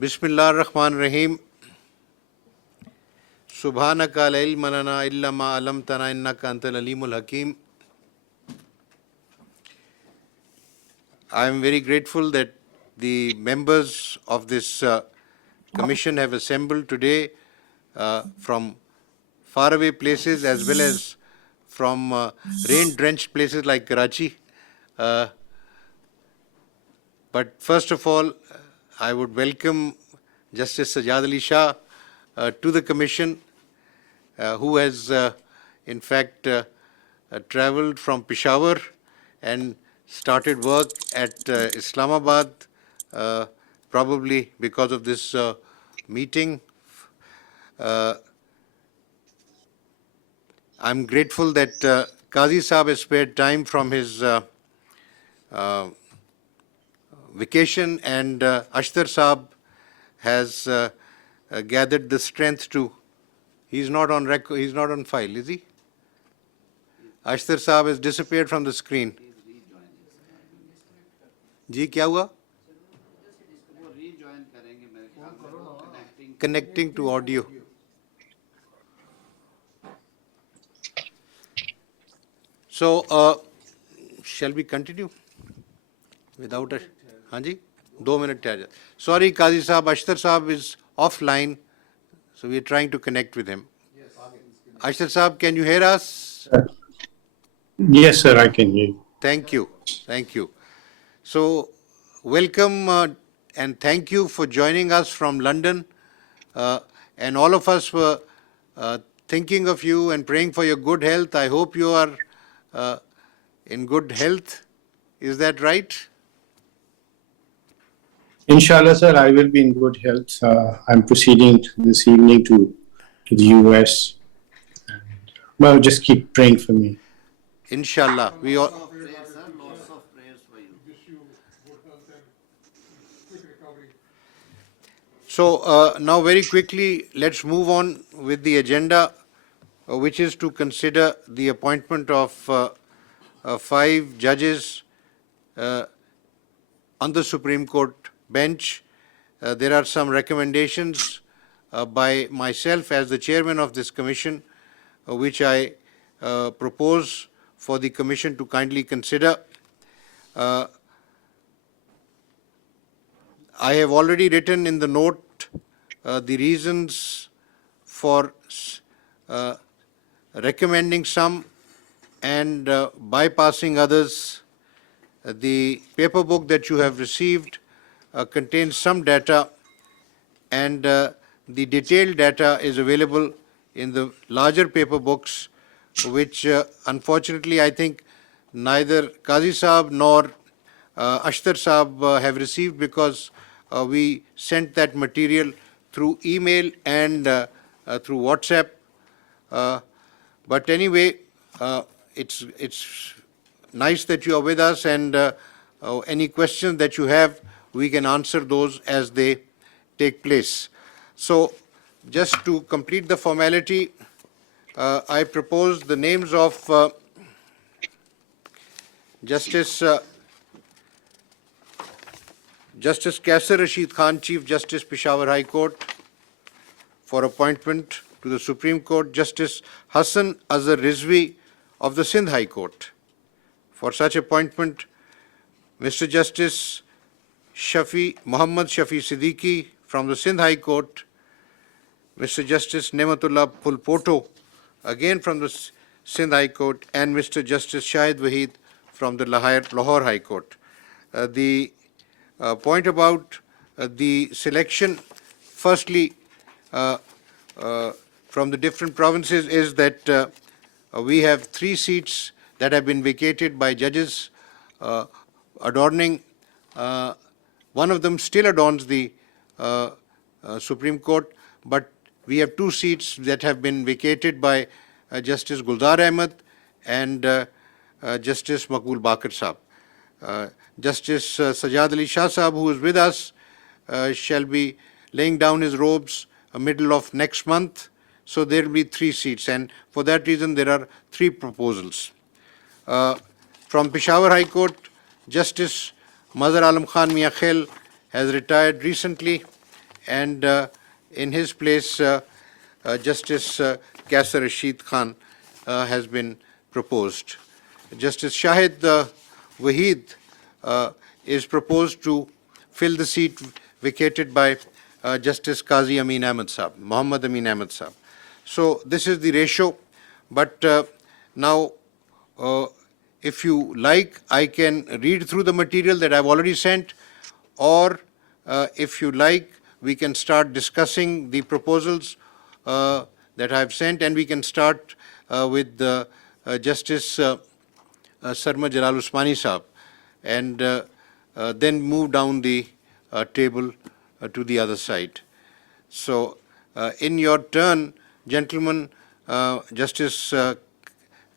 Bismillah ar-Rahman ar-Rahim. Subhanaka la ilma lana illa ma 'allamtana innaka antal alimul hakim. I am very grateful that the members of this commission have assembled today from faraway places as well as from rain-drenched places like Karachi. But first of all, I would welcome Justice Sajjad Ali Shah to the commission, who has in fact traveled from Peshawar and started work at Islamabad, probably because of this meeting. I'm grateful that Qazi Saab has spared time from his vacation, and Ashtar Saab has gathered the strength to. He's not on record. He's not on file, is he? Ashtar Saab has disappeared from the screen. जी क्या हुआ? Connecting to audio. So, shall we continue without a? हाँ जी, 2 minutes ठहर जा. Sorry, Qazi Saab, Ashtar Saab is offline, so we are trying to connect with him. Ashtar Saab, can you hear us? Yes, sir, I can hear you. Thank you. Thank you. So, welcome and thank you for joining us from London. And all of us were thinking of you and praying for your good health. I hope you are in good health. Is that right? Inshallah, sir, I will be in good health. I'm proceeding this evening to the US. And, well, just keep praying for me. Inshallah. We all. Lots of prayers for you. So now very quickly, let's move on with the agenda, which is to consider the appointment of 5 judges on the Supreme Court bench. There are some recommendations by myself as the chairman of this commission, which I propose for the commission to kindly consider. I have already written in the note the reasons for recommending some and bypassing others. The paper book that you have received contains some data, and the detailed data is available in the larger paper books, which unfortunately I think neither Qazi Saab nor Ashtar Saab have received, because we sent that material through email and through WhatsApp. But anyway, it's nice that you are with us, and any questions that you have, we can answer those as they take place. So, just to complete the formality, I propose the names of Justice Kaisar Rashid Khan, Chief Justice, Peshawar High Court, for appointment to the Supreme Court. Justice Hassan Azhar Rizvi of the Sindh High Court. For such appointment, Mr. Justice Muhammad Shafi Siddiqui from the Sindh High Court, Mr. Justice Nematullah Pulpoto, again from the Sindh High Court, and Mr. Justice Shahid Waheed from the Lahore High Court. The point about the selection, firstly, from the different provinces, is that we have 3 seats that have been vacated by judges adorning. One of them still adorns the Supreme Court, but we have 2 seats that have been vacated by Justice Guldar Ahmed and Justice Maqbool Bakir Saab. Justice Sajjad Ali Shah Saab, who is with us, shall be laying down his robes middle of next month. So there will be 3 seats, and for that reason there are 3 proposals. From Peshawar High Court, Justice Mazhar Alam Khan Mia Khail has retired recently, and in his place, Justice Kaisar Rashid Khan has been proposed. Justice Shahid Waheed is proposed to fill the seat vacated by Justice Qazi Amin Ahmed Saab, Muhammad Amin Ahmed Saab. So this is the ratio, but now if you like, I can read through the material that I've already sent, or if you like, we can start discussing the proposals that I've sent, and we can start with Justice Sarma Jalal Usmani Saab, and then move down the table to the other side. So, in your turn, gentlemen, Justice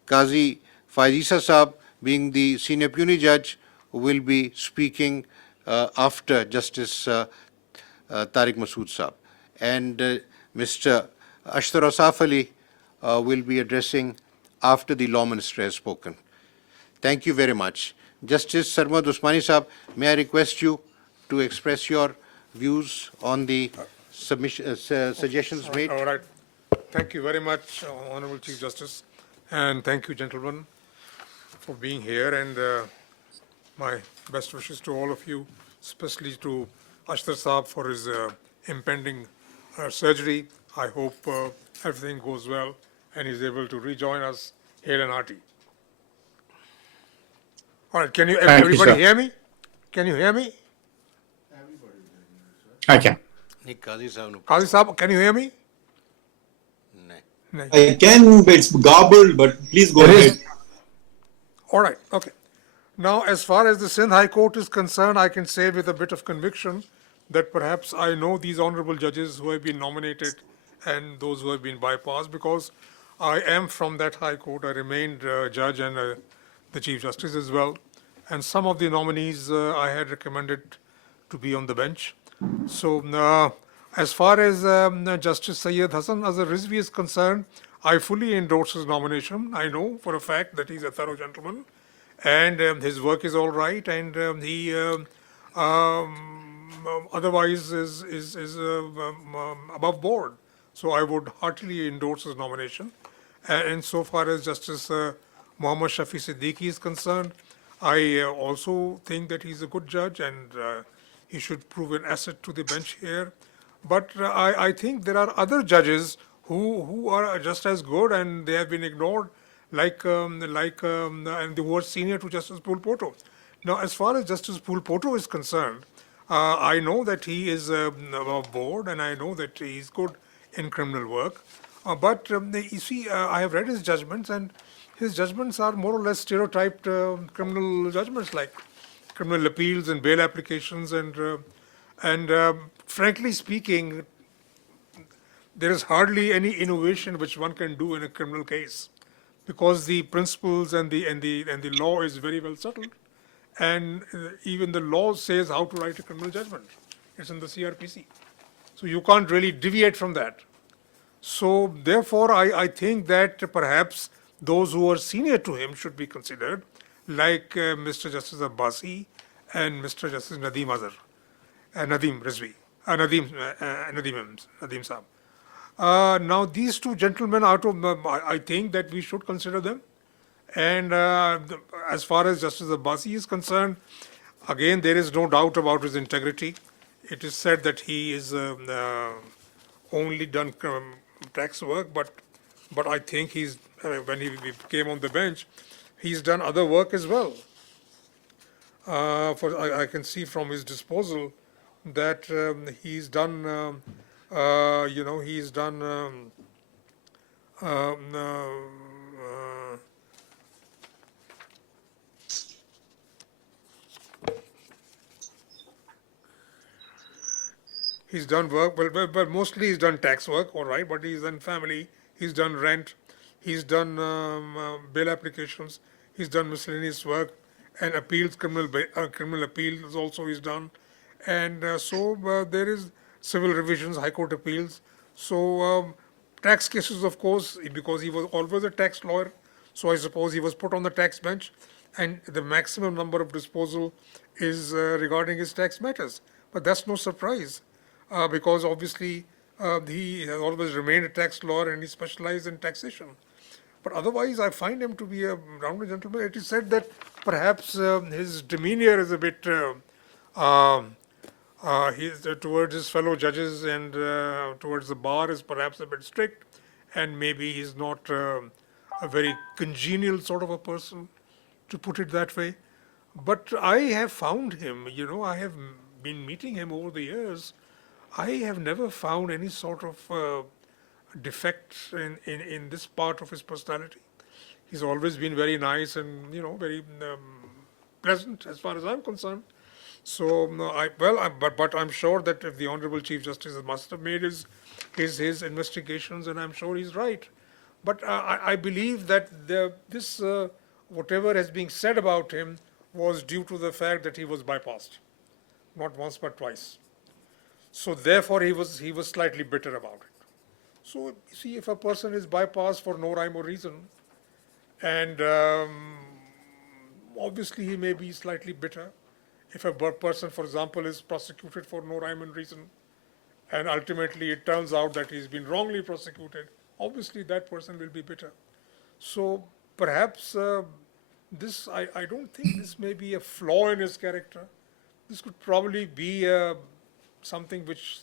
Qazi Faizisa Saab, being the senior puisne judge, will be speaking after Justice Tariq Masood Saab. And Mr. Ashtar Asaf Ali will be addressing after the law minister has spoken. Thank you very much. Justice Sarmad Usmani Saab, may I request you to express your views on the suggestions made? All right. Thank you very much, Honorable Chief Justice, and thank you, gentlemen, for being here, and my best wishes to all of you, especially to Ashtar Saab for his impending surgery. I hope everything goes well and he's able to rejoin us hale and hearty. All right, can you, Thank you, everybody sir. hear me? Can you hear me? I can. Nahi, Qazi Saab no. Qazi Saab, can you hear me? Nahi. No. I can, but it's garbled, but please go ahead. All right, okay. Now, as far as the Sindh High Court is concerned, I can say with a bit of conviction that perhaps I know these honorable judges who have been nominated and those who have been bypassed, because I am from that High Court. I remained judge and the Chief Justice as well. And some of the nominees I had recommended to be on the bench. So, as far as Justice Syed Hassan Azhar Rizvi is concerned, I fully endorse his nomination. I know for a fact that he's a thorough gentleman, and his work is all right, and he otherwise is above board. So I would heartily endorse his nomination. And so far as Justice Muhammad Shafi Siddiqui is concerned, I also think that he's a good judge, and he should prove an asset to the bench here. But I think there are other judges who are just as good, and they have been ignored, and who are senior to Justice Pool Poto. Now, as far as Justice Pool Poto is concerned, I know that he is above board, and I know that he's good in criminal work. But you see, I have read his judgments, and his judgments are more or less stereotyped criminal judgments, like criminal appeals and bail applications, and frankly speaking, there is hardly any innovation which one can do in a criminal case, because the principles and the law is very well settled, and even the law says how to write a criminal judgment. It's in the CRPC, so you can't really deviate from that. So therefore, I think that perhaps those who are senior to him should be considered, like Mr. Justice Abbasi and Mr. Justice Nadeem Azhar, Nadeem Rizvi, Nadeem Saab. Now, these two gentlemen out of, I think that we should consider them. And as far as Justice Abbasi is concerned, again, there is no doubt about his integrity. It is said that he is only done tax work, but I think he's, when he came on the bench, he's done other work as well. I can see from his disposal that he's done, he's done he's done work, but mostly he's done tax work, all right, but he's done family, he's done rent, he's done bail applications, he's done miscellaneous work, and appeals, criminal appeals also he's done. And so there is civil revisions, high court appeals. So tax cases, of course, because he was always a tax lawyer, so I suppose he was put on the tax bench, and the maximum number of disposal is regarding his tax matters. But that's no surprise. because obviously he has always remained a tax lawyer and he specialized in taxation. But otherwise, I find him to be a rounded gentleman. It is said that perhaps his demeanor is a bit towards his fellow judges and towards the bar is perhaps a bit strict, and maybe he's not a very congenial sort of a person, to put it that way. But I have found him, I have been meeting him over the years. I have never found any sort of defect in this part of his personality. He's always been very nice and, very pleasant as far as I'm concerned. So, no, but I'm sure that if the Honorable Chief Justice must have made his investigations, and I'm sure he's right. But I believe that this whatever has been said about him was due to the fact that he was bypassed, not once but twice. So therefore, he was slightly bitter about it. So see, if a person is bypassed for no rhyme or reason, and obviously he may be slightly bitter. If a person, for example, is prosecuted for no rhyme and reason, and ultimately it turns out that he's been wrongly prosecuted, obviously that person will be bitter. So perhaps I don't think this may be a flaw in his character. This could probably be something which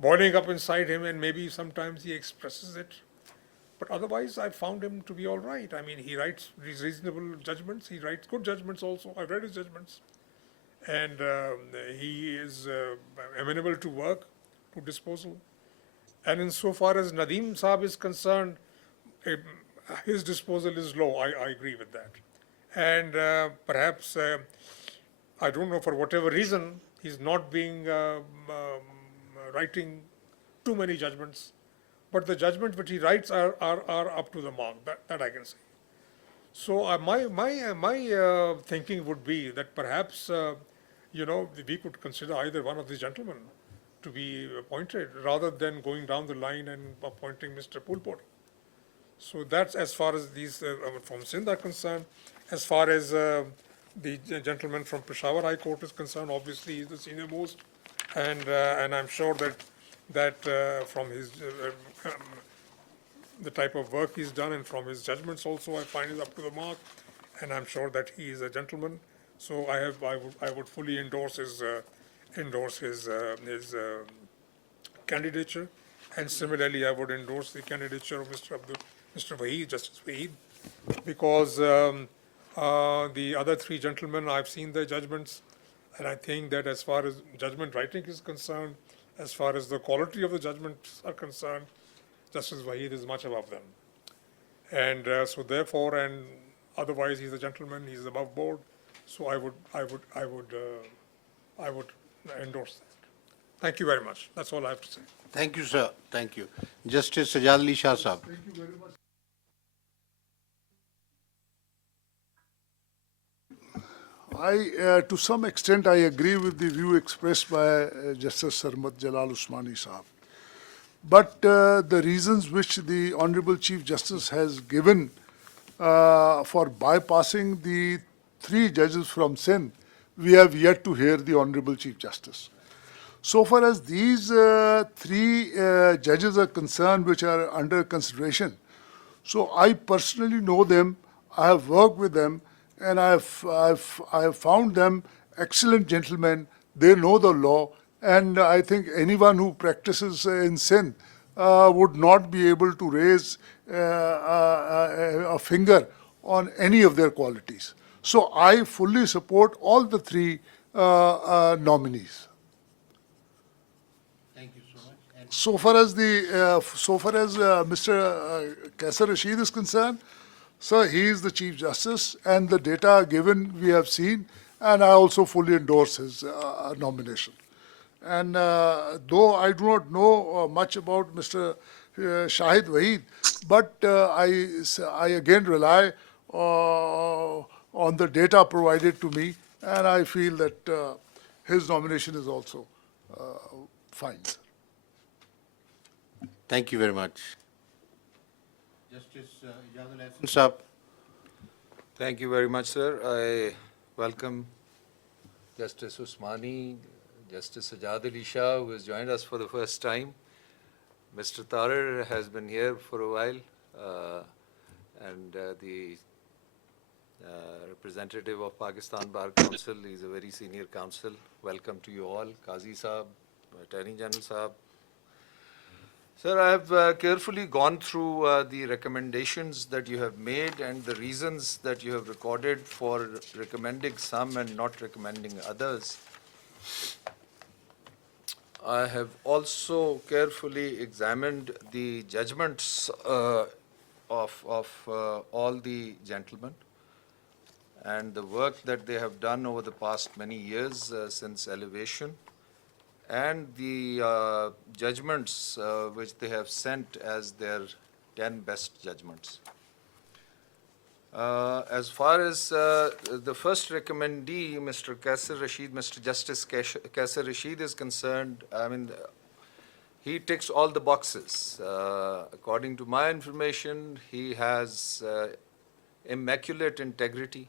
boiling up inside him, and maybe sometimes he expresses it. But otherwise, I found him to be all right. I mean, he writes reasonable judgments. He writes good judgments also. I've read his judgments. And he is amenable to work, to disposal. And insofar as Nadeem Saab is concerned, his disposal is low. I agree with that. And perhaps, I don't know, for whatever reason, he's not being writing too many judgments. But the judgments which he writes are up to the mark. That I can say. So my thinking would be that perhaps we could consider either one of these gentlemen to be appointed rather than going down the line and appointing Mr. Pulpot. So that's as far as these from Sindh are concerned. As far as the gentleman from Peshawar High Court is concerned, obviously he's the senior most, and I'm sure that from his the type of work he's done and from his judgments also, I find is up to the mark, and I'm sure that he is a gentleman. So I would fully endorse his candidature, and similarly I would endorse the candidature of Mr. Waheed, Justice Waheed, because the other three gentlemen, I've seen their judgments, and I think that as far as judgment writing is concerned, as far as the quality of the judgments are concerned, Justice Waheed is much above them. And so therefore, and otherwise he's a gentleman, he's above board. So I would endorse that. Thank you very much. That's all I have to say. Thank you, sir. Thank you. Justice Sajad Ali Shah Sahab. To some extent, I agree with the view expressed by Justice Sarmat Jalal Usmani Sahab. But the reasons which the Honorable Chief Justice has given for bypassing the three judges from Sindh, we have yet to hear the Honorable Chief Justice. So far as these three judges are concerned, which are under consideration, so I personally know them, I have worked with them, and I have found them excellent gentlemen. They know the law, and I think anyone who practices in Sindh would not be able to raise a finger on any of their qualities. So I fully support all the three nominees. Thank you so much. And So far as Mr. Kaisar Rashid is concerned, sir, he is the Chief Justice, and the data given we have seen, and I also fully endorse his nomination. And though I do not know much about Mr. Shahid Waheed, but I again rely on the data provided to me, and I feel that his nomination is also fine. thank you very much. Justice Ijazul Ahsan Sahab. Thank you very much, sir. I welcome Justice Usmani, Justice Sajad Ali Shah, who has joined us for the first time. Mr. Tarar has been here for a while, and the representative of Pakistan Bar Council is a very senior counsel. Welcome to you all. Qazi Saab, Attorney General Saab. Sir, I have carefully gone through the recommendations that you have made and the reasons that you have recorded for recommending some and not recommending others. I have also carefully examined the judgments of all the gentlemen and the work that they have done over the past many years since elevation, and the judgments which they have sent as their 10 best judgments. As far as the first recommendee, Mr. Kaisar Rashid, Mr. Justice Kaisar Rashid is concerned, I mean, he ticks all the boxes. According to my information, he has immaculate integrity.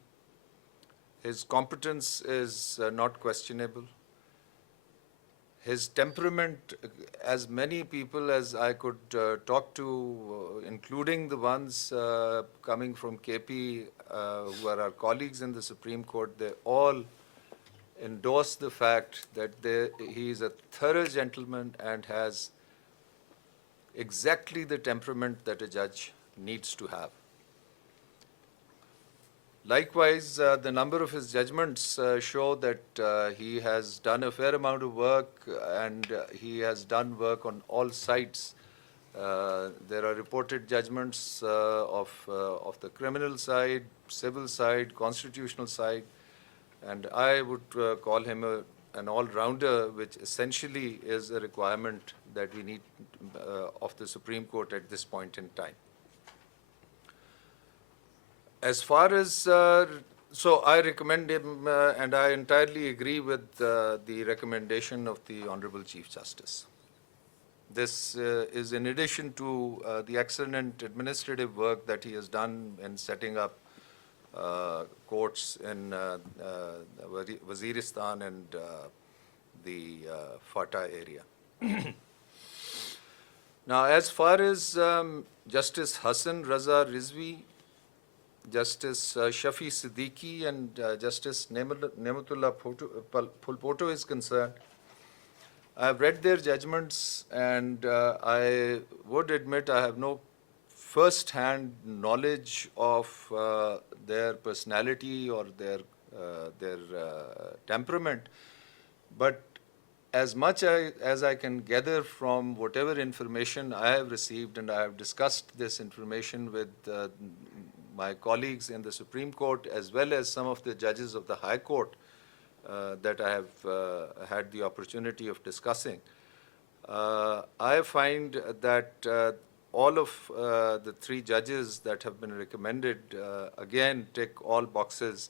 His competence is not questionable. His temperament, as many people as I could talk to, including the ones coming from KP, who are our colleagues in the Supreme Court, they all endorse the fact that he is a thorough gentleman and has exactly the temperament that a judge needs to have. Likewise, the number of his judgments show that he has done a fair amount of work, and he has done work on all sides. There are reported judgments of the criminal side, civil side, constitutional side, and I would call him an all-rounder, which essentially is a requirement that we need of the Supreme Court at this point in time. As far as, so I recommend him, and I entirely agree with the recommendation of the Honorable Chief Justice. This is in addition to the excellent administrative work that he has done in setting up courts in Waziristan and the Fatah area. Now, as far as Justice Hassan Raza Rizvi, Justice Shafi Siddiqui, and Justice Nematullah Phulpoto is concerned, I have read their judgments, and I would admit I have no first-hand knowledge of their personality or their temperament, but as much as I can gather from whatever information I have received, and I have discussed this information with my colleagues in the Supreme Court, as well as some of the judges of the High Court that I have had the opportunity of discussing, I find that all of the three judges that have been recommended, again, tick all boxes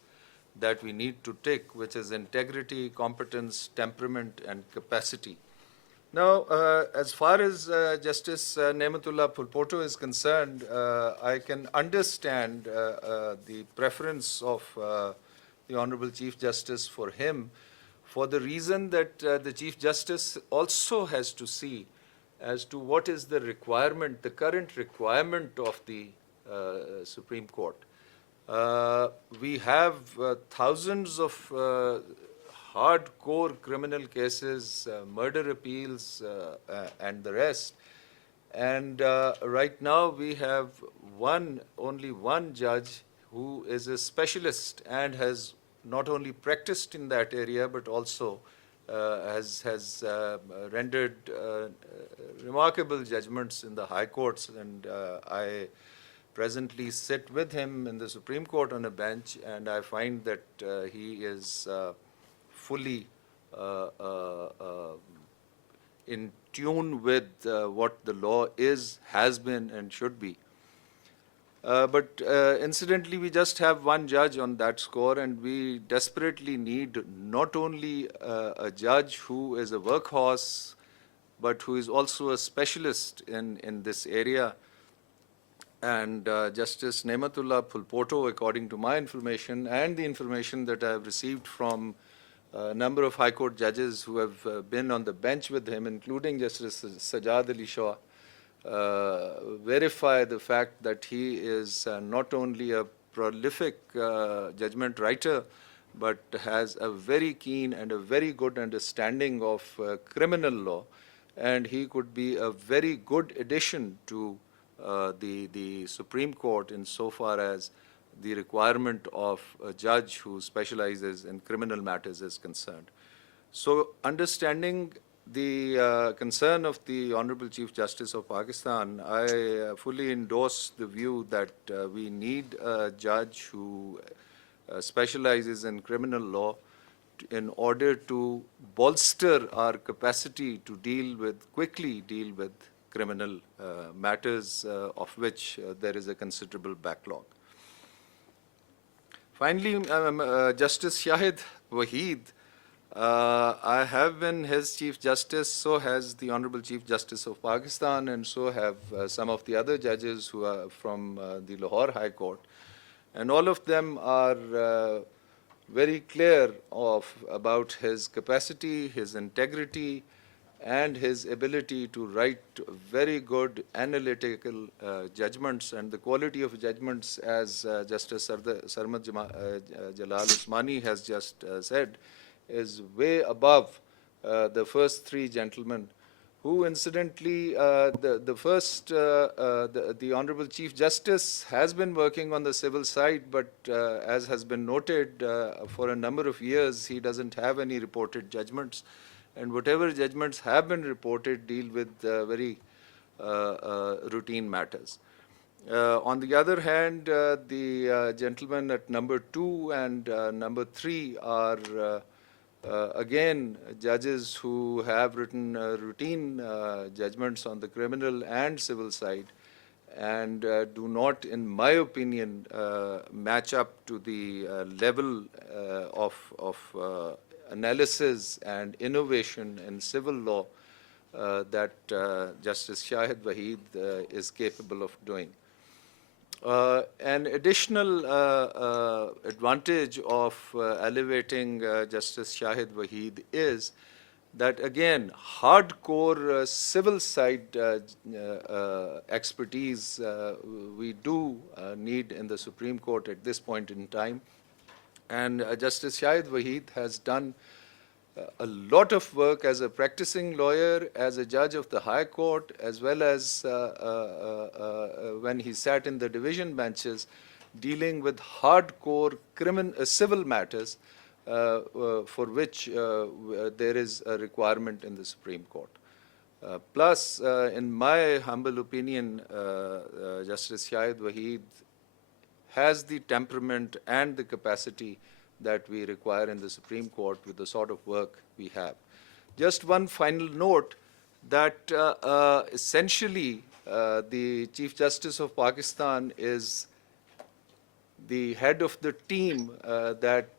that we need to tick, which is integrity, competence, temperament, and capacity. Now, as far as Justice Nematullah Phulpoto is concerned, I can understand the preference of the Honorable Chief Justice for him, for the reason that the Chief Justice also has to see as to what is the requirement, the current requirement of the Supreme Court. We have thousands of hardcore criminal cases, murder appeals, and the rest. And right now we have only one judge who is a specialist and has not only practiced in that area, but also has rendered remarkable judgments in the high courts. And I presently sit with him in the Supreme Court on a bench, and I find that he is fully in tune with what the law is, has been, and should be. But incidentally, we just have one judge on that score, and we desperately need not only a judge who is a workhorse, but who is also a specialist in this area. And Justice Nematullah Phulpoto, according to my information and the information that I have received from a number of High Court judges who have been on the bench with him, including Justice Sajjad Ali Shah, verify the fact that he is not only a prolific judgment writer, but has a very keen and a very good understanding of criminal law, and he could be a very good addition to the Supreme Court insofar as the requirement of a judge who specializes in criminal matters is concerned. So understanding the concern of the Honorable Chief Justice of Pakistan, I fully endorse the view that we need a judge who specializes in criminal law in order to bolster our capacity to quickly deal with criminal matters of which there is a considerable backlog. Finally, Justice Shahid Waheed, I have been his Chief Justice, so has the Honorable Chief Justice of Pakistan, and so have some of the other judges who are from the Lahore High Court. And all of them are very clear about his capacity, his integrity, and his ability to write very good analytical judgments, and the quality of judgments, as Justice Sarmat Jalal Usmani has just said, is way above the first three gentlemen, who incidentally, the Honorable Chief Justice has been working on the civil side, but as has been noted, for a number of years, he doesn't have any reported judgments. And whatever judgments have been reported deal with very routine matters. On the other hand, the gentlemen at number 2 and number 3 are again judges who have written routine judgments on the criminal and civil side, and do not, in my opinion, match up to the level of analysis and innovation in civil law that Justice Shahid Waheed is capable of doing. An additional advantage of elevating Justice Shahid Waheed is that, again, hardcore civil side expertise we do need in the Supreme Court at this point in time. And Justice Shahid Waheed has done a lot of work as a practicing lawyer, as a judge of the High Court, as well as when he sat in the division benches dealing with hardcore civil matters for which there is a requirement in the Supreme Court. Plus, in my humble opinion, Justice Shahid Waheed has the temperament and the capacity that we require in the Supreme Court with the sort of work we have. Just one final note that essentially the Chief Justice of Pakistan is the head of the team that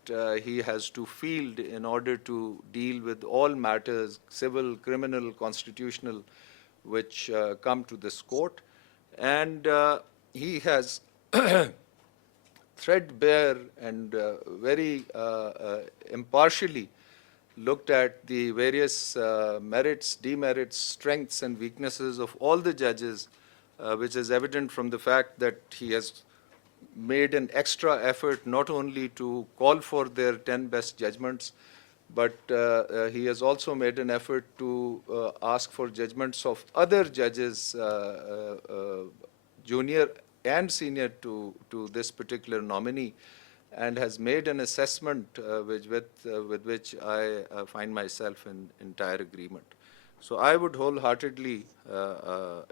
he has to field in order to deal with all matters, civil, criminal, constitutional, which come to this court. And he has threadbare and very impartially looked at the various merits, demerits, strengths, and weaknesses of all the judges, which is evident from the fact that he has made an extra effort not only to call for their 10 best judgments, but he has also made an effort to ask for judgments of other judges, junior and senior to this particular nominee, and has made an assessment with which I find myself in entire agreement. So I would wholeheartedly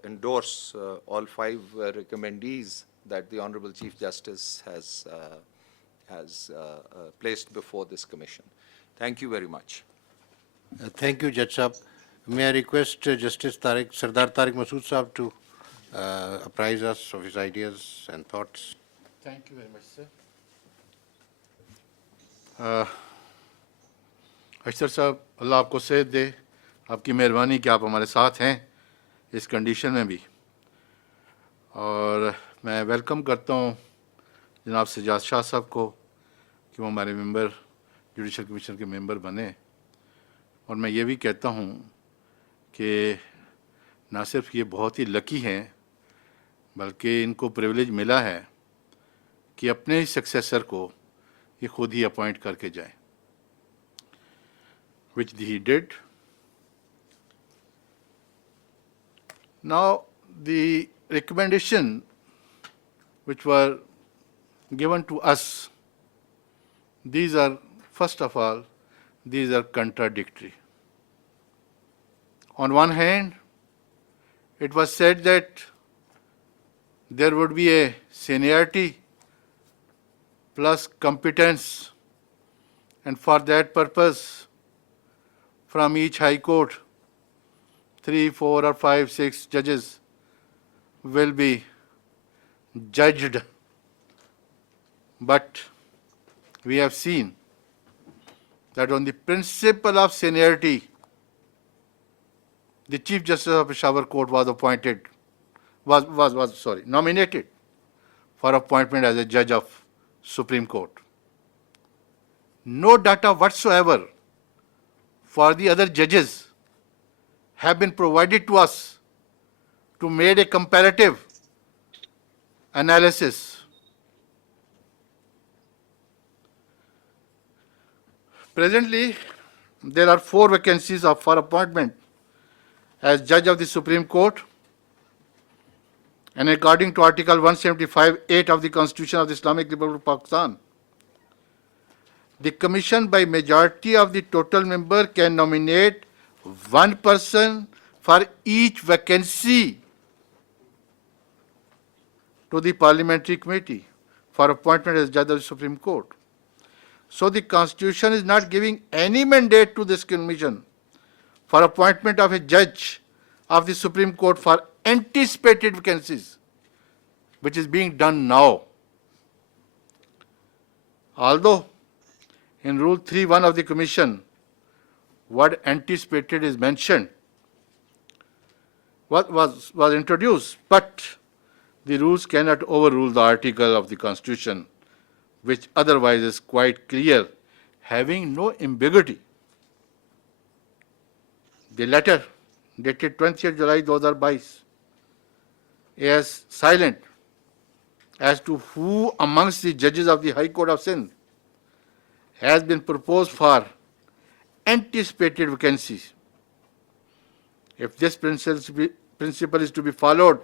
endorse all 5 recommendees that the Honorable Chief Justice has placed before this commission. Thank you very much. Thank you, Judge Saab. May I request Justice Sardar Tariq Masood Saab to apprise us of his ideas and thoughts. Thank you very much, sir. अशर साहब, अल्लाह आपको सेहत दे, आपकी मेहरबानी कि आप हमारे साथ हैं इस कंडीशन में भी। और मैं वेलकम करता हूं जनाब सजाद शाह साहब को कि वो हमारे मेंबर जुडिशल कमीशन के मेंबर बने, और मैं ये भी कहता हूँ कि ना सिर्फ ये बहुत ही लकी हैं, बल्कि इनको प्रिविलेज मिला है कि अपने ही सक्सेसर को ये खुद ही अपॉइंट करके जाएं, which he did. Now, the recommendation which were given to us, these are, first of all, these are contradictory. On one hand, it was said that there would be a seniority plus competence, and for that purpose, from each high court, 3, 4, or 5, 6 judges will be judged. But we have seen that on the principle of seniority, the Chief Justice of Peshawar Court was nominated for appointment as a judge of Supreme Court. No data whatsoever for the other judges have been provided to us to make a comparative analysis. Presently, there are 4 vacancies for appointment as judge of the Supreme Court, and according to Article 175(8) of the Constitution of the Islamic Republic of Pakistan, the Commission by majority of the total member can nominate one person for each vacancy to the Parliamentary Committee for appointment as judge of the Supreme Court. So the Constitution is not giving any mandate to this Commission for appointment of a judge of the Supreme Court for anticipated vacancies, which is being done now. Although in Rule 3.1 of the Commission, word anticipated is mentioned, was introduced, but the rules cannot overrule the article of the Constitution, which otherwise is quite clear, having no ambiguity. The letter dated 20th July 2022 is silent as to who amongst the judges of the High Court of Sindh has been proposed for anticipated vacancies. If this principle is to be followed,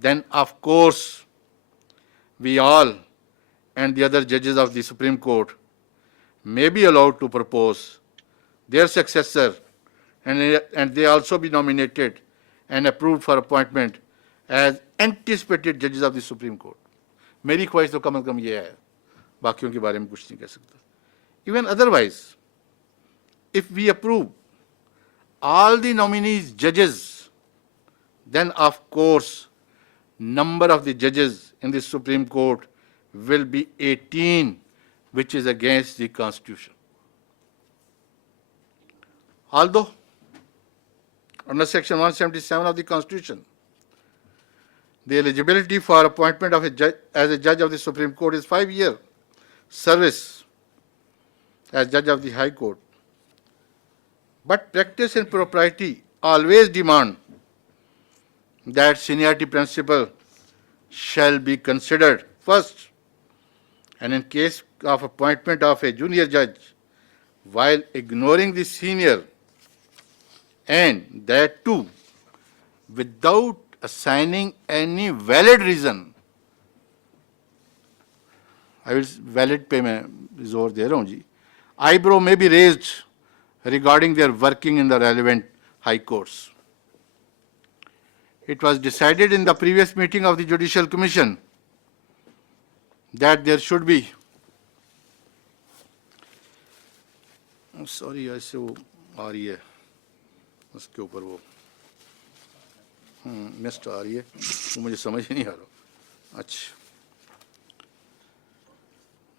then of course we all and the other judges of the Supreme Court may be allowed to propose their successor, and they also be nominated and approved for appointment as anticipated judges of the Supreme Court. मेरी ख्वाहिश तो कम से कम ये है, बाकियों के बारे में कुछ नहीं कह सकता. Even otherwise, if we approve all the nominees judges, then of course number of the judges in the Supreme Court will be 18, which is against the Constitution. Although under Section 177 of the Constitution, the eligibility for appointment of a judge as a judge of the Supreme Court is 5-year service as judge of the High Court. But practice and propriety always demand that seniority principle shall be considered first, and in case of appointment of a junior judge, while ignoring the senior, and that too without assigning any valid reason, I will valid पे मैं जोर दे रहा हूँ जी, eyebrow may be raised regarding their working in the relevant high courts. It was decided in the previous meeting of the Judicial Commission that there should be, sorry ऐसे वो आ रही है उसके ऊपर वो मिस्ट आ रही है, वो मुझे समझ ही नहीं आ रहा. अच्छा,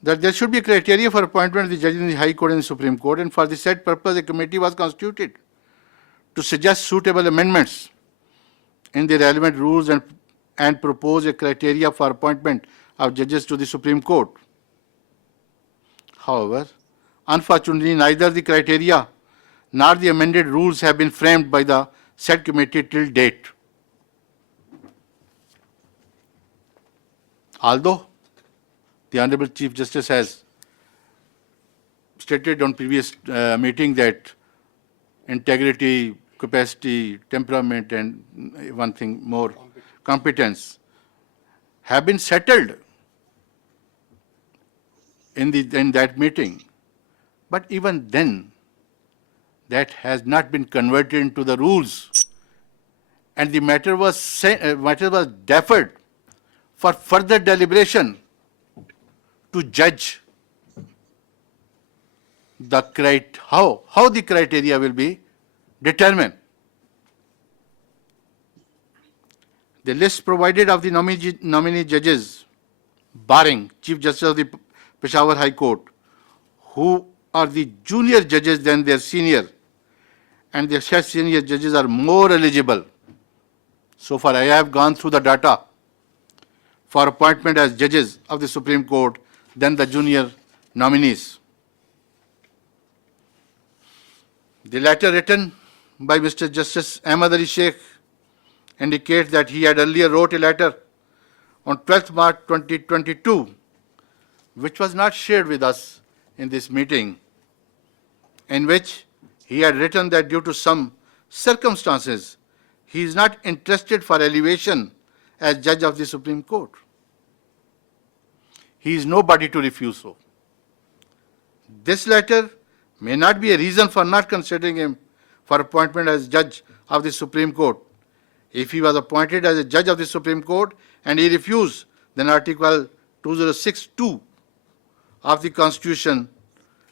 that there should be criteria for appointment of the judges in the High Court and the Supreme Court, and for the said purpose a committee was constituted to suggest suitable amendments in the relevant rules and propose a criteria for appointment of judges to the Supreme Court. However, Unfortunately, neither the criteria nor the amended rules have been framed by the said committee till date. Although the Honorable Chief Justice has stated on previous meeting that integrity, capacity, temperament, and one thing more, competence, have been settled in that meeting. But even then, that has not been converted into the rules, and the matter was deferred for further deliberation to judge how the criteria will be determined. The list provided of the nominee judges, barring Chief Justice of the Peshawar High Court, who are the junior judges than their senior, and the said senior judges are more eligible. So far, I have gone through the data for appointment as judges of the Supreme Court than the junior nominees. The letter written by Mr. Justice Ahmad Ali Sheikh indicates that he had earlier wrote a letter on 12th March 2022, which was not shared with us in this meeting, in which he had written that due to some circumstances, he is not interested for elevation as judge of the Supreme Court. He is nobody to refuse so. This letter may not be a reason for not considering him for appointment as judge of the Supreme Court. If he was appointed as a judge of the Supreme Court and he refused, then Article 206(2) of the Constitution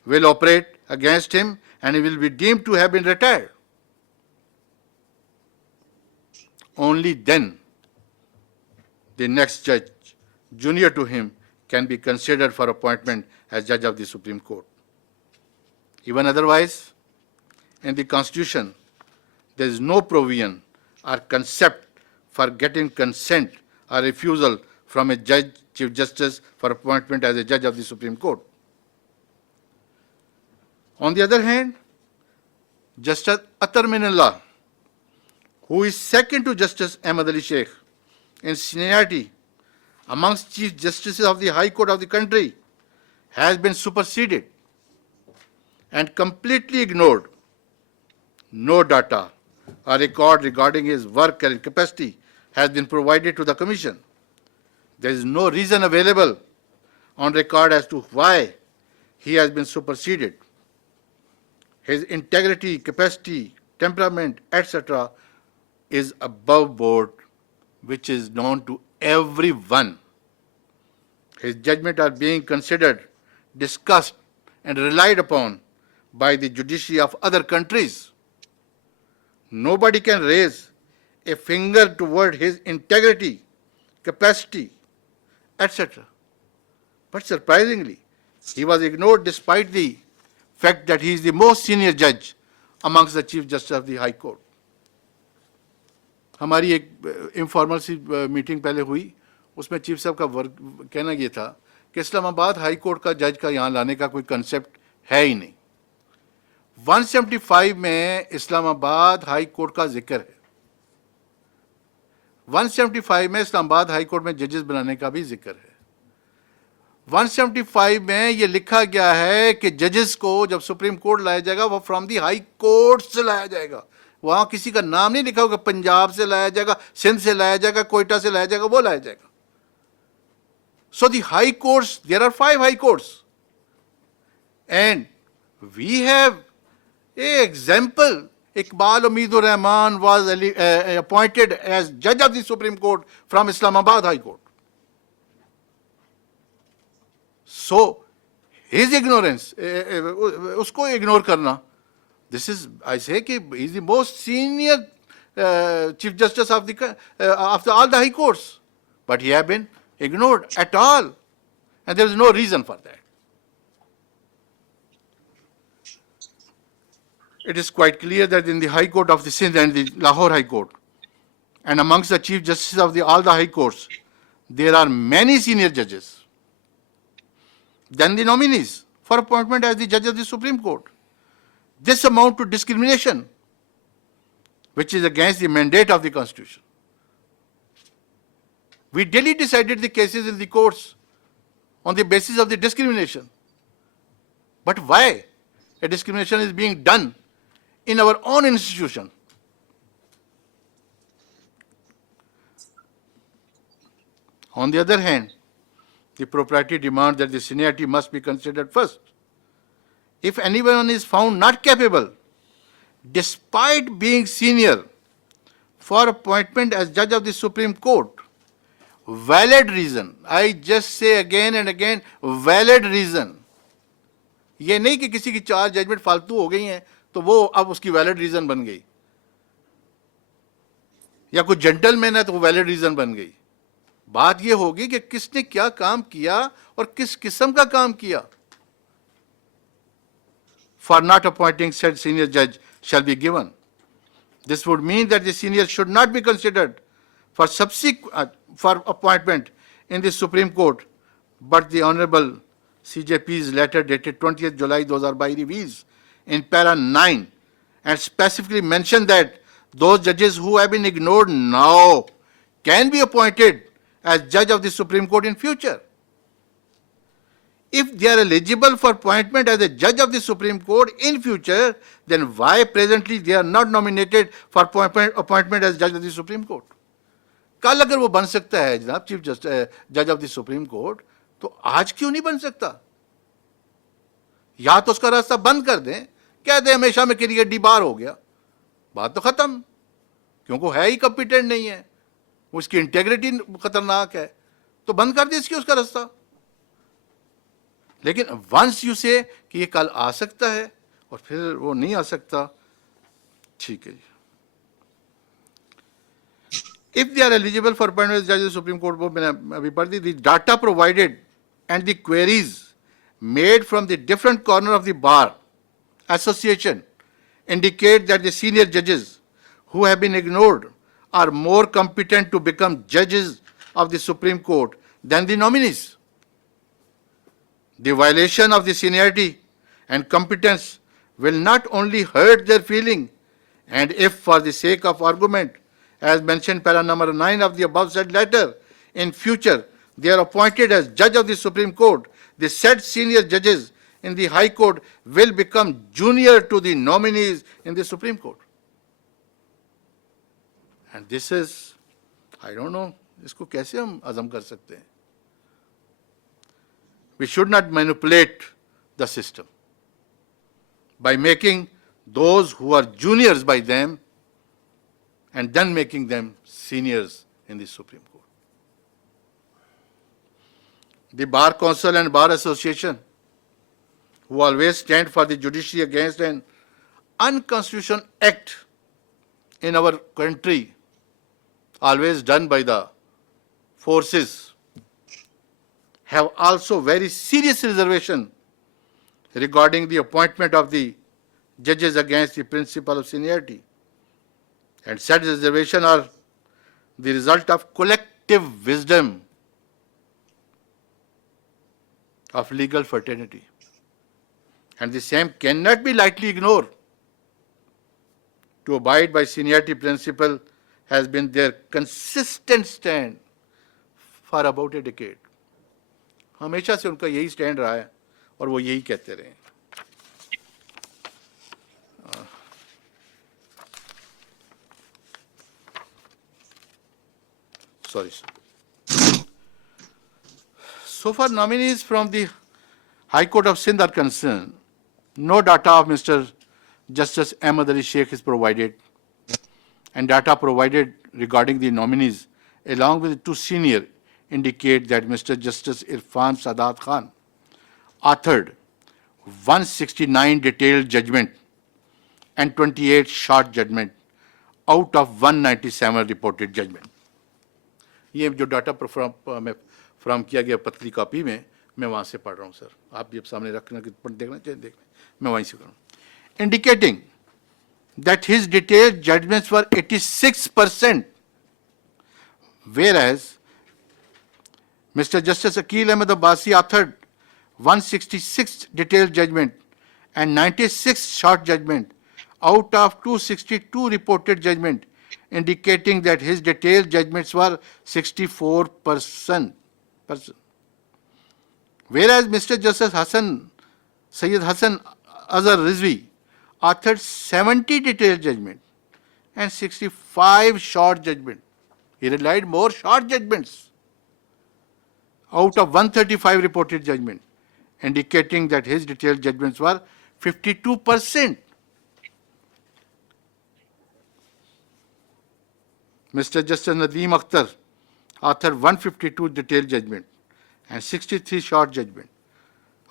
will operate against him and he will be deemed to have been retired. Only then the next judge junior to him can be considered for appointment as judge of the Supreme Court. Even otherwise, in the Constitution, there is no provision or concept for getting consent or refusal from a judge, Chief Justice, for appointment as a judge of the Supreme Court. On the other hand, Justice Atar Minallah, who is second to Justice Ahmad Ali Sheikh in seniority amongst Chief Justices of the High Court of the country, has been superseded and completely ignored. No data or record regarding his work and capacity has been provided to the Commission. There is no reason available on record as to why he has been superseded. His integrity, capacity, temperament, etc. is above board, which is known to everyone. His judgments are being considered, discussed, and relied upon by the judiciary of other countries. Nobody can raise a finger toward his integrity, capacity, etc. But surprisingly, he was ignored despite the fact that he is the most senior judge amongst the Chief Justice of the High Court. हमारी एक informal सी meeting पहले हुई, उसमें chief साहब का कहना ये था कि इस्लामाबाद हाई कोर्ट का जज का यहाँ लाने का कोई कंसेप्ट है ही नहीं. 175 में इस्लामाबाद हाई कोर्ट का जिक्र है. 175 में इस्लामाबाद हाई कोर्ट में जजेस बनाने का भी जिक्र है. 175 में ये लिखा गया है कि जजेस को जब सुप्रीम कोर्ट लाया जाएगा वो फ्रॉम दी हाई कोर्ट से लाया जाएगा. वहां किसी का नाम नहीं लिखा होगा, पंजाब से लाया जाएगा, सिंध से लाया जाएगा, कोयटा से लाया जाएगा, वो लाया जाएगा. So the high courts, there are 5 high courts. And we have an example. Iqbal Umeedur Rahman was appointed as judge of the Supreme Court from Islamabad High Court. So, his ignorance, usko ignore karna, this is, I say, he is the most senior Chief Justice of all the High Courts. But he has been ignored at all. And there is no reason for that. It is quite clear that in the High Court of the Sindh and the Lahore High Court, and amongst the Chief Justices of all the High Courts, there are many senior judges than the nominees for appointment as the judge of the Supreme Court. This amount to discrimination, which is against the mandate of the Constitution. We daily decided the cases in the courts on the basis of the discrimination. But why a discrimination is being done in our own institution? On the other hand, the propriety demands that the seniority must be considered first. If anyone is found not capable, despite being senior, for appointment as judge of the Supreme Court, valid reason, I just say again and again, valid reason. ये नहीं कि किसी की 4 judgement फालतू हो गई हैं तो वो अब उसकी वैलिड रीजन बन गई, या कोई जेंटलमैन है तो वो वैलिड रीजन बन गई. बात ये होगी कि किसने क्या काम किया और किस किस्म का काम किया. For not appointing said senior judge shall be given. This would mean that the senior should not be considered for for appointment in the Supreme Court, but the Honorable CJP's letter dated 20th July 2022 reveals in para 9 and specifically mentioned that those judges who have been ignored now can be appointed as judge of the Supreme Court in future. If they are eligible for appointment as a judge of the Supreme Court in future, then why presently they are not nominated for appointment as judge of the Supreme Court? कल अगर वो बन सकता है जनाब chief जज of the supreme court, तो आज क्यों नहीं बन सकता? या तो उसका रास्ता बंद कर दें, कह दें हमेशा में के लिए डिबार हो गया, बात तो खत्म, क्योंकि है ही कॉम्पिटेंट नहीं है, उसकी इंटेग्रिटी खतरनाक है, तो बंद कर दे इसकी उसका रास्ता. लेकिन वंस यू से कि ये कल आ सकता है और फिर वो नहीं आ सकता, ठीक है जी. If they are eligible for appointment as judge of the Supreme Court, वो मैंने अभी पढ़ दी, the data provided and the queries made from the different corner of the bar association indicate that the senior judges who have been ignored are more competent to become judges of the Supreme Court than the nominees. The violation of the seniority and competence will not only hurt their feeling, and if for the sake of argument, as mentioned para number 9 of the above said letter, in future they are appointed as judge of the Supreme Court, the said senior judges in the High Court will become junior to the nominees in the Supreme Court. And this is, I don't know, इसको कैसे हम अज़म कर सकते हैं? We should not manipulate the system by making those who are juniors by them and then making them seniors in the Supreme Court. The Bar Council and Bar Association, who always stand for the judiciary against an unconstitutional act in our country, always done by the forces, have also very serious reservation regarding the appointment of the judges against the principle of seniority. And such reservation are the result of collective wisdom of legal fraternity. And the same cannot be lightly ignored. To abide by seniority principle has been their consistent stand for about a decade. हमेशा से उनका यही stand रहा है और वो यही कहते रहे. Sorry, sir. So far, nominees from the High Court of Sindh are concerned. No data of Mr. Justice Ahmad Ali Sheikh is provided, and data provided regarding the nominees, along with the 2 senior, indicate that Mr. Justice Irfan Sadat Khan authored 169 detailed judgment and 28 short judgment out of 197 reported judgment. ये जो data from किया गया पतली copy में, मैं वहाँ से पढ़ रहा हूँ सर, आप भी अब सामने रखना कि देखना चाहिए, देखना, मैं वहीं से करूँ. Indicating that his detailed judgments were 86%, whereas Mr. Justice Akil Ahmed Abbasi authored 166 detailed judgment and 96 short judgment out of 262 reported judgment, indicating that his detailed judgments were 64%. Whereas Mr. Justice Sayyid Hassan Azhar Rizvi authored 70 detailed judgment and 65 short judgment. He relied more short judgments out of 135 reported judgment, indicating that his detailed judgments were 52%. Mr. Justice Nadeem Akhtar authored 152 detailed judgment and 63 short judgment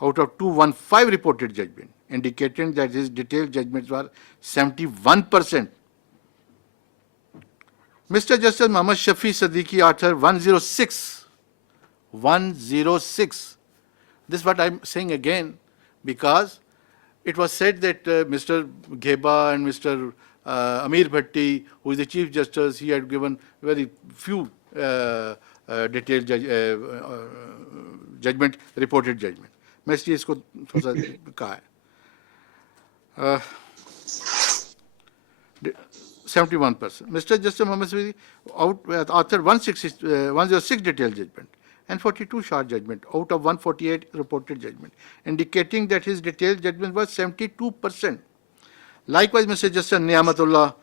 out of 215 reported judgment, indicating that his detailed judgments were 71%. Mr. Justice Muhammad Shafi Siddiqui authored 106. This is what I'm saying again, because it was said that Mr. Gheba and Mr. Amir Bhatti, who is the Chief Justice, he had given very few detailed judgment, reported judgment. मैं इसलिए इसको थोड़ा सा कहा है 71%. Mr. Justice Muhammad Shafi authored 106 detailed judgment and 42 short judgment out of 148 reported judgment, indicating that his detailed judgment was 72%. Likewise, Mr. Justice Niamatullah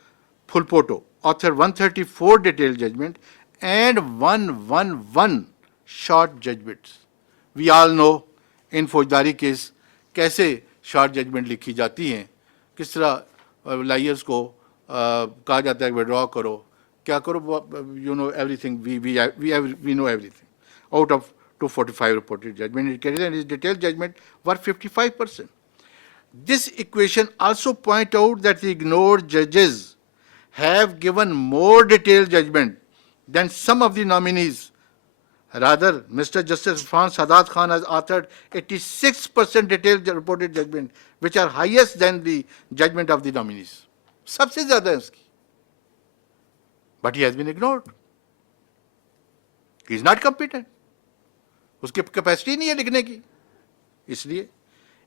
Phulpoto authored 134 detailed judgment and 111 short judgments. We all know in फौजदारी case कैसे short judgement लिखी जाती हैं, किस तरह lawyers को कहा जाता है विड्रॉ करो, क्या करो, you know everything, we know everything. Out of 245 reported judgment indicated, and his detailed judgment were 55%. This equation also points out that the ignored judges have given more detailed judgment than some of the nominees. Rather, Mr. Justice Irfan Sadat Khan has authored 86% detailed reported judgment, which are highest than the judgment of the nominees. सबसे ज़्यादा है उसकी. But he has been ignored. He is not competent. उसकी capacity नहीं है लिखने की. इसलिए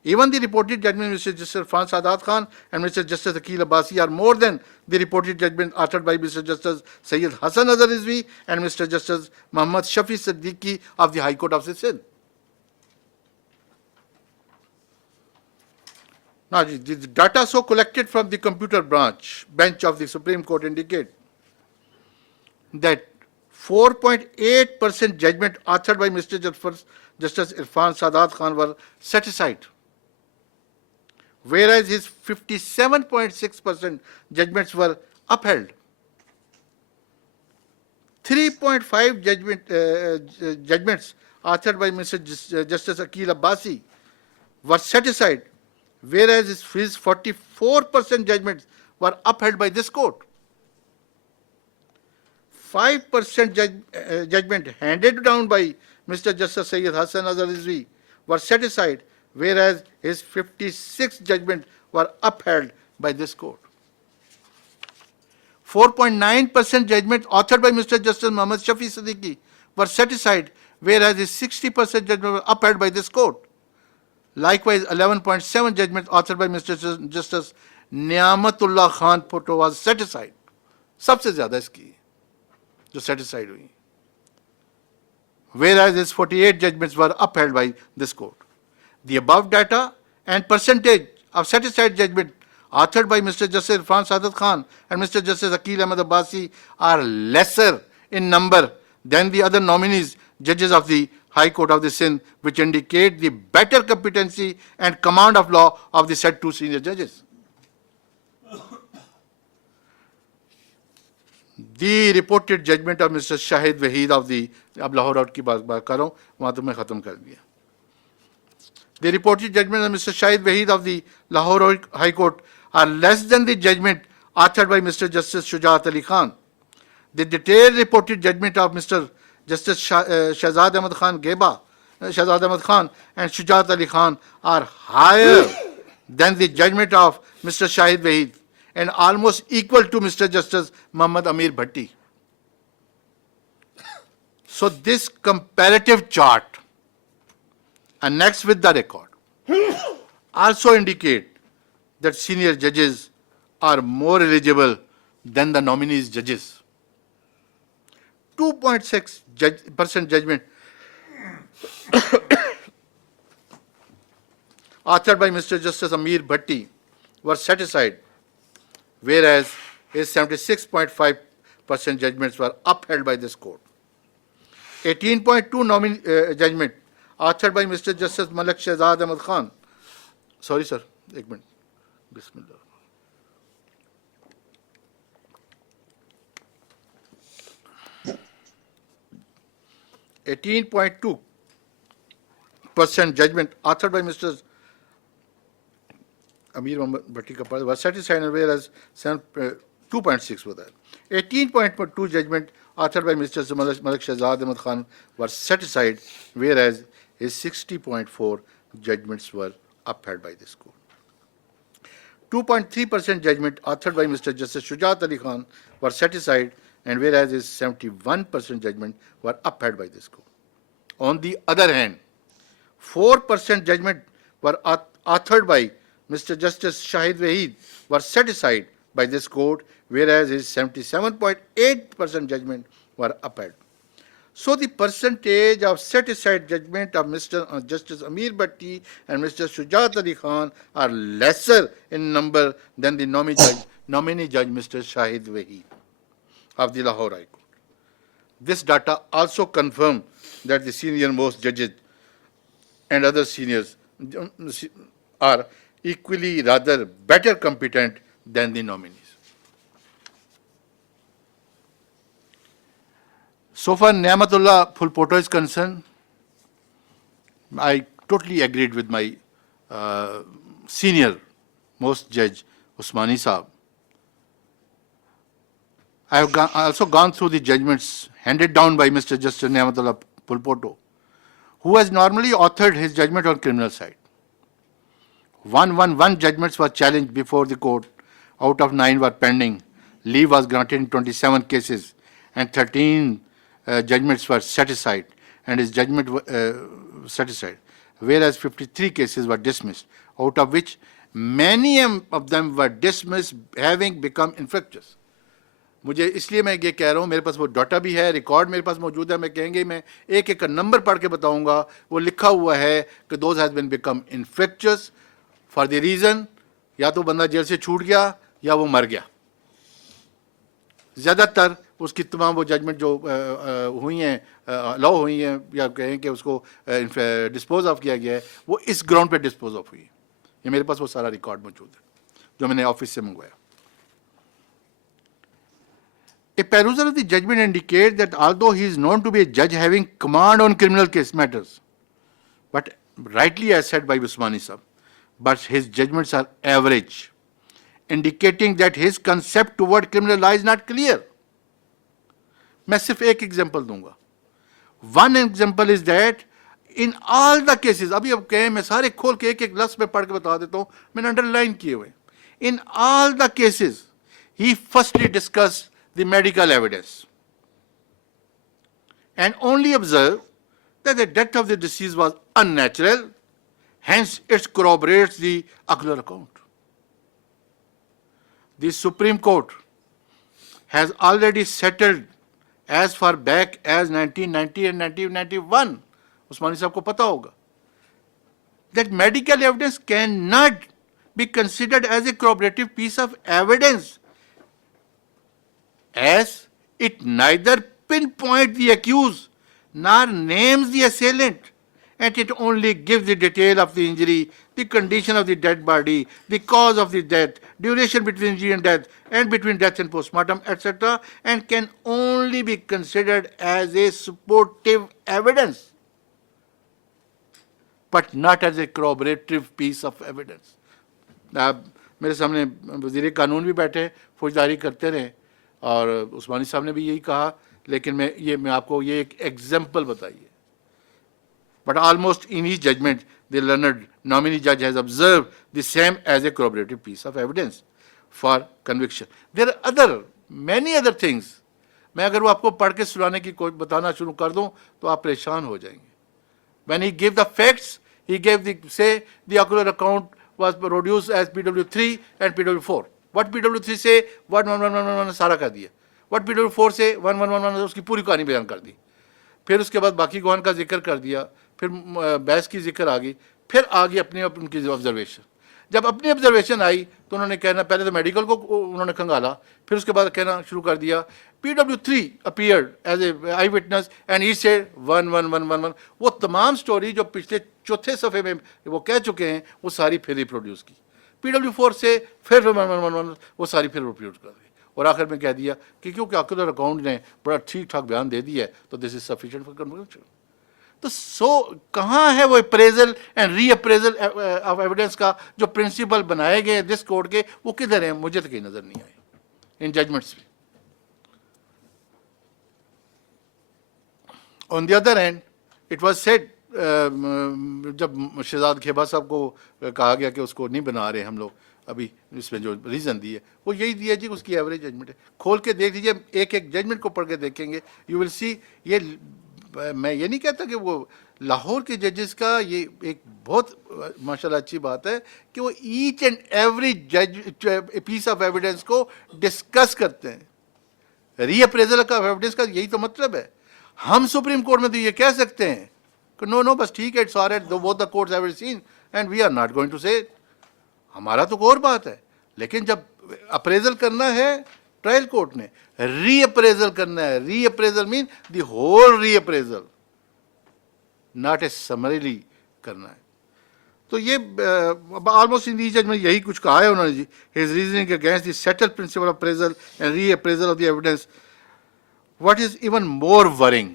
even the reported judgment of Mr. Justice Irfan Sadat Khan and Mr. Justice Akil Abbasi are more than the reported judgment authored by Mr. Justice Sayyid Hassan Azhar Rizvi and Mr. Justice Muhammad Shafi Siddiqui of the High Court of Sindh. Now, the data so collected from the computer bench of the Supreme Court indicate that 4.8% judgment authored by Mr. Justice Irfan Sadat Khan were set aside, whereas his 57.6% judgments were upheld. 3.5 judgments authored by Mr. Justice Akil Abbasi were set aside, whereas his 44% judgments were upheld by this court. 5% judgment handed down by Mr. Justice Sayyid Hassan Azhar Rizvi were set aside, whereas his 56 judgments were upheld by this court. 4.9% judgment authored by Mr. Justice Muhammad Shafi Siddiqui were set aside, whereas his 60% judgment were upheld by this court. Likewise, 11.7 judgment authored by Mr. Justice Niamatullah Khan Phulpoto was set aside. सबसे ज़्यादा इसकी जो set aside हुई. Whereas his 48 judgments were upheld by this court. The above data and percentage of set aside judgment authored by Mr. Justice Irfan Sadat Khan and Mr. Justice Akil Ahmed Abbasi are lesser in number than the other nominees, judges of the High Court of the Sindh, which indicate the better competency and command of law of the said two senior judges. The reported judgment of Mr. Shahid Wahid of the, अब Lahore out की बात कर रहा हूँ, वहाँ तो मैं ख़त्म कर दिया. The reported judgment of Mr. Shahid Wahid of the Lahore High Court are less than the judgment authored by Mr. Justice Shujaat Ali Khan. The detailed reported judgment of Mr. Justice Shahzad Ahmad Khan Gheba, Shahzad Ahmad Khan and Shujaat Ali Khan are higher than the judgment of Mr. Shahid Wahid and almost equal to Mr. Justice Muhammad Amir Bhatti. So this comparative chart annexed with the record also indicate that senior judges are more eligible than the nominees judges. 2.6% judgment authored by Mr. Justice Amir Bhatti were set aside, whereas his 76.5% judgments were upheld by this court. 18.2 judgment authored by Mr. Justice Malik Shehzad Ahmad Khan. Sorry, sir. Ek minute. Bismillah. %% judgment authored by Mr. Amir Bhatti Kapal was satisfied, whereas 2.6 were there. 18.2 judgment authored by Mr. Malik Shehzad Ahmad Khan were satisfied, whereas his 60.4 judgments were upheld by this court. 2.3% judgment authored by Mr. Justice Shujat Ali Khan were satisfied, and whereas his 71% judgment were upheld by this court. On the other hand, 4% judgment were authored by Mr. Justice Shahid Wahid were set aside by this court, whereas his 77.8% judgment were upheld. So the percentage of set aside judgment of Mr. Justice Amir Bhatti and Mr. Shujat Ali Khan are lesser in number than the nominee judge Mr. Shahid Wahid of the Lahore High Court. This data also confirms that the senior most judges and other seniors are equally rather better competent than the nominees. So far, Niamatullah Phulpoto is concerned, I totally agreed with my senior most judge, Usmani Saab. I have also gone through the judgments handed down by Mr. Justice Niamatullah Phulpoto, who has normally authored his judgment on criminal side. 111 judgments were challenged before the court. Out of 9 were pending. Leave was granted in 27 cases, and 13 judgments were set aside, and his judgment set aside, whereas 53 cases were dismissed, out of which many of them were dismissed having become infectious. मुझे इसलिए मैं ये कह रहा हूँ, मेरे पास वो data भी है, रिकॉर्ड मेरे पास मौजूद है, मैं कहेंगे मैं एक एक नंबर पढ़ के बताऊंगा, वो लिखा हुआ है कि those has been become infectious for the reason या तो बंदा जेल से छूट गया या वो मर गया. ज़्यादातर उसकी तमाम वो जजमेंट जो हुई हैं, लॉ हुई हैं, या कहें कि उसको डिस्पोज ऑफ किया गया है, वो इस ग्राउंड पे डिस्पोज ऑफ हुई है. ये मेरे पास वो सारा रिकॉर्ड मौजूद है जो मैंने ऑफिस से मंगवाया. A perusal of the judgment indicates that although he is known to be a judge having command on criminal case matters, but rightly as said by Usmani Sahab, but his judgments are average, indicating that his concept toward criminal law is not clear. मैं सिर्फ एक example दूंगा. One example is that in all the cases, अभी अब कहें मैं सारे खोल के एक एक लफ्ज में पढ़ के बता देता हूँ, मैंने अंडरलाइन किए हुए. In all the cases, he firstly discussed the medical evidence and only observed that the death of the deceased was unnatural, hence it corroborates the ocular account. The Supreme Court has already settled as far back as 1990 and 1991, Usmani Sahab ko pata hoga, that medical evidence cannot be considered as a corroborative piece of evidence, as it neither pinpoints the accused nor names the assailant, and it only gives the detail of the injury, the condition of the dead body, the cause of the death, duration between injury and death, and between death and postmortem, etc., and can only be considered as a supportive evidence, but not as a corroborative piece of evidence. मेरे सामने वज़ीर कानून भी बैठे, फौजदारी करते रहे, और उस्मानी साहब ने भी यही कहा, लेकिन मैं आपको ये एक एग्जाम्पल बताइए. But almost in each judgment, the learned nominee judge has observed the same as a corroborative piece of evidence for conviction. There are many other things. मैं अगर वो आपको पढ़ के सुनाने की कोई बताना शुरू कर दूं, तो आप परेशान हो जाएंगे. When he gave the facts, He gave the ocular account was produced as PW3 and PW4. What PW3 say 1111 सारा कर दिया, what PW4 से 1111 उसकी पूरी कहानी बयान कर दी, फिर उसके बाद बाकी गवान का जिक्र कर दिया, फिर बहस की जिक्र आ गई, फिर आ गई अपनी उनकी ऑब्जर्वेशन. जब अपनी ऑब्जर्वेशन आई तो उन्होंने कहना, पहले तो मेडिकल को उन्होंने खंगाला, फिर उसके बाद कहना शुरू कर दिया PW3 appeared as a I witness and he said 1111. वो तमाम स्टोरी जो पिछले चौथे सफ़े में वो कह चुके हैं वो सारी फिर रिप्रोड्यूस की. PW4 से फिर 1111 वो सारी फिर रिप्रोड्यूस कर दी, और आखिर में कह दिया कि क्योंकि ऑक्यूलर अकाउंट ने बड़ा ठीक ठाक बयान दे दिया है तो this is sufficient for conviction. तो कहाँ है वो appraisal and re appraisal of evidence का जो प्रिंसिपल बनाए गए दिस कोर्ट के, वो किधर हैं? मुझे तो कहीं नजर नहीं आए इन जजमेंट्स में. On the other hand it was said, जब शहजाद खेबा साहब को कहा गया कि उसको नहीं बना रहे हम लोग, अभी इसमें जो रीज़न दिए वो यही दिया जी, उसकी एवरेज जजमेंट है. खोल के देख लीजिए, एक एक जजमेंट को पढ़ के देखेंगे, यू विल सी. ये मैं ये नहीं कहता कि वो लाहौर के जजेस का ये एक बहुत माशाल्लाह अच्छी बात है कि वो each and every piece of evidence को डिस्कस करते हैं. रीअप्रेजल का एविडेंस का यही तो मतलब है. हम सुप्रीम कोर्ट में तो ये कह सकते हैं कि नो बस ठीक है, it's alright, both the courts have seen and we are not going to say. हमारा तो और बात है, लेकिन जब अप्रेजल करना है ट्रायल कोर्ट ने, रीअप्रेजल करना है. Reappraisal mean the whole reappraisal, not a summarily करना है. तो ये ऑलमोस्ट इन दी जजमेंट यही कुछ कहा है उन्होंने जी. His reasoning against the settled principle of appraisal and reappraisal of the evidence. What is even more worrying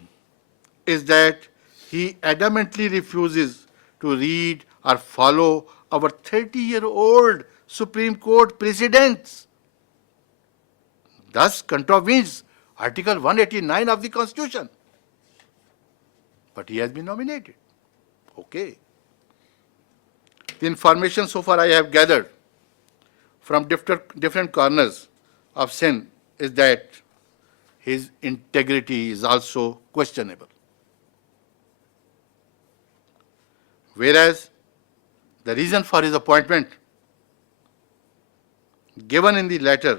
is that he adamantly refuses to read or follow our 30-year-old Supreme Court precedents, thus contravenes Article 189 of the Constitution. But he has been nominated. Okay. The information so far I have gathered from different corners of Sindh is that his integrity is also questionable. Whereas the reason for his appointment given in the letter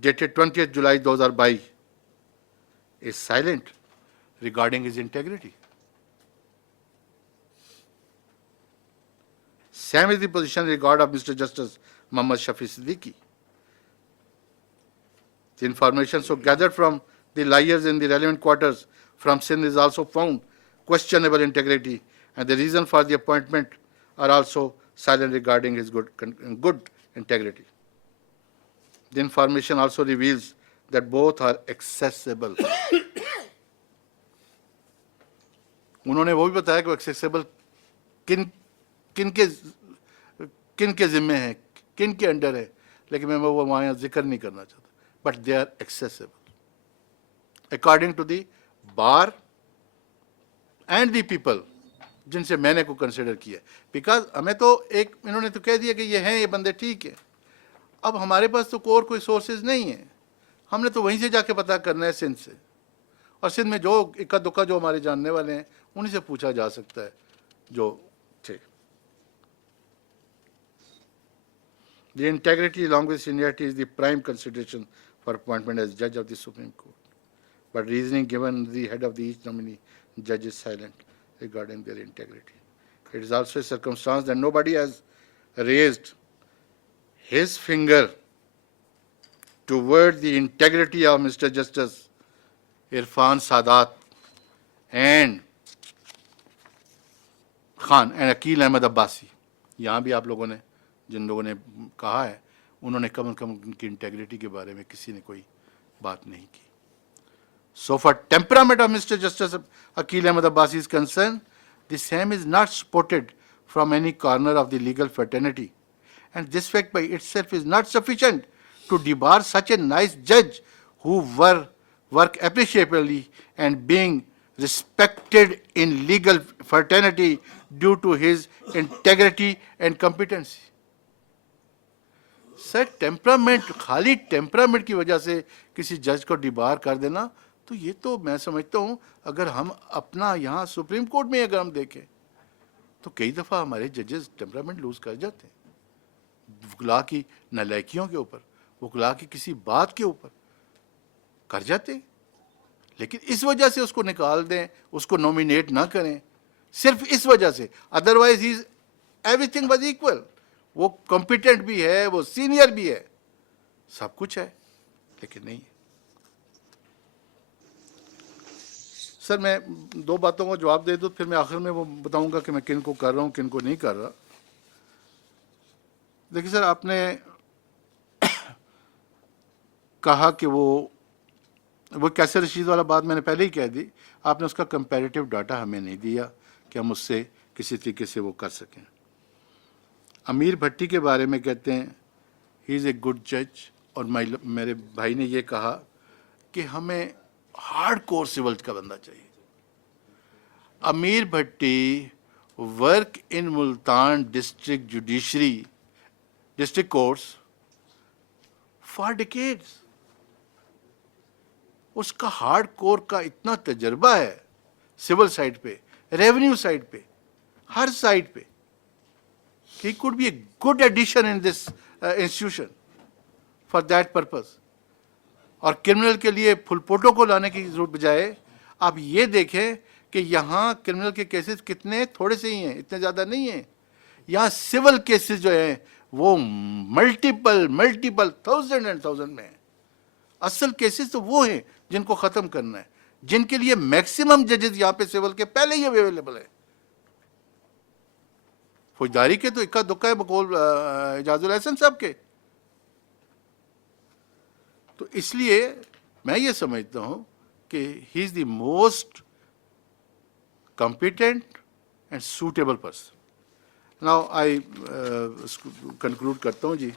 dated 20th July 2022 is silent regarding his integrity. Same is the position in regard of Mr. Justice Muhammad Shafi Siddiqui. The information so gathered from the liars in the relevant quarters from Sindh is also found questionable integrity, and the reason for the appointment are also silent regarding his good integrity. The information also reveals that both are accessible. उन्होंने वो भी बताया कि accessible किन के जिम्मे है, किन के अंडर है, लेकिन मैं वो वहाँ जिक्र नहीं करना चाहता. But they are accessible according to the bar and the people जिनसे मैंने को कंसिडर किया. बिकॉज हमें तो एक इन्होंने तो कह दिया कि ये हैं, ये बंदे ठीक है. अब हमारे पास तो और कोई सोर्सेज नहीं है, हमने तो वहीं से जाके पता करना है सिंध से, और सिंध में जो इक्का दुक्का जो हमारे जानने वाले हैं उन्हीं से पूछा जा सकता है जो थे. The integrity along with seniority is the prime consideration for appointment as judge of the Supreme Court. But reasoning given the head of the each nominee judge is silent regarding their integrity. It is also a circumstance that nobody has raised his finger toward the integrity of Mr. Justice Irfan Sadat and Khan and Akil Ahmed Abbasi. यहाँ भी आप लोगों ने जिन लोगों ने कहा है उन्होंने कम उनकी इंटेग्रिटी के बारे में किसी ने कोई बात नहीं की. So for temperament of Mr. Justice Akil Ahmed Abbasi is concerned, the same is not supported from any corner of the legal fraternity, and this fact by itself is not sufficient to debar such a nice judge who work appreciably and being respected in legal fraternity due to his integrity and competency. Sir temperament, खाली temperament की वजह से किसी जज को debar कर देना, तो ये तो मैं समझता हूँ अगर हम अपना यहाँ सुप्रीम कोर्ट में अगर हम देखें तो कई दफ़ा हमारे जजेस टेम्परामेंट लूज कर जाते हैं वकला की नालायकियों के ऊपर, वकला की किसी बात के ऊपर कर जाते हैं। लेकिन इस वजह से उसको निकाल दें, उसको नॉमिनेट ना करें, सिर्फ इस वजह से, otherwise he everything was equal. वो कॉम्पिटेंट भी है, वो सीनियर भी है, सब कुछ है, लेकिन नहीं है। सर मैं दो बातों का जवाब दे दूं, फिर मैं आखिर में वो बताऊंगा कि मैं किन को कर रहा हूं, किन को नहीं कर रहा। देखिए सर, आपने कहा कि वो कैसे रशीद वाला बात मैंने पहले ही कह दी, आपने उसका कंपैरेटिव डाटा हमें नहीं दिया कि हम उससे किसी तरीके से वो कर सकें। अमीर भट्टी के बारे में कहते हैं ही इज़ ए गुड जज, और मेरे भाई ने ये कहा कि हमें हार्ड कोर सिविल का बंदा चाहिए। Amir Bhatti work in Multan district judiciary district courts for decades. उसका हार्ड कोर का इतना तजर्बा है सिविल साइड पे, रेवेन्यू साइड पे, हर साइड पे, कि could be a good addition in this institution for that purpose. और क्रिमिनल के लिए फुलपोटो को लाने की जरूरत बजाय आप ये देखें कि यहाँ क्रिमिनल के केसेस कितने थोड़े से ही हैं, इतने ज़्यादा नहीं हैं। यहाँ सिविल केसेस जो हैं वो मल्टीपल थाउजेंड एंड थाउजेंड में हैं। असल केसेस तो वो हैं जिनको ख़त्म करना है, जिनके लिए मैक्सिमम जजेस यहाँ पे सिविल के पहले ही अवेलेबल है। फौजदारी के तो इक्का दुक्का है बकौल इजाजुल हसन साहब के। तो इसलिए मैं ये समझता हूँ कि he is the most competent and suitable person. Now I conclude करता हूँ जी।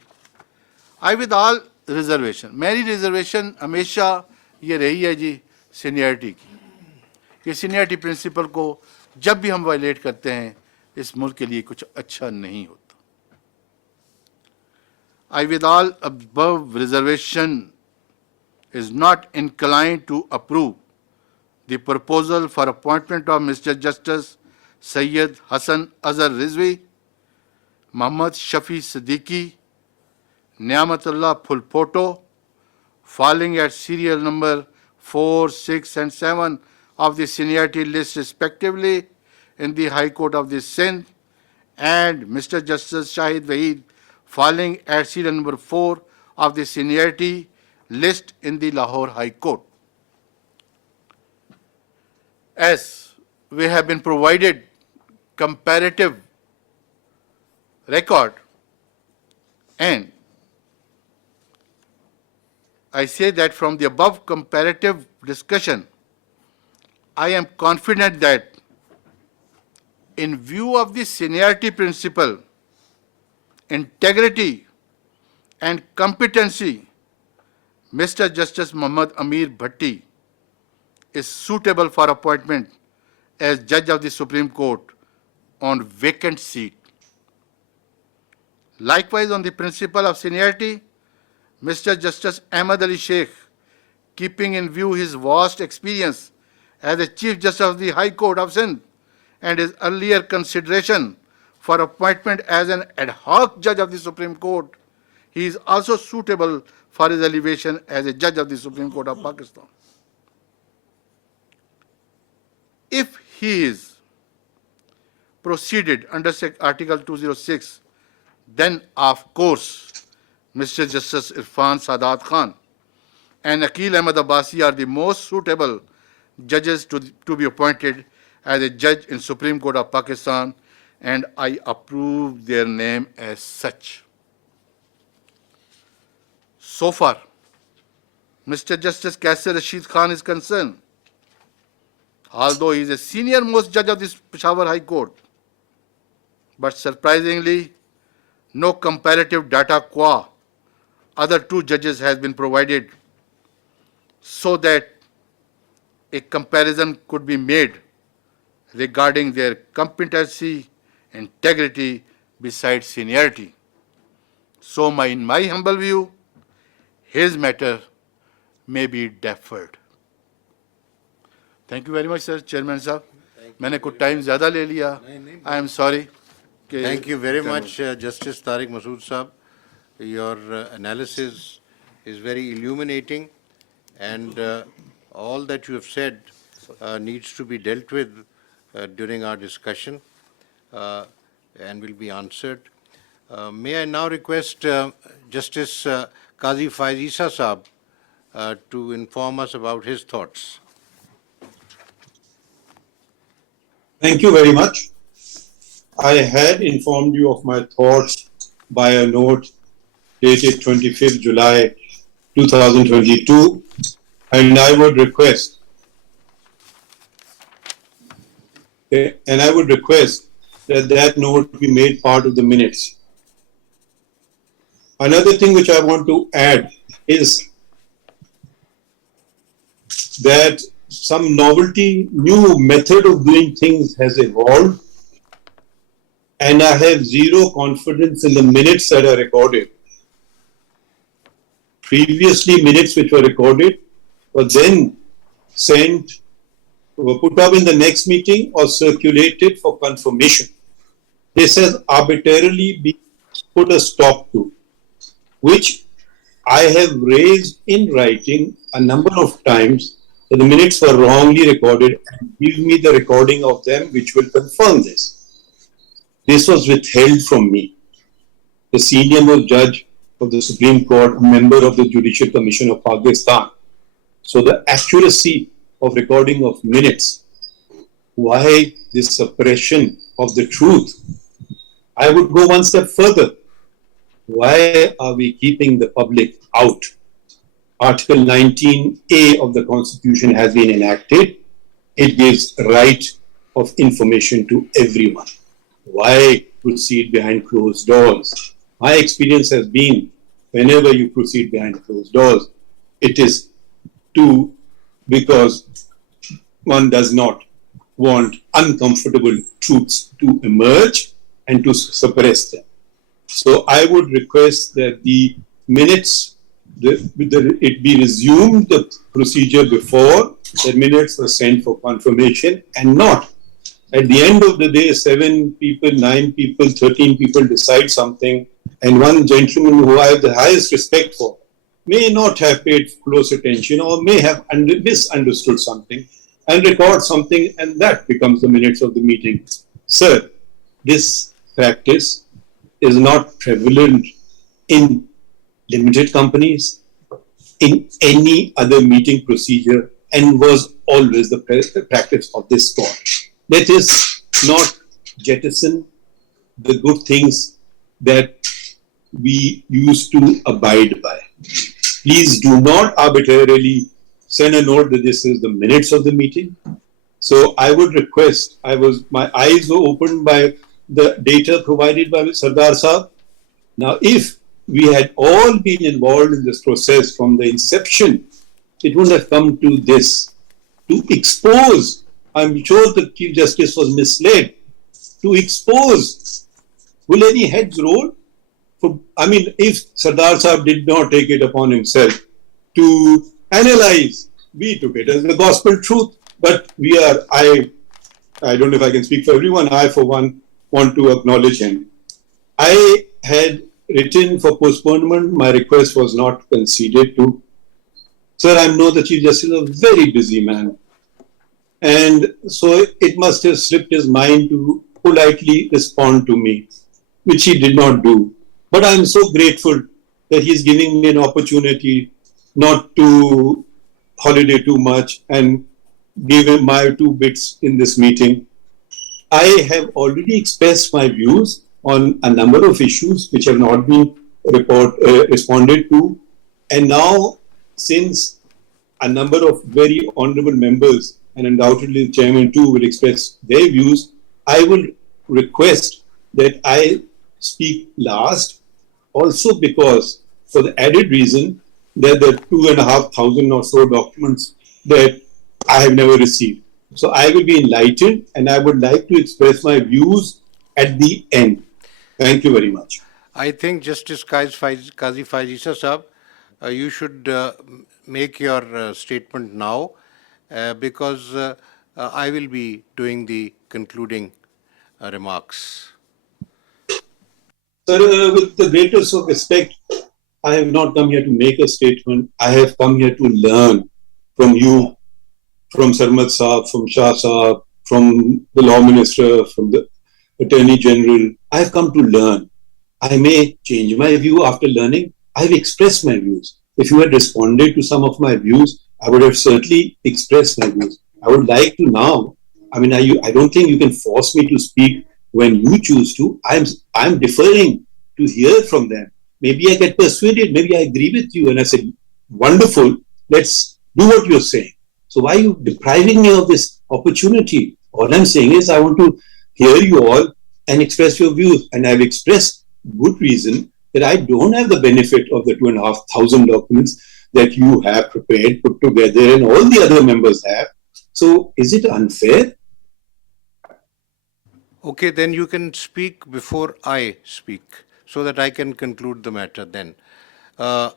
I with all reservation, मेरी रिजर्वेशन हमेशा ये रही है जी सीनियरिटी की। ये सीनियरिटी प्रिंसिपल को जब भी हम वायलेट करते हैं इस मुल्क के लिए कुछ अच्छा नहीं होता। I with all above reservation is not inclined to approve the proposal for appointment of Mr. Justice Sayyid Hassan Azhar Rizvi, Muhammad Shafi Siddiqui, Niamatullah Phulpoto, falling at serial number 4, 6, and 7 of the seniority list respectively in the High Court of the Sindh, and Mr. Justice Shahid Waheed, falling at serial number 4 of the seniority list in the Lahore High Court. As we have been provided comparative record, and I say that from the above comparative discussion, I am confident that in view of the seniority principle, integrity and competency, Mr. Justice Muhammad Amir Bhatti is suitable for appointment as Judge of the Supreme Court on vacant seat. Likewise, on the principle of seniority, Mr. Justice Ahmad Ali Sheikh, keeping in view his vast experience as a Chief Justice of the High Court of Sindh and his earlier consideration for appointment as an ad hoc Judge of the Supreme Court, he is also suitable for his elevation as a Judge of the Supreme Court of Pakistan. If he is proceeded under Article 206, then of course Mr. Justice Irfan Sadat Khan and Aqil Ahmad Abbasi are the most suitable judges to be appointed as a judge in Supreme Court of Pakistan, and I approve their name as such. So far, Mr. Justice Kaisar Rashid Khan is concerned, although he is a senior most judge of this Peshawar High Court, but surprisingly, no comparative data qua other two judges has been provided so that a comparison could be made regarding their competency, integrity, besides seniority. So in my humble view, his matter may be deferred. Thank you very much, sir. Chairman Sahab. मैंने कुछ time ज़्यादा ले लिया. I am sorry. Thank you very much, Justice Tariq Masood Saab. Your analysis is very illuminating, and all that you have said needs to be dealt with during our discussion and will be answered. May I now request Justice Qazi Faiz Isa Saab to inform us about his thoughts. Thank you very much. I had informed you of my thoughts by a note dated 25th July 2022, and I would request that that note be made part of the minutes. Another thing which I want to add is that some novelty, new method of doing things has evolved, and I have zero confidence in the minutes that are recorded. Previously, minutes which were recorded were then sent, were put up in the next meeting or circulated for confirmation. This has arbitrarily been put a stop to, which I have raised in writing a number of times, that the minutes were wrongly recorded, and give me the recording of them which will confirm this. This was withheld from me. The senior most judge of the Supreme Court, a member of the Judicial Commission of Pakistan. So the accuracy of recording of minutes, why this suppression of the truth? I would go one step further. Why are we keeping the public out? Article 19A of the Constitution has been enacted. It gives right of information to everyone. Why proceed behind closed doors? My experience has been, whenever you proceed behind closed doors, it is because one does not want uncomfortable truths to emerge and to suppress them. So I would request that the minutes, it be resumed, the procedure before the minutes were sent for confirmation, and not at the end of the day, 7 people, 9 people, 13 people decide something, and one gentleman who I have the highest respect for may not have paid close attention or may have misunderstood something and record something, and that becomes the minutes of the meeting. Sir, this practice is not prevalent in limited companies, in any other meeting procedure, and was always the practice of this court. Let us not jettison the good things that we used to abide by. Please do not arbitrarily send a note that this is the minutes of the meeting. So I would request, my eyes were opened by the data provided by Sardar Saab. Now, if we had all been involved in this process from the inception, it wouldn't have come to this. To expose, I'm sure the Chief Justice was misled. To expose, will any heads roll? If Sardar Saab did not take it upon himself to analyze, we took it as the gospel truth. But I don't know if I can speak for everyone, I for one want to acknowledge him. I had written for postponement, my request was not conceded to. Sir, I know the Chief Justice is a very busy man. And so it must have slipped his mind to politely respond to me, which he did not do. But I'm so grateful that he's giving me an opportunity not to holiday too much and give him my 2 bits in this meeting. I have already expressed my views on a number of issues which have not been responded to. And now, since a number of very honorable members, and undoubtedly the chairman too, will express their views, I will request that I speak last, also because, for the added reason that the 2,500 or so documents that I have never received. So I will be enlightened, and I would like to express my views at the end. Thank you very much. I think Justice Qazi Faiz Isa Saab, you should make your statement now, because I will be doing the concluding remarks. Sir, with the greatest of respect, I have not come here to make a statement. I have come here to learn from you, from Sarmat Saab, from Shah Saab, from the Law Minister, from the Attorney General. I have come to learn. I may change my view after learning. I have expressed my views. If you had responded to some of my views, I would have certainly expressed my views. I would like to now, I don't think you can force me to speak when you choose to. I'm deferring to hear from them. Maybe I get persuaded, maybe I agree with you, and I said, wonderful, let's do what you're saying. So why are you depriving me of this opportunity? All I'm saying is I want to hear you all and express your views. And I've expressed good reason that I don't have the benefit of the 2,500 documents that you have prepared, put together, and all the other members have. So is it unfair? Okay, then you can speak before I speak, so that I can conclude the matter then. I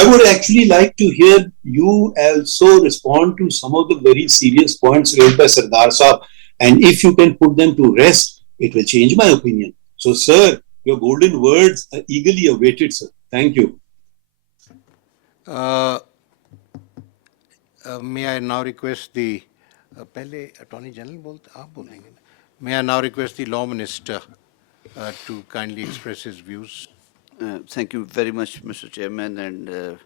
would actually like to hear you also respond to some of the very serious points raised by Sardar Saab. And if you can put them to rest, it will change my opinion. So, sir, your golden words are eagerly awaited, sir. Thank you. May I now request the पहले Attorney General बोलते आप बोलेंगे ना? May I now request the Law Minister to kindly express his views? Thank you very much, Mr. Chairman. And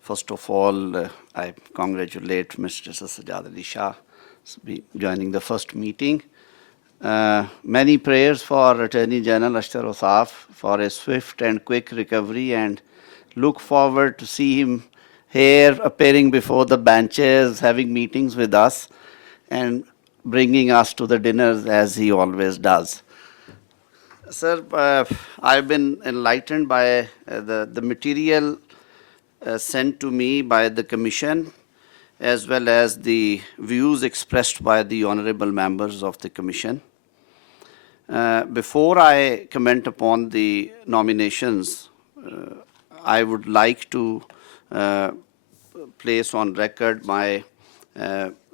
first of all, I congratulate Mr. Sajjad Ali Shah joining the first meeting. Many prayers for Attorney General Ashtar Osaf for a swift and quick recovery, and look forward to see him here appearing before the benches, having meetings with us, and bringing us to the dinners as he always does. Sir, I've been enlightened by the material sent to me by the Commission, as well as the views expressed by the honorable members of the Commission. Before I comment upon the nominations, I would like to place on record my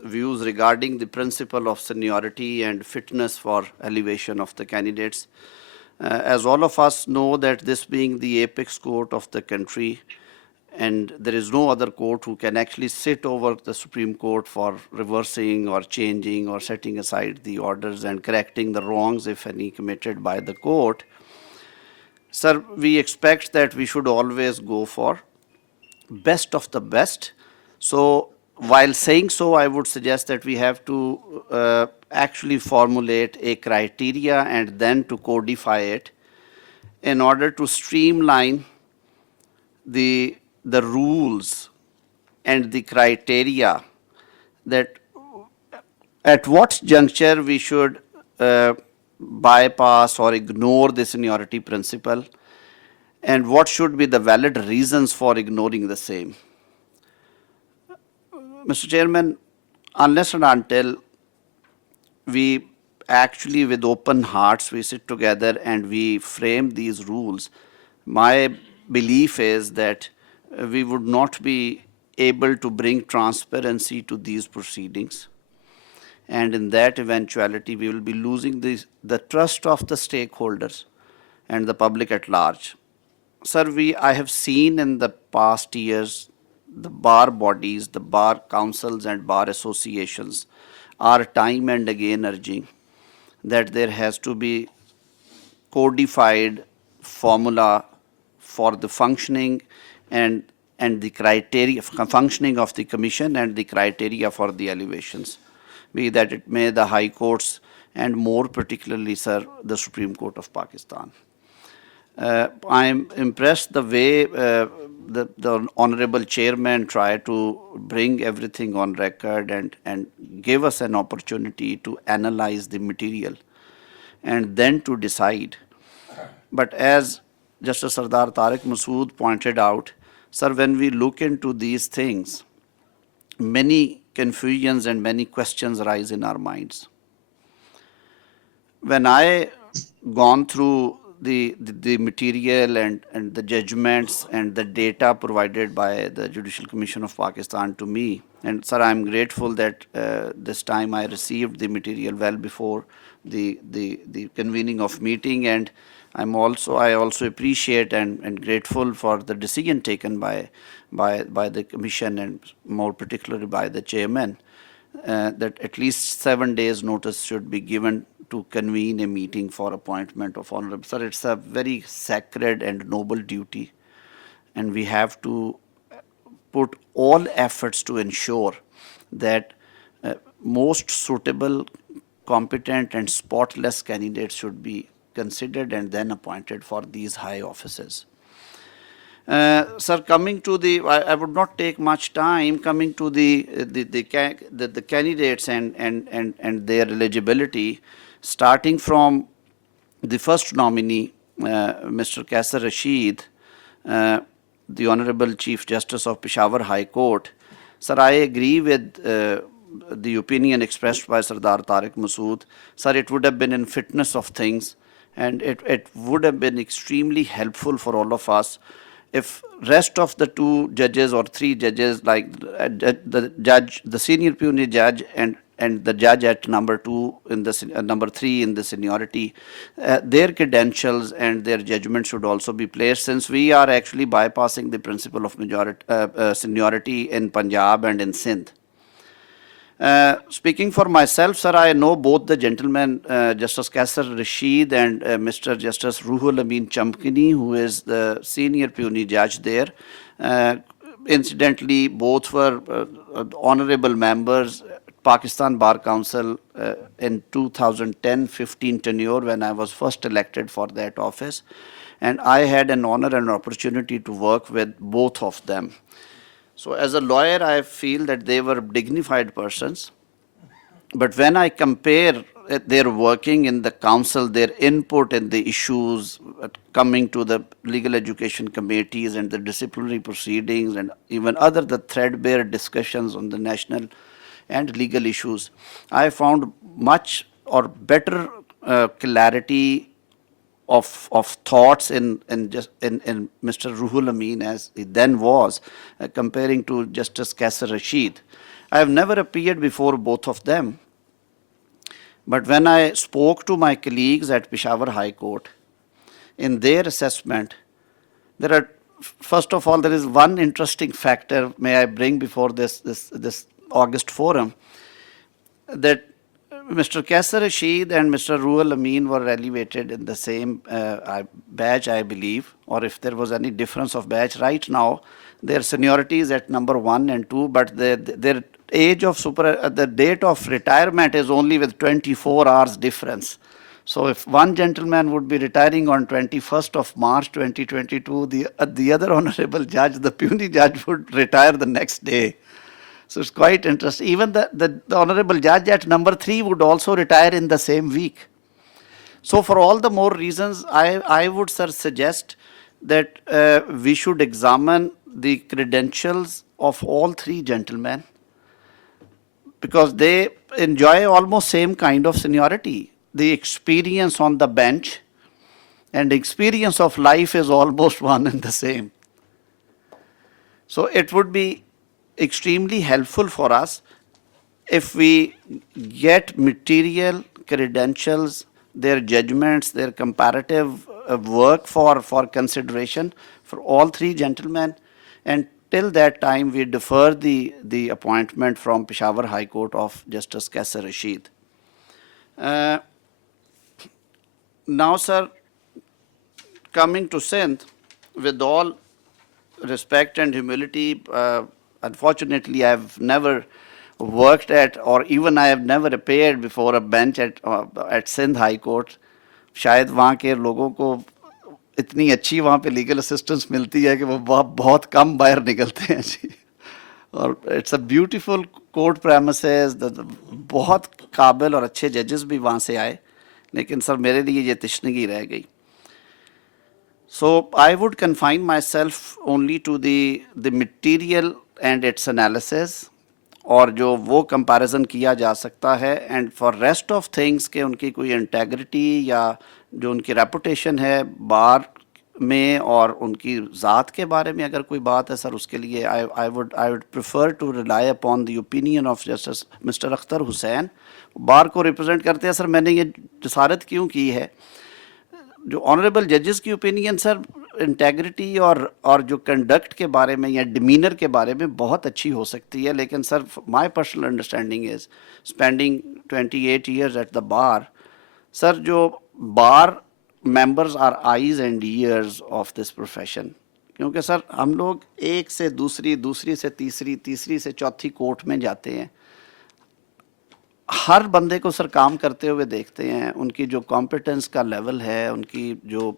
views regarding the principle of seniority and fitness for elevation of the candidates. As all of us know that this being the apex court of the country, and there is no other court who can actually sit over the Supreme Court for reversing or changing or setting aside the orders and correcting the wrongs, if any, committed by the court. Sir, we expect that we should always go for best of the best. So while saying so, I would suggest that we have to actually formulate a criteria and then to codify it in order to streamline the rules and the criteria, that at what juncture we should bypass or ignore the seniority principle, and what should be the valid reasons for ignoring the same. Mr. Chairman, unless and until we actually with open hearts we sit together and we frame these rules, my belief is that we would not be able to bring transparency to these proceedings. And in that eventuality, we will be losing the trust of the stakeholders and the public at large. Sir, I have seen in the past years, the bar bodies, the bar councils and bar associations are time and again urging that there has to be codified formula for the functioning and the criteria, functioning of the commission and the criteria for the elevations, be that it may the high courts and more particularly, sir, the Supreme Court of Pakistan. I am impressed the way the honorable chairman tried to bring everything on record and give us an opportunity to analyze the material and then to decide. But as Justice Sardar Tariq Masood pointed out, sir, when we look into these things, many confusions and many questions arise in our minds. When I gone through the material and the judgments and the data provided by the Judicial Commission of Pakistan to me. And sir, I'm grateful that this time I received the material well before the convening of meeting, and I also appreciate and grateful for the decision taken by the commission, and more particularly by the chairman, that at least 7 days notice should be given to convene a meeting for appointment of honorable. Sir, it's a very sacred and noble duty, and we have to put all efforts to ensure that most suitable, competent and spotless candidates should be considered and then appointed for these high offices. Sir, coming to I would not take much time coming to the candidates and their eligibility, starting from the first nominee, Mr. Kaisar Rashid, the Honorable Chief Justice of Peshawar High Court. Sir, I agree with the opinion expressed by Sardar Tariq Masood. Sir, it would have been in fitness of things, and it would have been extremely helpful for all of us if rest of the 2 judges or 3 judges, like the judge, the senior puisne judge, and the judge at number 2 in the number 3 in the seniority, their credentials and their judgment should also be placed, since we are actually bypassing the principle of seniority in Punjab and in Sindh. Speaking for myself, sir, I know both the gentlemen, Justice Kaisar Rashid and Mr. Justice Ruhul Amin Chamkini, who is the senior puisne judge there. Incidentally, both were honorable members, Pakistan Bar Council in 2010-15 tenure when I was first elected for that office. And I had an honor and opportunity to work with both of them. So as a lawyer, I feel that they were dignified persons. But when I compare their working in the council, their input in the issues coming to the legal education committees and the disciplinary proceedings and even the threadbare discussions on the national and legal issues, I found much or better clarity of thoughts in Mr. Ruhul Amin as he then was, comparing to Justice Kaisar Rashid. I have never appeared before both of them, but when I spoke to my colleagues at Peshawar High Court, in their assessment, first of all, there is one interesting factor may I bring before this August forum, that Mr. Kaisar Rashid and Mr. Ruhul Amin were elevated in the same badge, I believe, or if there was any difference of badge. Right now, their seniority is at number 1 and 2, but their age of the date of retirement is only with 24 hours difference. So if one gentleman would be retiring on 21st of March 2022, the other honorable judge, the puisne judge, would retire the next day. So it's quite interesting. Even the honorable judge at number 3 would also retire in the same week. So for all the more reasons, I would, sir, suggest that we should examine the credentials of all 3 gentlemen, because they enjoy almost same kind of seniority. The experience on the bench and experience of life is almost one and the same. So it would be extremely helpful for us if we get material credentials, their judgments, their comparative work for consideration for all 3 gentlemen, and till that time we defer the appointment from Peshawar High Court of Justice Kaisar Rashid. Now, sir, coming to Sindh, with all respect and humility, unfortunately, I have never worked at, or even I have never appeared before a bench at Sindh High Court. शायद वहाँ के लोगों को इतनी अच्छी वहाँ पे legal assistance मिलती है कि वो बहुत कम बाहर निकलते हैं जी. और it's a beautiful court premises, बहुत काबिल और अच्छे जजेस भी वहाँ से आए, लेकिन सर मेरे लिए ये तशनगी रह गई. So I would confine myself only to the material and its analysis, और जो वो comparison किया जा सकता है, and for rest of things के उनकी कोई integrity या جو ان کی ریپوٹیشن ہے بار میں اور ان کی ذات کے بارے میں اگر کوئی بات ہے سر, اس کے لیے I would prefer to rely upon the opinion of Justice Mr. Akhtar Hussain. بار کو ریپرزینٹ کرتے ہیں سر. میں نے یہ جسارت کیوں کی ہے, جو آنریبل ججز کی اوپینین سر انٹیگریٹی اور جو کنڈکٹ کے بارے میں یا ڈیمینر کے بارے میں بہت اچھی ہو سکتی ہے, لیکن sir my personal understanding is spending 28 years at the bar, sir جو bar members are eyes and ears of this profession. کیونکہ سر ہم لوگ ایک سے دوسری, دوسری سے تیسری, تیسری سے چوتھی کورٹ میں جاتے ہیں, ہر بندے کو سر کام کرتے ہوئے دیکھتے ہیں, ان کی جو کمپیٹنس کا لیول ہے, ان کی جو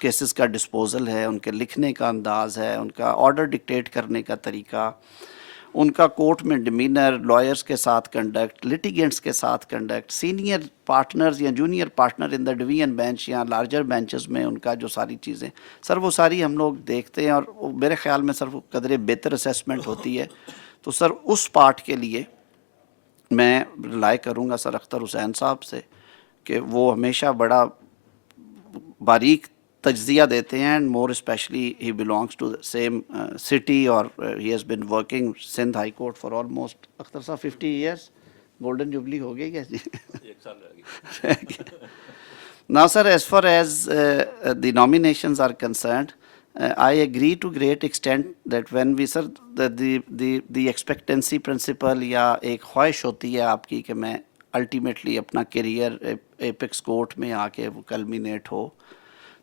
کیسز کا ڈسپوزل ہے, ان کے لکھنے کا انداز ہے, ان کا آرڈر ڈکٹیٹ کرنے کا طریقہ, ان کا کورٹ میں ڈیمینر, لائرز کے ساتھ کنڈکٹ, لٹیگنٹس کے ساتھ کنڈکٹ, سینئر پارٹنرز یا junior partner in the division bench یا لارجر بینچز میں ان کا جو ساری چیزیں سر وہ ساری ہم لوگ دیکھتے ہیں, اور میرے خیال میں سر وہ قدرے بہتر اسیسمنٹ ہوتی ہے. تو سر اس پارٹ کے لیے میں رائے کروں گا سر اختر حسین صاحب سے کہ وہ ہمیشہ بڑا باریک تجزیہ دیتے ہیں, and more specially he belongs to same city, اور he has been working Sindh high court for almost Akhtar sahib 50 years. Golden jubilee ہو گئی کیا جی؟ Now sir, as far as the nominations are concerned, I agree to great extent that when we sir the expectancy principle یا ایک خواہش ہوتی ہے آپ کی کہ میں الٹیمیٹلی اپنا کیریئر ایپکس کورٹ میں آ کے وہ کلمینیٹ ہو,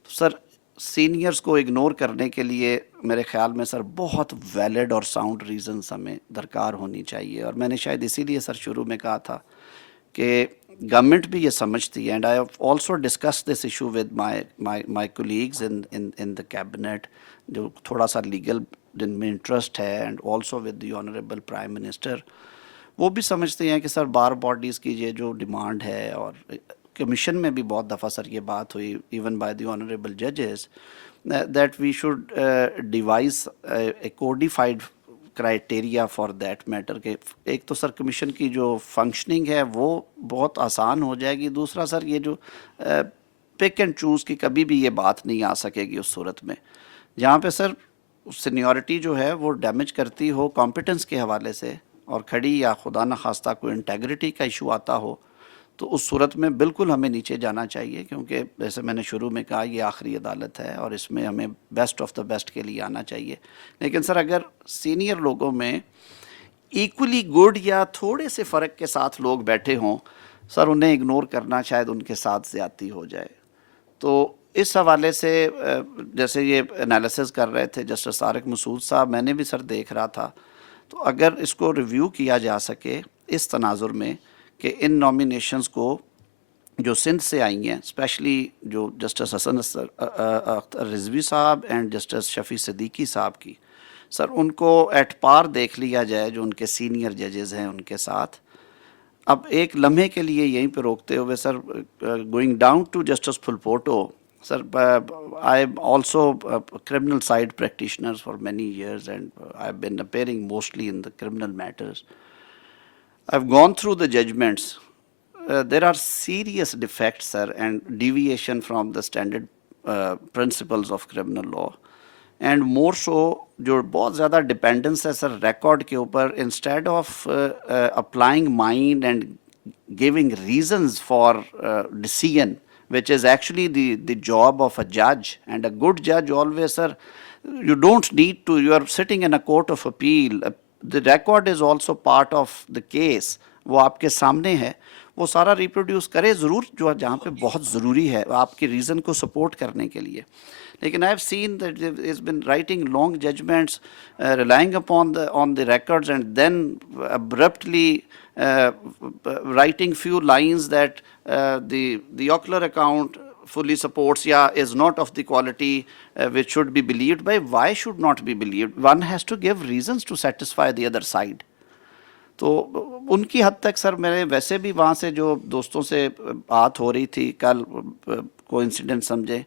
تو سر سینئرز کو اگنور کرنے کے لیے میرے خیال میں سر بہت ویلڈ اور ساؤنڈ ریزنز ہمیں درکار ہونی چاہیے. اور میں نے شاید اسی لیے سر شروع میں کہا تھا کہ گورنمنٹ بھی یہ سمجھتی ہے, and I have also discuss this issue with my colleagues in the cabinet, جو تھوڑا سا لیگل جن میں انٹرسٹ ہے, and also with the honourable prime minister. وہ بھی سمجھتے ہیں کہ سر بار باڈیز کی یہ جو ڈیمانڈ ہے, اور کمیشن میں بھی بہت دفعہ سر یہ بات ہوئی ایون بائی دی آنریبل ججز, that we should devise a codified criteria for that matter. کہ ایک تو سر کمیشن کی جو فنکشننگ ہے وہ بہت آسان ہو جائے گی, دوسرا سر یہ جو پک اینڈ چوز کی کبھی بھی یہ بات نہیں آ سکے گی اس صورت میں جہاں پہ سر سینیورٹی جو ہے وہ ڈیمیج کرتی ہو کمپیٹنس کے حوالے سے, اور کھڑی یا خدا نخواستہ کوئی انٹیگریٹی کا ایشو آتا ہو, تو اس صورت میں بالکل ہمیں نیچے جانا چاہیے. کیونکہ جیسے میں نے شروع میں کہا یہ آخری عدالت ہے, اور اس میں ہمیں بیسٹ آف دا بیسٹ کے لیے آنا چاہیے. لیکن سر اگر سینئر لوگوں میں ایکولی گڈ یا تھوڑے سے فرق کے ساتھ لوگ بیٹھے ہوں, سر انہیں اگنور کرنا شاید ان کے ساتھ زیادتی ہو جائے. تو اس حوالے سے جیسے یہ انالیسز کر رہے تھے جسٹس طارق مسعود صاحب, میں نے بھی سر دیکھ رہا تھا, تو اگر اس کو ریویو کیا جا سکے اس تناظر میں کہ ان نامینیشنز کو جو سندھ سے آئی ہیں, اسپیشلی جو جسٹس حسن رضوی صاحب اینڈ جسٹس شفیع صدیقی صاحب کی, سر ان کو ایٹ پار دیکھ لیا جائے جو ان کے سینئر ججز ہیں ان کے ساتھ. اب ایک لمحے کے لیے یہیں پہ روکتے ہوئے sir going down to justice Phulpoto, sir, I'm also a criminal side practitioner for many years, and I've been appearing mostly in the criminal matters. I've gone through the judgments. There are serious defects, sir, and deviation from the standard principles of criminal law. And more so, جو بہت زیادہ dependence ہے سر record کے اوپر, instead of applying mind and giving reasons for decision, which is actually the job of a judge. And a good judge always, sir, you don't need to, you are sitting in a court of appeal, the record is also part of the case, وہ آپ کے سامنے ہے, وہ سارا reproduce کرے ضرور جو جہاں پہ بہت ضروری ہے آپ کی ریزن کو سپورٹ کرنے کے لیے. لیکن I have seen that he has been writing long judgments, relying upon the records, and then abruptly writing few lines that the ocular account fully supports, is not of the quality which should be believed by. Why should not be believed? One has to give reasons to satisfy the other side. تو ان کی حد تک سر میرے ویسے بھی وہاں سے جو دوستوں سے بات ہو رہی تھی کل, کوئنسیڈنٹ سمجھے,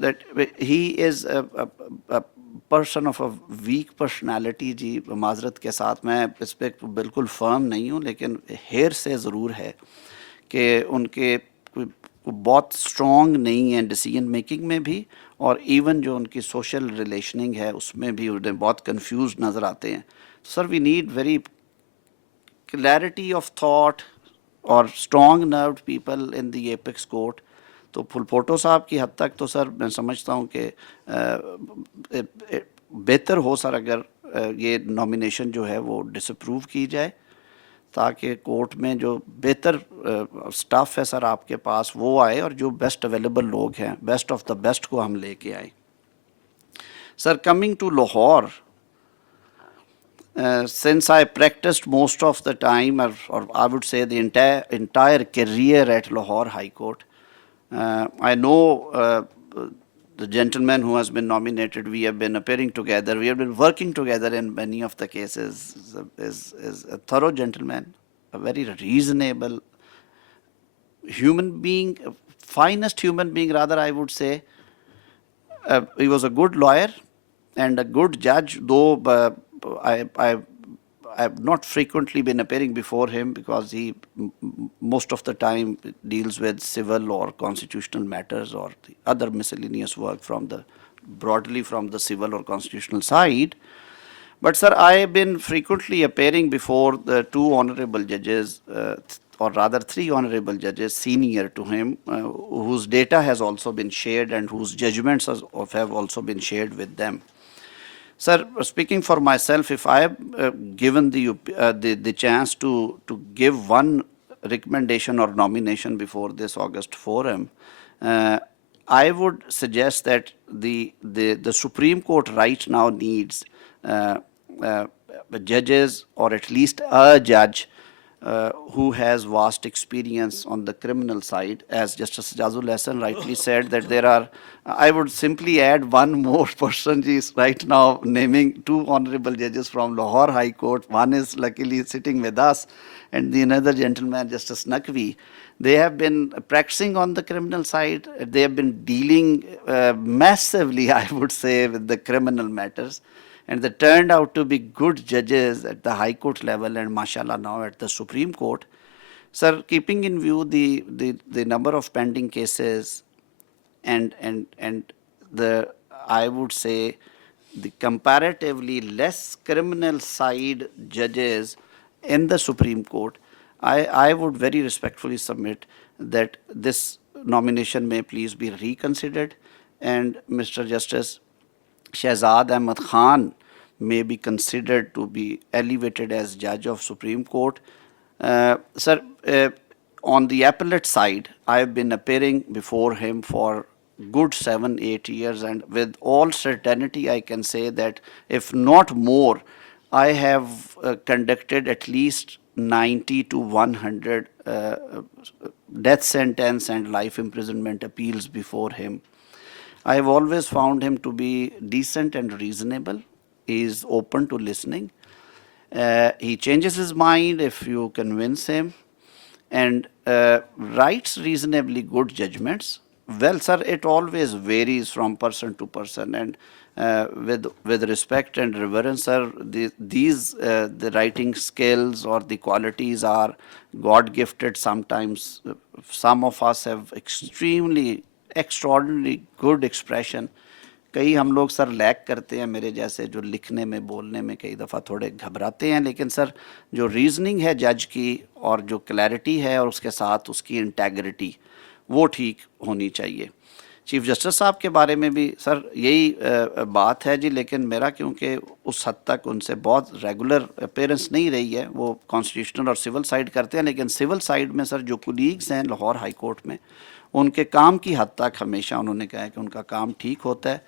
that he is a person of a weak personality. جی معذرت کے ساتھ میں اس پہ بالکل فرم نہیں ہوں, لیکن ہیر سے ضرور ہے کہ ان کے वो बहुत स्ट्रॉन्ग नहीं है डिसीजन मेकिंग में भी, और इवन जो उनकी सोशल रिलेशनिंग है उसमें भी उन्हें बहुत कंफ्यूज नज़र आते हैं. Sir we need very clarity of thought और strong nerved people in the apex court. तो फुलपोटो साहब की हद तक तो सर मैं समझता हूँ कि बेहतर हो सर अगर ये नॉमिनेशन जो है वो डिसअप्रूव की जाए, ताकि कोर्ट में जो बेहतर स्टाफ है सर आपके पास वो आए और जो बेस्ट अवेलेबल लोग हैं, बेस्ट ऑफ द बेस्ट को हम लेके आए. Sir coming to Lahore, since I practiced most of the time, or I would say the entire career at Lahore High Court, I know the gentleman who has been nominated. We have been appearing together. We have been working together in many of the cases. Is a thorough gentleman, a very reasonable human being, finest human being rather, I would say. He was a good lawyer and a good judge, though I've not frequently been appearing before him because he most of the time deals with civil or constitutional matters or the other miscellaneous work broadly from the civil or constitutional side. But sir, I have been frequently appearing before the two honorable judges, or rather three honorable judges senior to him, whose data has also been shared and whose judgments have also been shared with them. Sir, speaking for myself, if I have given the chance to give one recommendation or nomination before this August forum, I would suggest that the Supreme Court right now needs judges, or at least a judge who has vast experience on the criminal side. As Justice Jazul Hassan rightly said, that there are, I would simply add one more person. He is right now naming two honorable judges from Lahore High Court. One is luckily sitting with us, and the another gentleman, Justice Naqvi. They have been practicing on the criminal side. They have been dealing massively, I would say, with the criminal matters. And they turned out to be good judges at the High Court level and mashallah now at the Supreme Court. Sir, keeping in view the number of pending cases and the, I would say, the comparatively less criminal side judges in the Supreme Court, I would very respectfully submit that this nomination may please be reconsidered, and Mr. Justice Shahzad Ahmad Khan may be considered to be elevated as judge of Supreme Court. Sir, on the appellate side, I have been appearing before him for good 7-8 years, and with all certainty I can say that if not more, I have conducted at least 90 to 100 death sentence and life imprisonment appeals before him. I have always found him to be decent and reasonable. He is open to listening. He changes his mind if you convince him, and writes reasonably good judgments. Well, sir, it always varies from person to person, and with respect and reverence, sir, the writing skills or the qualities are God gifted. Sometimes some of us have extraordinarily good expression. कई हम लोग sir lack करते हैं, मेरे जैसे जो लिखने में बोलने में कई दफ़ा थोड़े घबराते हैं, लेकिन सर जो रीजनिंग है जज की और जो क्लैरिटी है और उसके साथ उसकी इंटेग्रिटी वो ठीक होनी चाहिए. चीफ जस्टिस साहब के बारे में भी सर यही बात है जी, लेकिन मेरा क्योंकि उस हद तक उनसे बहुत रेगुलर अपीयरेंस नहीं रही है, वो कॉन्स्टिट्यूशनल और सिविल साइड करते हैं, लेकिन सिविल साइड में सर जो कुलीग्स हैं लाहौर हाई कोर्ट में, उनके काम की हद तक हमेशा उन्होंने कहा है कि उनका काम ठीक होता है.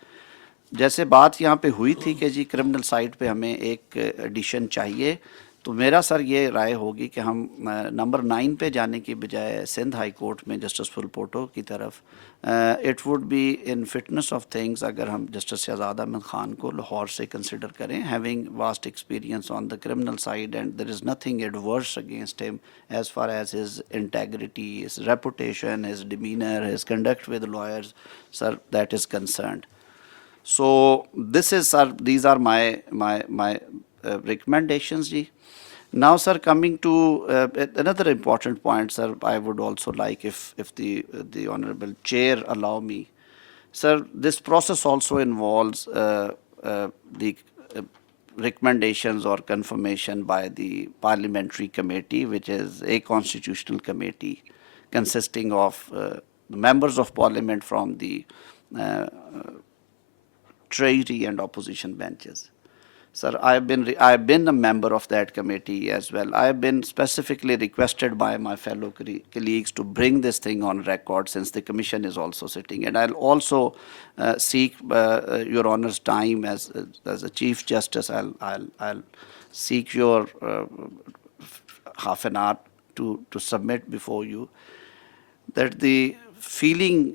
जैसे बात यहाँ पे हुई थी कि जी क्रिमिनल साइड पे हमें एक एडिशन चाहिए, तो मेरा सर ये राय होगी कि हम नंबर 9 पे जाने की बजाय सिंध हाई कोर्ट में जस्टिस फुलपोटो की तरफ, it would be in fitness of things अगर हम जस्टिस शहजाद अहमद खान को लाहौर से कंसिडर करें, having vast experience on the criminal side, and there is nothing adverse against him as far as his integrity, his reputation, his demeanour, his conduct with lawyers, sir, that is concerned. So this is, sir, these are my recommendations, ji. Now, sir, coming to another important point, sir, I would also like, if the honorable chair allow me, sir, this process also involves the recommendations or confirmation by the parliamentary committee, which is a constitutional committee consisting of the members of parliament from the uh, treasury and opposition benches. Sir, I've been a member of that committee as well. I've been specifically requested by my fellow colleagues to bring this thing on record, since the commission is also sitting. And I'll also seek your honor's time as a chief justice. I'll seek your half an hour to submit before you that the feeling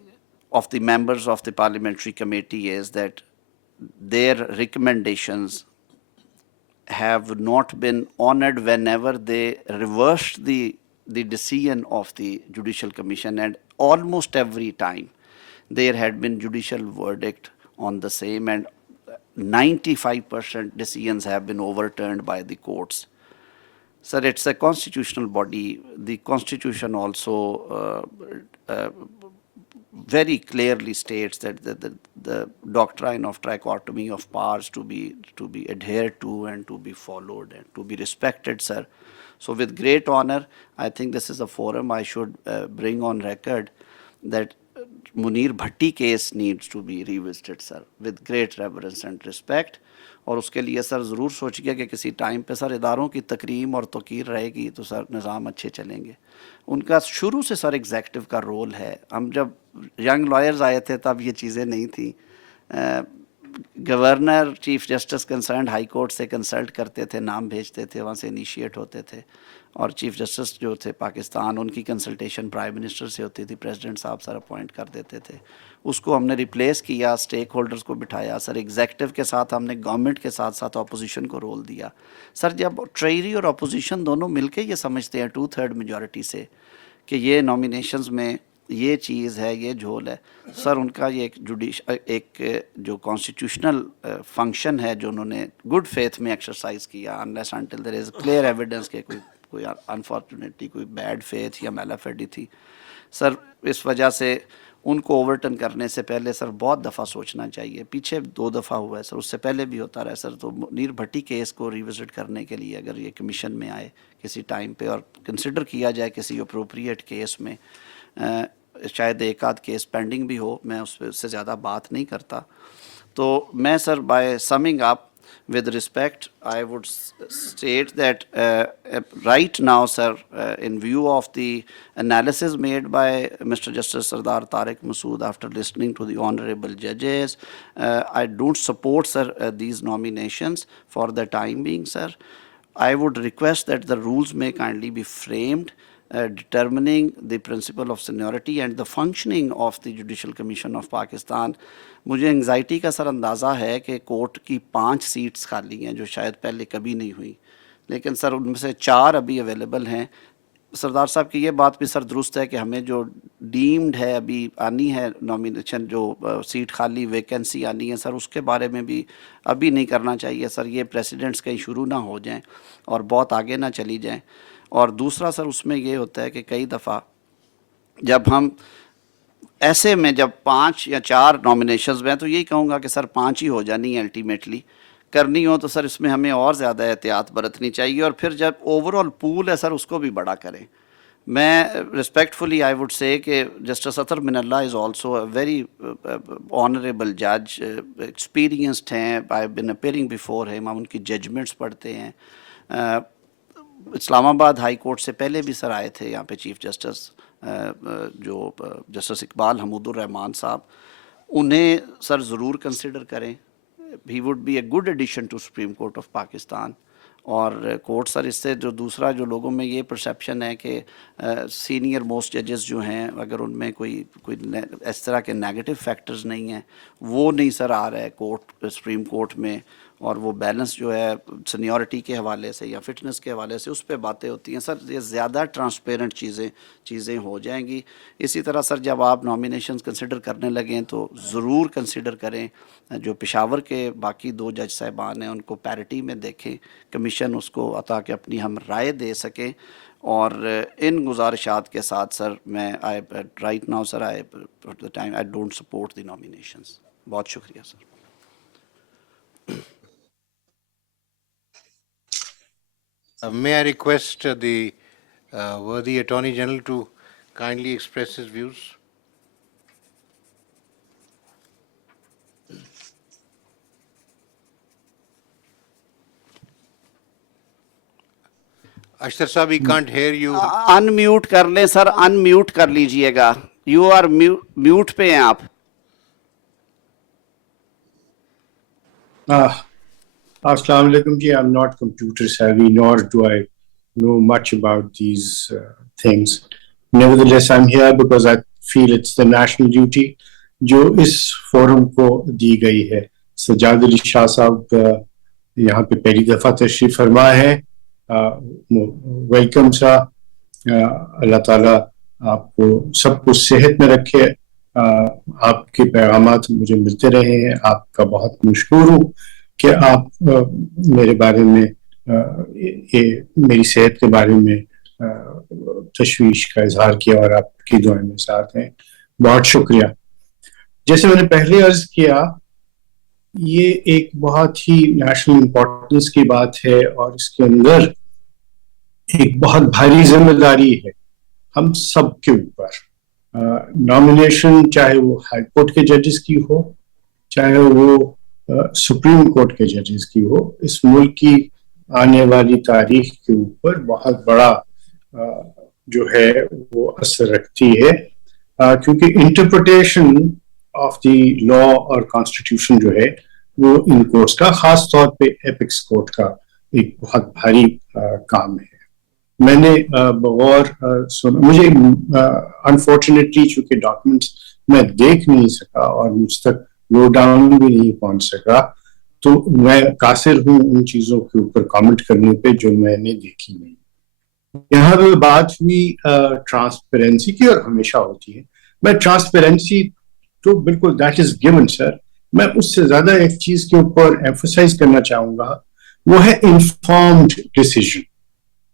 of the members of the parliamentary committee is that their recommendations have not been honored whenever they reversed the decision of the Judicial Commission, and almost every time there had been judicial verdict on the same, and 95% decisions have been overturned by the courts. Sir, it's a constitutional body. The Constitution also very clearly states that the doctrine of trichotomy of powers to be adhered to and to be followed and to be respected, sir. So with great honor, I think this is a forum I should bring on record that Munir Bhatti case needs to be revisited, sir, with great reverence and respect. اور اس کے لیے سر ضرور سوچیے کہ کسی time پہ سر اداروں کی تکریم اور توقیر رہے گی تو سر نظام اچھے چلیں گے. ان کا شروع سے سر ایگزیکٹو کا رول ہے. ہم جب ینگ لائرز آئے تھے تب یہ چیزیں نہیں تھیں. Governor chief justice concerned high court سے کنسلٹ کرتے تھے, نام بھیجتے تھے, وہاں سے انیشیٹ ہوتے تھے, اور چیف جسٹس جو تھے پاکستان ان کی کنسلٹیشن پرائم منسٹر سے ہوتی تھی, پریزیڈنٹ صاحب سر اپوائنٹ کر دیتے تھے. اس کو ہم نے ریپلیس کیا, اسٹیک ہولڈرز کو بٹھایا سر, ایگزیکٹو کے ساتھ ہم نے گورنمنٹ کے ساتھ ساتھ اپوزیشن کو رول دیا. سر جب ٹریری اور اپوزیشن دونوں مل کے یہ سمجھتے ہیں 2/3 میجورٹی سے کہ یہ نامینیشنز میں یہ چیز ہے, یہ جھول ہے, سر ان کا یہ ایک جو کانسٹیٹیوشنل فنکشن ہے جو انہوں نے گڈ فیتھ میں ایکسرسائز کیا, unless until there is clear evidence کہ کوئی انفارچونیٹلی کوئی بیڈ فیتھ یا میلافیڈی تھی. سر اس وجہ سے ان کو اوورٹرن کرنے سے پہلے سر بہت دفعہ سوچنا چاہیے. پیچھے 2 دفعہ ہوا ہے سر, اس سے پہلے بھی ہوتا رہا سر. تو منیر بھٹی کیس کو ریوزٹ کرنے کے لیے اگر یہ کمیشن میں آئے کسی ٹائم پہ اور کنسیڈر کیا جائے کسی اپروپریٹ کیس میں, شاید ایک آدھ کیس پینڈنگ بھی ہو, میں اس سے زیادہ بات نہیں کرتا. تو میں sir by summing up with respect, I would state that right now, sir, in view of the analysis made by Mr. Justice Sardar Tariq Masood after listening to the honorable judges, I don't support, sir, these nominations for the time being, sir. I would request that the rules may kindly be framed determining the principle of seniority and the functioning of the Judicial Commission of Pakistan. مجھے anxiety کا سر اندازہ ہے کہ court کی 5 seats خالی ہیں جو شاید پہلے کبھی نہیں ہوئی, لیکن سر ان میں سے 4 ابھی اویلیبل ہیں. سردار صاحب کی یہ بات بھی سر درست ہے کہ ہمیں جو ڈیمڈ ہے ابھی آنی ہے نامینیشن, جو سیٹ خالی ویکینسی آنی ہے سر, اس کے بارے میں بھی ابھی نہیں کرنا چاہیے سر. یہ پریسیڈنٹس کہیں شروع نہ ہو جائیں اور بہت آگے نہ چلی جائیں. اور دوسرا سر اس میں یہ ہوتا ہے کہ کئی دفعہ جب ہم ایسے میں جب 5 یا 4 نامینیشنز میں, تو یہی کہوں گا کہ سر 5 ہی ہو جانی ہے الٹیمیٹلی کرنی ہو, تو سر اس میں ہمیں اور زیادہ احتیاط برتنی چاہیے. اور پھر جب اوور آل پول ہے سر اس کو بھی بڑا کریں. میں ریسپیکٹفلی آئی وڈ سے کہ justice Athar Minallah is also a very honourable جج, ایکسپیرینسڈ ہیں, آئی بین اپیئرنگ بیفور ہم ان کی ججمنٹس پڑھتے ہیں. اسلام آباد ہائی کورٹ سے پہلے بھی سر آئے تھے یہاں پہ چیف جسٹس, جو جسٹس اقبال حمود الرحمان صاحب, انہیں سر ضرور کنسیڈر کریں. He would be a good addition to Supreme Court of Pakistan. اور کورٹ سر اس سے جو دوسرا جو لوگوں میں یہ پرسیپشن ہے کہ سینئر موسٹ ججز جو ہیں اگر ان میں کوئی اس طرح کے نیگیٹو فیکٹرز نہیں ہیں, وہ نہیں سر آ رہا ہے کورٹ سپریم کورٹ میں, اور وہ بیلنس جو ہے سینیورٹی کے حوالے سے یا فٹنس کے حوالے سے اس پہ باتیں ہوتی ہیں سر. یہ زیادہ ٹرانسپیرنٹ چیزیں ہو جائیں گی. اسی طرح سر جب آپ نامینیشنز کنسیڈر کرنے لگیں تو ضرور کنسیڈر کریں جو پشاور کے باقی 2 جج صاحبان ہیں ان کو پیرٹی میں دیکھیں, کمیشن اس کو تاکہ اپنی ہم رائے دے سکیں. اور ان گزارشات کے ساتھ سر میں right now sir I don't support the nominations. بہت شکریہ sir. May I request the worthy Attorney General to kindly express his views? Ashtar Saab, we can't hear you. In mute کر لیں سر, ان میوٹ کر لیجئے گا. You are mute پہ ہیں آپ. Assalamu alaikum ji. I'm not computer savvy, nor do I know much about these things. Nevertheless, I'm here because I feel it's the national duty جو اس forum کو دی گئی ہے. سجاد علی شاہ صاحب یہاں پہ پہلی دفعہ تشریف فرما ہے. ویلکم سا. اللہ تعالیٰ آپ کو سب کو صحت میں رکھے. آپ کے پیغامات مجھے ملتے رہے ہیں. آپ کا بہت مشکور ہوں کہ آپ میرے بارے میں میری صحت کے بارے میں تشویش کا اظہار کیا اور آپ کی دعائیں میں ساتھ ہیں. بہت شکریہ. جیسے میں نے پہلے عرض کیا, یہ ایک بہت ہی نیشنل امپورٹنس کی بات ہے اور اس کے اندر ایک بہت بھاری ذمہ داری ہے ہم سب کے اوپر. نامینیشن چاہے وہ ہائی کورٹ کے ججز کی ہو, چاہے وہ سپریم کورٹ کے ججز کی ہو, اس ملک کی آنے والی تاریخ کے اوپر بہت بڑا جو ہے وہ اثر رکھتی ہے, کیونکہ انٹرپریٹیشن آف دی لا اور کانسٹیٹیوشن جو ہے وہ ان کورٹس کا, خاص طور پہ ایپکس کورٹ کا ایک بہت بھاری کام ہے. میں نے بغور سنا, مجھے انفارچونیٹلی چونکہ ڈاکومنٹس میں دیکھ نہیں سکا اور مجھ تک لو ڈاؤن بھی نہیں پہنچ سکا, تو میں قاصر ہوں ان چیزوں کے اوپر کامنٹ کرنے پہ جو میں نے دیکھی نہیں. یہاں پہ بات ہوئی ٹرانسپیرنسی کی, اور ہمیشہ ہوتی ہے. میں ٹرانسپیرنسی تو بالکل دیٹ از گیون سر. میں اس سے زیادہ ایک چیز کے اوپر ایمفسائز کرنا چاہوں گا, وہ ہے انفارمڈ ڈیسیژن.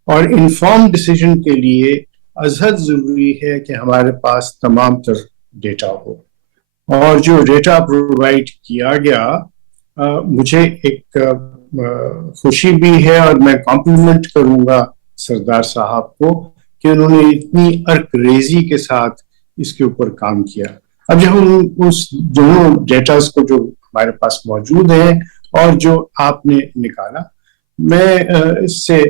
اور انفارمڈ ڈیسیژن کے لیے ازحد ضروری ہے کہ ہمارے پاس تمام تر ڈیٹا ہو. اور جو ڈیٹا پرووائڈ کیا گیا, مجھے ایک خوشی بھی ہے اور میں کمپلیمنٹ کروں گا سردار صاحب کو کہ انہوں نے اتنی عرق ریزی کے ساتھ اس کے اوپر کام کیا. اب جب ہم اس دونوں ڈیٹاز کو جو ہمارے پاس موجود ہیں اور جو آپ نے نکالا, میں اس سے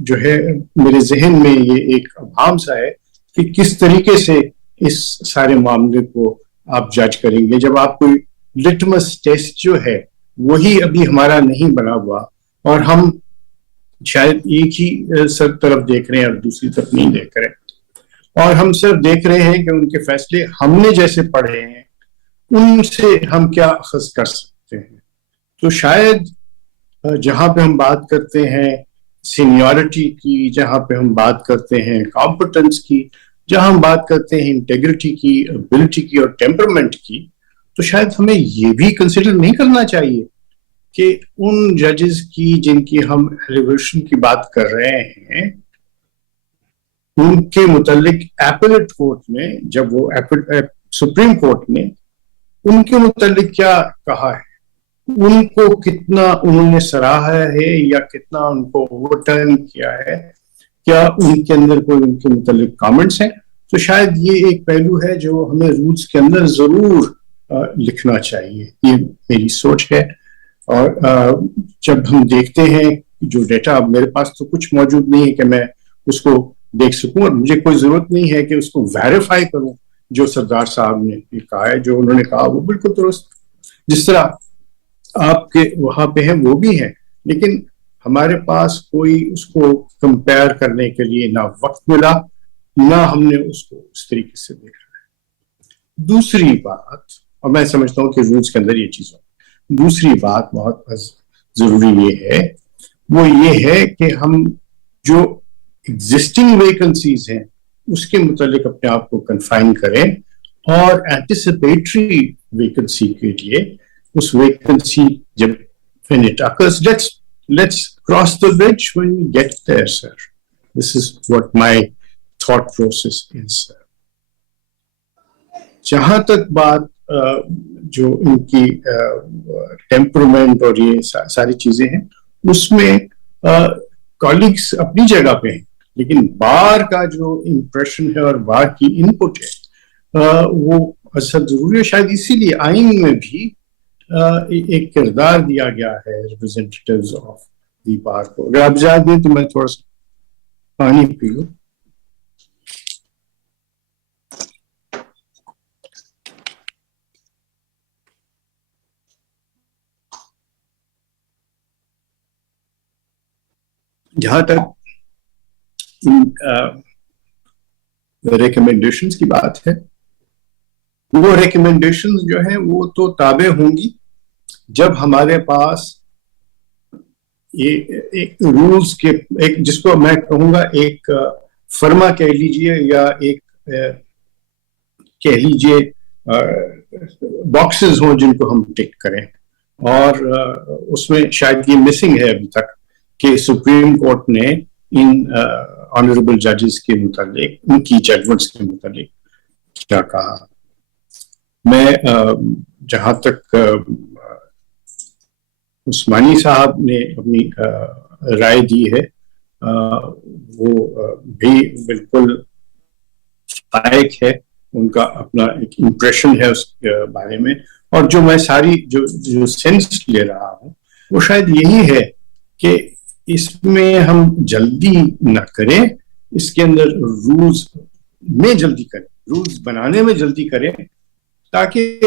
جو ہے میرے ذہن میں یہ ایک ابہام سا ہے کہ کس طریقے سے اس سارے معاملے کو آپ جج کریں گے جب آپ کوئی لٹمس ٹیسٹ جو ہے وہی ابھی ہمارا نہیں بنا ہوا, اور ہم شاید ایک ہی سر طرف دیکھ رہے ہیں اور دوسری طرف نہیں دیکھ رہے, اور ہم صرف دیکھ رہے ہیں کہ ان کے فیصلے ہم نے جیسے پڑھے ہیں ان سے ہم کیا اخذ کر سکتے ہیں. تو شاید جہاں پہ ہم بات کرتے ہیں سینیورٹی کی, جہاں پہ ہم بات کرتے ہیں کمپٹنس کی, جہاں ہم بات کرتے ہیں انٹیگریٹی کی, ابلٹی کی اور ٹیمپرمنٹ کی, تو شاید ہمیں یہ بھی کنسیڈر نہیں کرنا چاہیے کہ ان ججز کی جن کی ہم ایلیویشن کی بات کر رہے ہیں, ان کے متعلق ایپلیٹ کورٹ نے, جب وہ سپریم کورٹ نے ان کے متعلق کیا کہا ہے, ان کو کتنا انہوں نے سراہا ہے یا کتنا ان کو اوور ٹرن کیا ہے, کیا ان کے اندر کوئی ان کے متعلق کامنٹس ہیں. تو شاید یہ ایک پہلو ہے جو ہمیں رولز کے اندر ضرور لکھنا چاہیے. یہ میری سوچ ہے. اور جب ہم دیکھتے ہیں جو ڈیٹا, میرے پاس تو کچھ موجود نہیں ہے کہ میں اس کو دیکھ سکوں, اور مجھے کوئی ضرورت نہیں ہے کہ اس کو ویریفائی کروں. جو سردار صاحب نے کہا ہے, جو انہوں نے کہا, وہ بالکل درست. جس طرح آپ کے وہاں پہ ہیں وہ بھی ہیں, لیکن ہمارے پاس کوئی اس کو کمپیئر کرنے کے لیے نہ وقت ملا, نہ ہم نے اس کو اس طریقے سے دیکھا ہے. دوسری بات, اور میں سمجھتا ہوں کہ رولز کے اندر یہ چیز ہو, دوسری بات بہت ضروری یہ ہے وہ یہ ہے کہ ہم جو ایگزسٹنگ ویکنسیز ہیں اس کے متعلق اپنے آپ کو کنفائن کریں اور اینٹیسپیٹری ویکنسی کے لیے اس ویکنسی جب when it occurs, let's cross the bridge when we get there, sir. This is what my thought process is, sir. جہاں تک بات جو ان کی ٹیمپرمنٹ اور یہ ساری چیزیں ہیں اس میں کالیگس اپنی جگہ پہ ہیں لیکن بار کا جو امپریشن ہے اور بار کی ان پٹ ہے وہ اصل ضروری ہے. شاید اسی لیے آئین میں بھی ایک کردار دیا گیا ہے ریپرزینٹیٹیوز آف دی بار کو. اگر آپ اجازت دیں تو میں تھوڑا سا پانی پی لوں. جہاں تک ریکمینڈیشنز کی بات ہے وہ ریکمینڈیشنز جو ہیں وہ تو تابع ہوں گی جب ہمارے پاس ایک رولز کے ایک جس کو میں کہوں گا ایک فرما کہہ لیجئے یا ایک کہہ لیجئے باکسز ہوں جن کو ہم ٹک کریں. اور اس میں شاید یہ مسنگ ہے ابھی تک کہ سپریم کورٹ نے ان آنریبل ججز کے متعلق ان کی ججمنٹس کے متعلق کیا کہا. میں جہاں تک عثمانی صاحب نے اپنی رائے دی ہے وہ بھی بالکل لائق ہے. ان کا اپنا ایک امپریشن ہے اس کے بارے میں اور جو میں ساری جو سینس لے رہا ہوں وہ شاید یہی ہے کہ اس میں ہم جلدی نہ کریں, اس کے اندر رولز میں جلدی کریں, رولز بنانے میں جلدی کریں تاکہ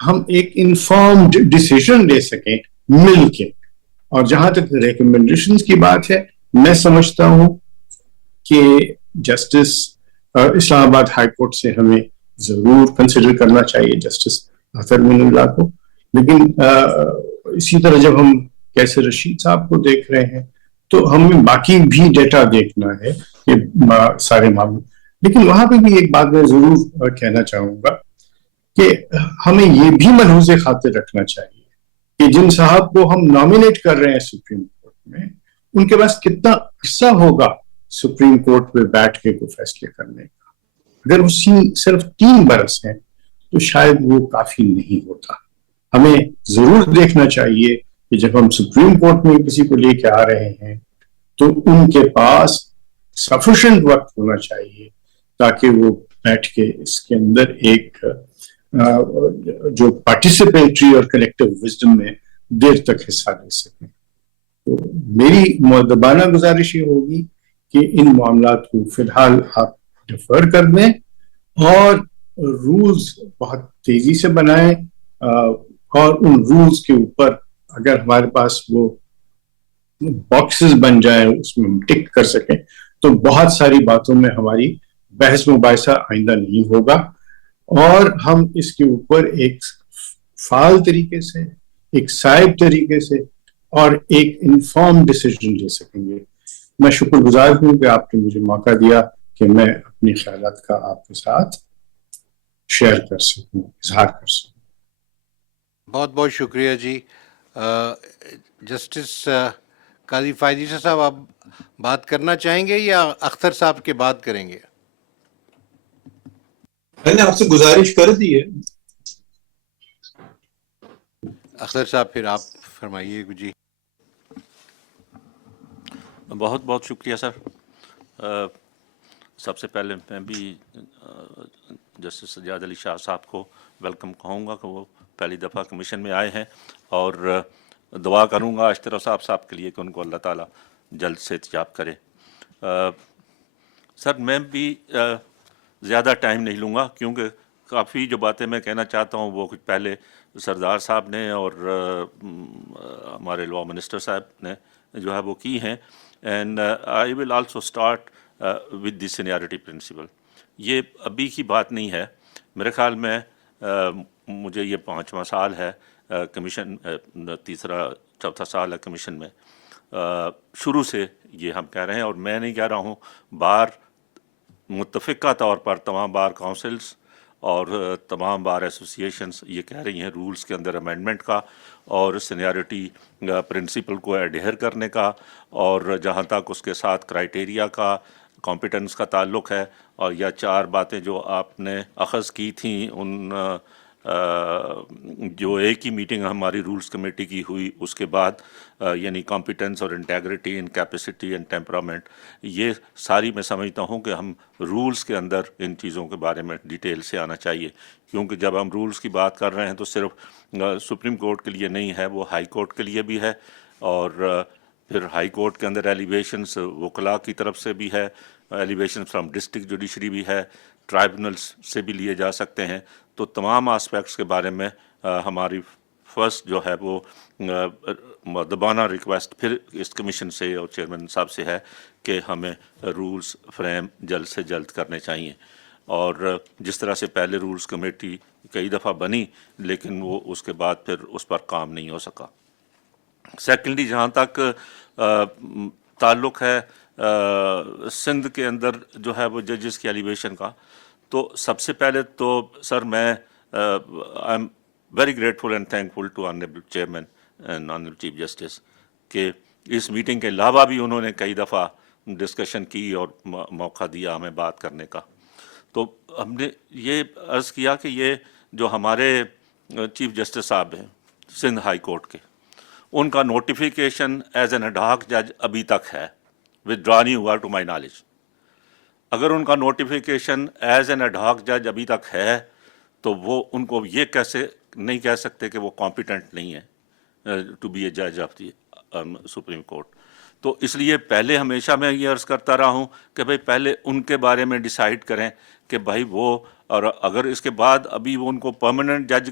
ہم ایک انفارمڈ ڈیسیژن لے سکیں مل کے. اور جہاں تک ریکمنڈیشنز کی بات ہے میں سمجھتا ہوں کہ جسٹس اسلام آباد ہائی کورٹ سے ہمیں ضرور کنسیڈر کرنا چاہیے جسٹس اطہر من اللہ کو. لیکن اسی طرح جب ہم کیسے رشید صاحب کو دیکھ رہے ہیں تو ہمیں باقی بھی ڈیٹا دیکھنا ہے کہ سارے معاملے. لیکن وہاں پہ بھی ایک بات میں ضرور کہنا چاہوں گا کہ ہمیں یہ بھی ملحوظ خاطر رکھنا چاہیے کہ جن صاحب کو ہم نامینیٹ کر رہے ہیں سپریم کورٹ میں ان کے پاس کتنا عرصہ ہوگا سپریم کورٹ پہ بیٹھ کے کوئی فیصلے کرنے کا. اگر وہ صرف 3 برس ہیں تو شاید وہ کافی نہیں ہوتا. ہمیں ضرور دیکھنا چاہیے کہ جب ہم سپریم کورٹ میں کسی کو لے کے آ رہے ہیں تو ان کے پاس سفیشینٹ وقت ہونا چاہیے تاکہ وہ بیٹھ کے اس کے اندر ایک جو پارٹیسپیٹری اور کلیکٹیو وزڈم میں دیر تک حصہ لے سکیں. تو میری مؤدبانہ گزارش یہ ہوگی کہ ان معاملات کو فی الحال آپ ڈیفر کر دیں اور رولز بہت تیزی سے بنائیں اور ان رولز کے اوپر اگر ہمارے پاس وہ باکسز بن جائیں اس میں ہم ٹک کر سکیں تو بہت ساری باتوں میں ہماری بحث مباحثہ آئندہ نہیں ہوگا اور ہم اس کے اوپر ایک فعال طریقے سے ایک صائب طریقے سے اور ایک انفارم ڈیسیژن لے سکیں گے. میں شکر گزار ہوں کہ آپ نے مجھے موقع دیا کہ میں اپنی خیالات کا آپ کے ساتھ شیئر کر سکوں, اظہار کر سکوں. بہت بہت شکریہ جی. جسٹس قاضی فائزی صاحب آپ بات کرنا چاہیں گے یا اختر صاحب کے بات کریں گے؟ میں نے آپ سے گزارش کر دی ہے. اختر صاحب پھر آپ فرمائیے جی. بہت بہت شکریہ سر. سب سے پہلے میں بھی جسٹس سجاد علی شاہ صاحب کو ویلکم کہوں گا کہ وہ پہلی دفعہ کمیشن میں آئے ہیں اور دعا کروں گا اشتراف صاحب کے لیے کہ ان کو اللہ تعالیٰ جلد سے احتجاب کرے. سر میں بھی زیادہ ٹائم نہیں لوں گا کیونکہ کافی جو باتیں میں کہنا چاہتا ہوں وہ کچھ پہلے سردار صاحب نے اور ہمارے لا منسٹر صاحب نے جو ہے وہ کی ہیں. And I will also start with the seniority principle. یہ ابھی کی بات نہیں ہے, میرے خیال میں مجھے یہ 5واں سال ہے کمیشن, تیسرا चौथा साल है कमीशन में, शुरू से ये हम कह रहे हैं, और मैं नहीं कह रहा हूँ, बार मुत्तफ़िक़ा तौर पर तमाम बार काउंसिल्स और तमाम बार एसोसिएशंस ये कह रही हैं रूल्स के अंदर अमेंडमेंट का और सीनियरिटी प्रिंसिपल को एडहेयर करने का, और जहाँ तक उसके साथ क्राइटेरिया का, कॉम्पिटेंस का ताल्लुक़ है, और या 4 बातें जो आपने अख़ज़ की थी उन जो एक ही मीटिंग हमारी रूल्स कमेटी की हुई उसके बाद, यानी कॉम्पिटेंस और integrity in capacity and temperament, ये सारी मैं समझता हूँ कि हम रूल्स के अंदर इन चीज़ों के बारे में डिटेल से आना चाहिए, क्योंकि जब हम रूल्स की बात कर रहे हैं तो सिर्फ सुप्रीम कोर्ट के लिए नहीं है, वो हाई कोर्ट के लिए भी है, और फिर हाई कोर्ट के अंदर एलिवेशंस वकला की तरफ से भी है, एलिवेशन फ्रॉम डिस्ट्रिक्ट जुडिशरी भी है, ट्राइब्यूनल्स से भी लिए जा सकते हैं। तो तमाम आस्पेक्ट्स के बारे में हमारी फर्स्ट जो है वो मदबाना रिक्वेस्ट फिर इस कमीशन से और चेयरमैन साहब से है कि हमें रूल्स फ्रेम जल्द से जल्द करने चाहिए। और जिस तरह से पहले रूल्स कमेटी कई दफ़ा बनी लेकिन वो उसके बाद फिर उस पर काम नहीं हो सका। सेकेंडली, जहाँ तक ताल्लुक़ है सिंध के अंदर जो है वो जजेस की एलिवेशन का, तो सबसे पहले तो सर मैं I am very grateful and thankful to honourable chairman and honourable chief justice कि इस मीटिंग के अलावा भी उन्होंने कई दफ़ा डिस्कशन की और मौका दिया हमें बात करने का। तो हमने ये अर्ज़ किया कि ये जो हमारे चीफ जस्टिस साहब हैं सिंध हाई कोर्ट के, उनका नोटिफिकेशन एज एन एडहॉक जज अभी तक है, विदड्रॉ नहीं हुआ टू माई नॉलेज। अगर उनका नोटिफिकेशन एज एन एडहॉक जज अभी तक है तो वो उनको ये कैसे नहीं कह सकते कि वो कॉम्पिटेंट नहीं है टू बी ए जज ऑफ दी सुप्रीम कोर्ट। तो इसलिए पहले हमेशा मैं ये अर्ज़ करता रहा हूँ कि भाई पहले उनके बारे में डिसाइड करें कि भाई वो, और अगर इसके बाद अभी वो उनको परमानेंट जज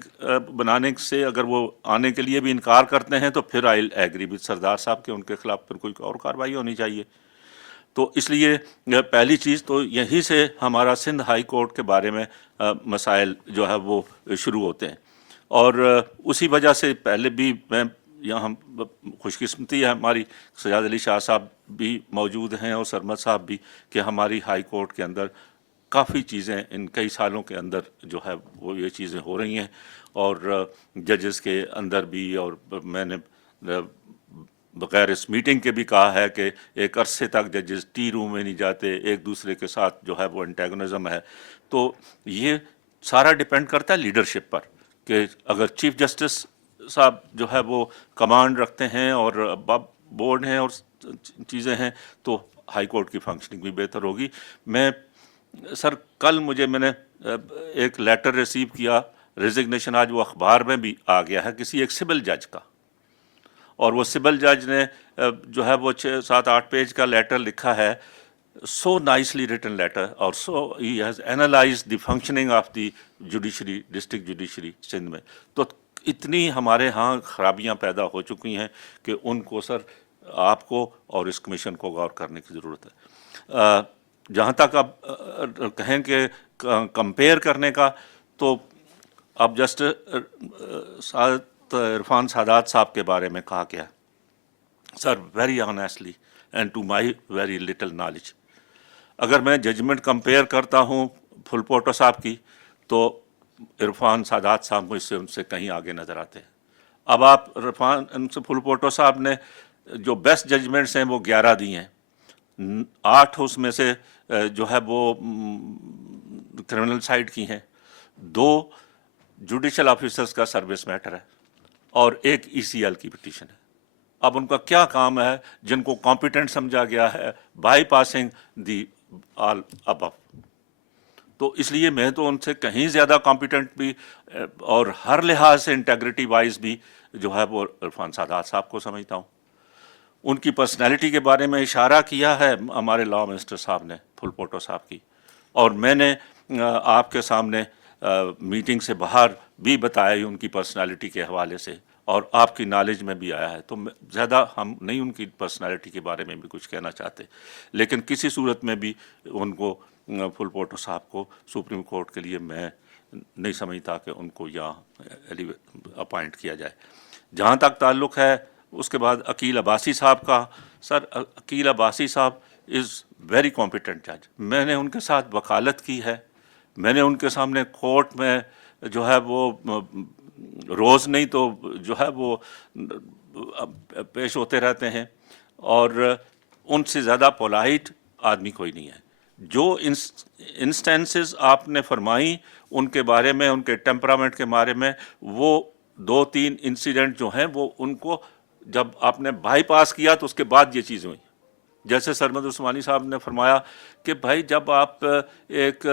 बनाने से अगर वो आने के लिए भी इनकार करते हैं तो फिर आई एग्री विद सरदार साहब के उनके खिलाफ फिर कोई और कार्रवाई होनी चाहिए। तो इसलिए पहली चीज़ तो यहीं से हमारा सिंध हाई कोर्ट के बारे में मसाइल जो है वो शुरू होते हैं, और उसी वजह से पहले भी मैं यहाँ खुशकिस्मती है हमारी सजाद अली शाह साहब भी मौजूद हैं और सरमद साहब भी कि हमारी हाई कोर्ट के अंदर काफ़ी चीज़ें इन कई सालों के अंदर जो है वो ये चीज़ें हो रही हैं, और जजेस के अंदर भी, और मैंने बग़ैर इस मीटिंग के भी कहा है कि एक अरसे तक जजेस टी रूम में नहीं जाते, एक दूसरे के साथ जो है वो एंटेगोनिज़म है। तो ये सारा डिपेंड करता है लीडरशिप पर कि अगर चीफ जस्टिस साहब जो है वो कमांड रखते हैं और बोर्ड हैं और चीज़ें हैं तो हाई कोर्ट की फंक्शनिंग भी बेहतर होगी। मैं सर मैंने एक लेटर रिसीव किया, रेजिग्नेशन आज वो अखबार में भी आ गया है किसी एक सिविल जज का, और वो सिविल जज ने जो है वो 6-7-8 पेज का लेटर लिखा है, so nicely written letter, और so he has analyzed the functioning of the judiciary, district judiciary Sindh में। तो इतनी हमारे यहाँ खराबियाँ पैदा हो चुकी हैं कि उनको सर आपको और इस कमीशन को गौर करने की ज़रूरत है। जहाँ तक आप कहें कि कंपेयर करने का, तो अब जस्ट इरफान सादात साहब के बारे में कहा गया sir, very honestly and to my very little knowledge, अगर मैं जजमेंट कंपेयर करता हूँ फुलपोटो साहब की तो इरफान सादात साहब मुझसे उनसे कहीं आगे नज़र आते हैं। अब आप इरफान फुलपोटो साहब ने जो बेस्ट जजमेंट्स हैं वो 11 दी हैं, 8 उसमें से जो है वो क्रिमिनल साइड की हैं, 2 जुडिशल ऑफिसर्स का सर्विस मैटर है और 1 ECL की पिटीशन है। अब उनका क्या काम है जिनको कॉम्पिटेंट समझा गया है by passing the all above. तो इसलिए मैं तो उनसे कहीं ज़्यादा कॉम्पिटेंट भी और हर लिहाज से इंटेग्रिटी वाइज भी जो है वो इरफान सादात साहब को समझता हूँ। उनकी पर्सनैलिटी के बारे में इशारा किया है हमारे लॉ मिनिस्टर साहब ने फुलपोटो साहब की, और मैंने आपके सामने मीटिंग से बाहर भी बताया उनकी पर्सनैलिटी के हवाले से, और आपकी नॉलेज में भी आया है। तो ज़्यादा हम नहीं उनकी पर्सनैलिटी के बारे में भी कुछ कहना चाहते, लेकिन किसी सूरत में भी उनको फुलपोटो साहब को सुप्रीम कोर्ट के लिए मैं नहीं समझता कि उनको यहाँ अपॉइंट किया जाए। जहाँ तक ताल्लुक़ है اس کے بعد عقیل عباسی صاحب کا. سر عقیل عباسی صاحب از ویری کمپیٹنٹ جج. میں نے ان کے ساتھ وکالت کی ہے, میں نے ان کے سامنے کورٹ میں جو ہے وہ روز نہیں تو جو ہے وہ پیش ہوتے رہتے ہیں, اور ان سے زیادہ پولائٹ آدمی کوئی نہیں ہے. جو انسٹینسز آپ نے فرمائی ان کے بارے میں, ان کے ٹیمپرامنٹ کے بارے میں, وہ 2-3 انسیڈنٹ جو ہیں وہ ان کو جب آپ نے بائی پاس کیا تو اس کے بعد یہ چیزیں ہوئیں. جیسے سرمد عثمانی صاحب نے فرمایا کہ بھائی جب آپ ایک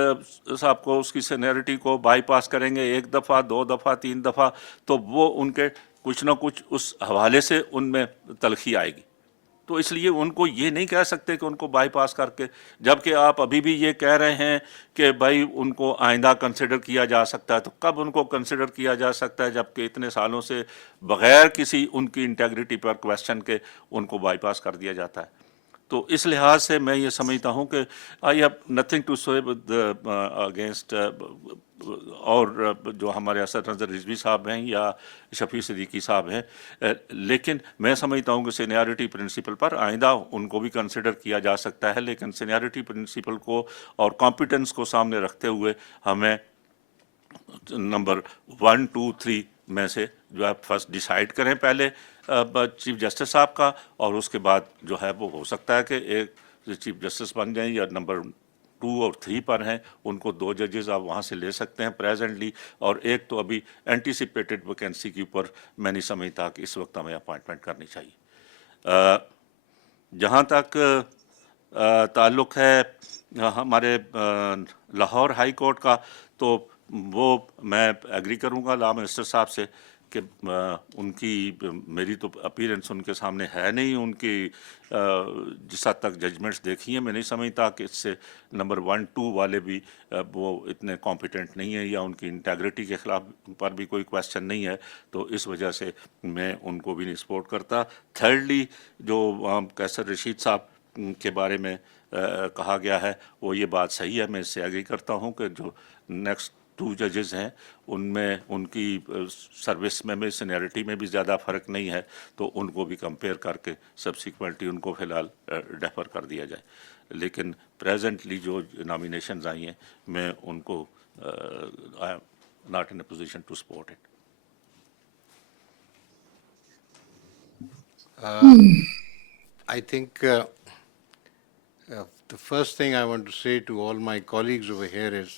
صاحب کو اس کی سینیرٹی کو بائی پاس کریں گے 1 دفعہ 2 دفعہ 3 دفعہ, تو وہ ان کے کچھ نہ کچھ اس حوالے سے ان میں تلخی آئے گی. تو اس لیے ان کو یہ نہیں کہہ سکتے کہ ان کو بائی پاس کر کے, جبکہ آپ ابھی بھی یہ کہہ رہے ہیں کہ بھائی ان کو آئندہ کنسیڈر کیا جا سکتا ہے. تو کب ان کو کنسیڈر کیا جا سکتا ہے جبکہ اتنے سالوں سے بغیر کسی ان کی انٹیگریٹی پر کویسچن کے ان کو بائی پاس کر دیا جاتا ہے. تو اس لحاظ سے میں یہ سمجھتا ہوں کہ آئی ہیو نتھنگ ٹو سے اگینسٹ اور جو ہمارے اسد نظر رضوی صاحب ہیں یا شفیع صدیقی صاحب ہیں, لیکن میں سمجھتا ہوں کہ سینیارٹی پرنسپل پر آئندہ ان کو بھی کنسیڈر کیا جا سکتا ہے, لیکن سینیارٹی پرنسپل کو اور کمپیٹنس کو سامنے رکھتے ہوئے ہمیں نمبر 1 2 3 میں سے جو ہے فرسٹ ڈیسائیڈ کریں پہلے چیف جسٹس صاحب کا, اور اس کے بعد جو ہے وہ ہو سکتا ہے کہ ایک چیف جسٹس بن جائیں یا نمبر 2 اور 3 پر ہیں ان کو 2 ججز آپ وہاں سے لے سکتے ہیں پریزنٹلی, اور ایک تو ابھی اینٹیسپیٹڈ ویکینسی کے اوپر میں نہیں سمجھتا کہ اس وقت ہمیں اپوائنٹمنٹ کرنی چاہیے. جہاں تک تعلق ہے ہمارے لاہور ہائی کورٹ کا, تو وہ میں ایگری کروں گا لا منسٹر صاحب سے کہ ان کی میری تو اپیرنس ان کے سامنے ہے نہیں, ان کی جس حد تک ججمنٹس دیکھی ہیں میں نہیں سمجھتا کہ اس سے نمبر 1 2 والے بھی وہ اتنے کمپیٹنٹ نہیں ہیں یا ان کی انٹیگریٹی کے خلاف پر بھی کوئی کویسچن نہیں ہے, تو اس وجہ سے میں ان کو بھی نہیں سپورٹ کرتا. تھرڈلی جو قیصر رشید صاحب کے بارے میں کہا گیا ہے وہ یہ بات صحیح ہے, میں اس سے ایگری کرتا ہوں کہ جو نیکسٹ 2 ججز ہیں ان میں ان کی سروس میں بھی سینیرٹی میں بھی زیادہ فرق نہیں ہے, تو ان کو بھی کمپیئر کر کے سبسیکوینٹلی ان کو فی الحال ڈیفر کر دیا جائے. لیکن پریزنٹلی جو نامینیشنز آئی ہیں میں ان کو I am not in a position to support it. I think the first thing I want to say to all my colleagues over here is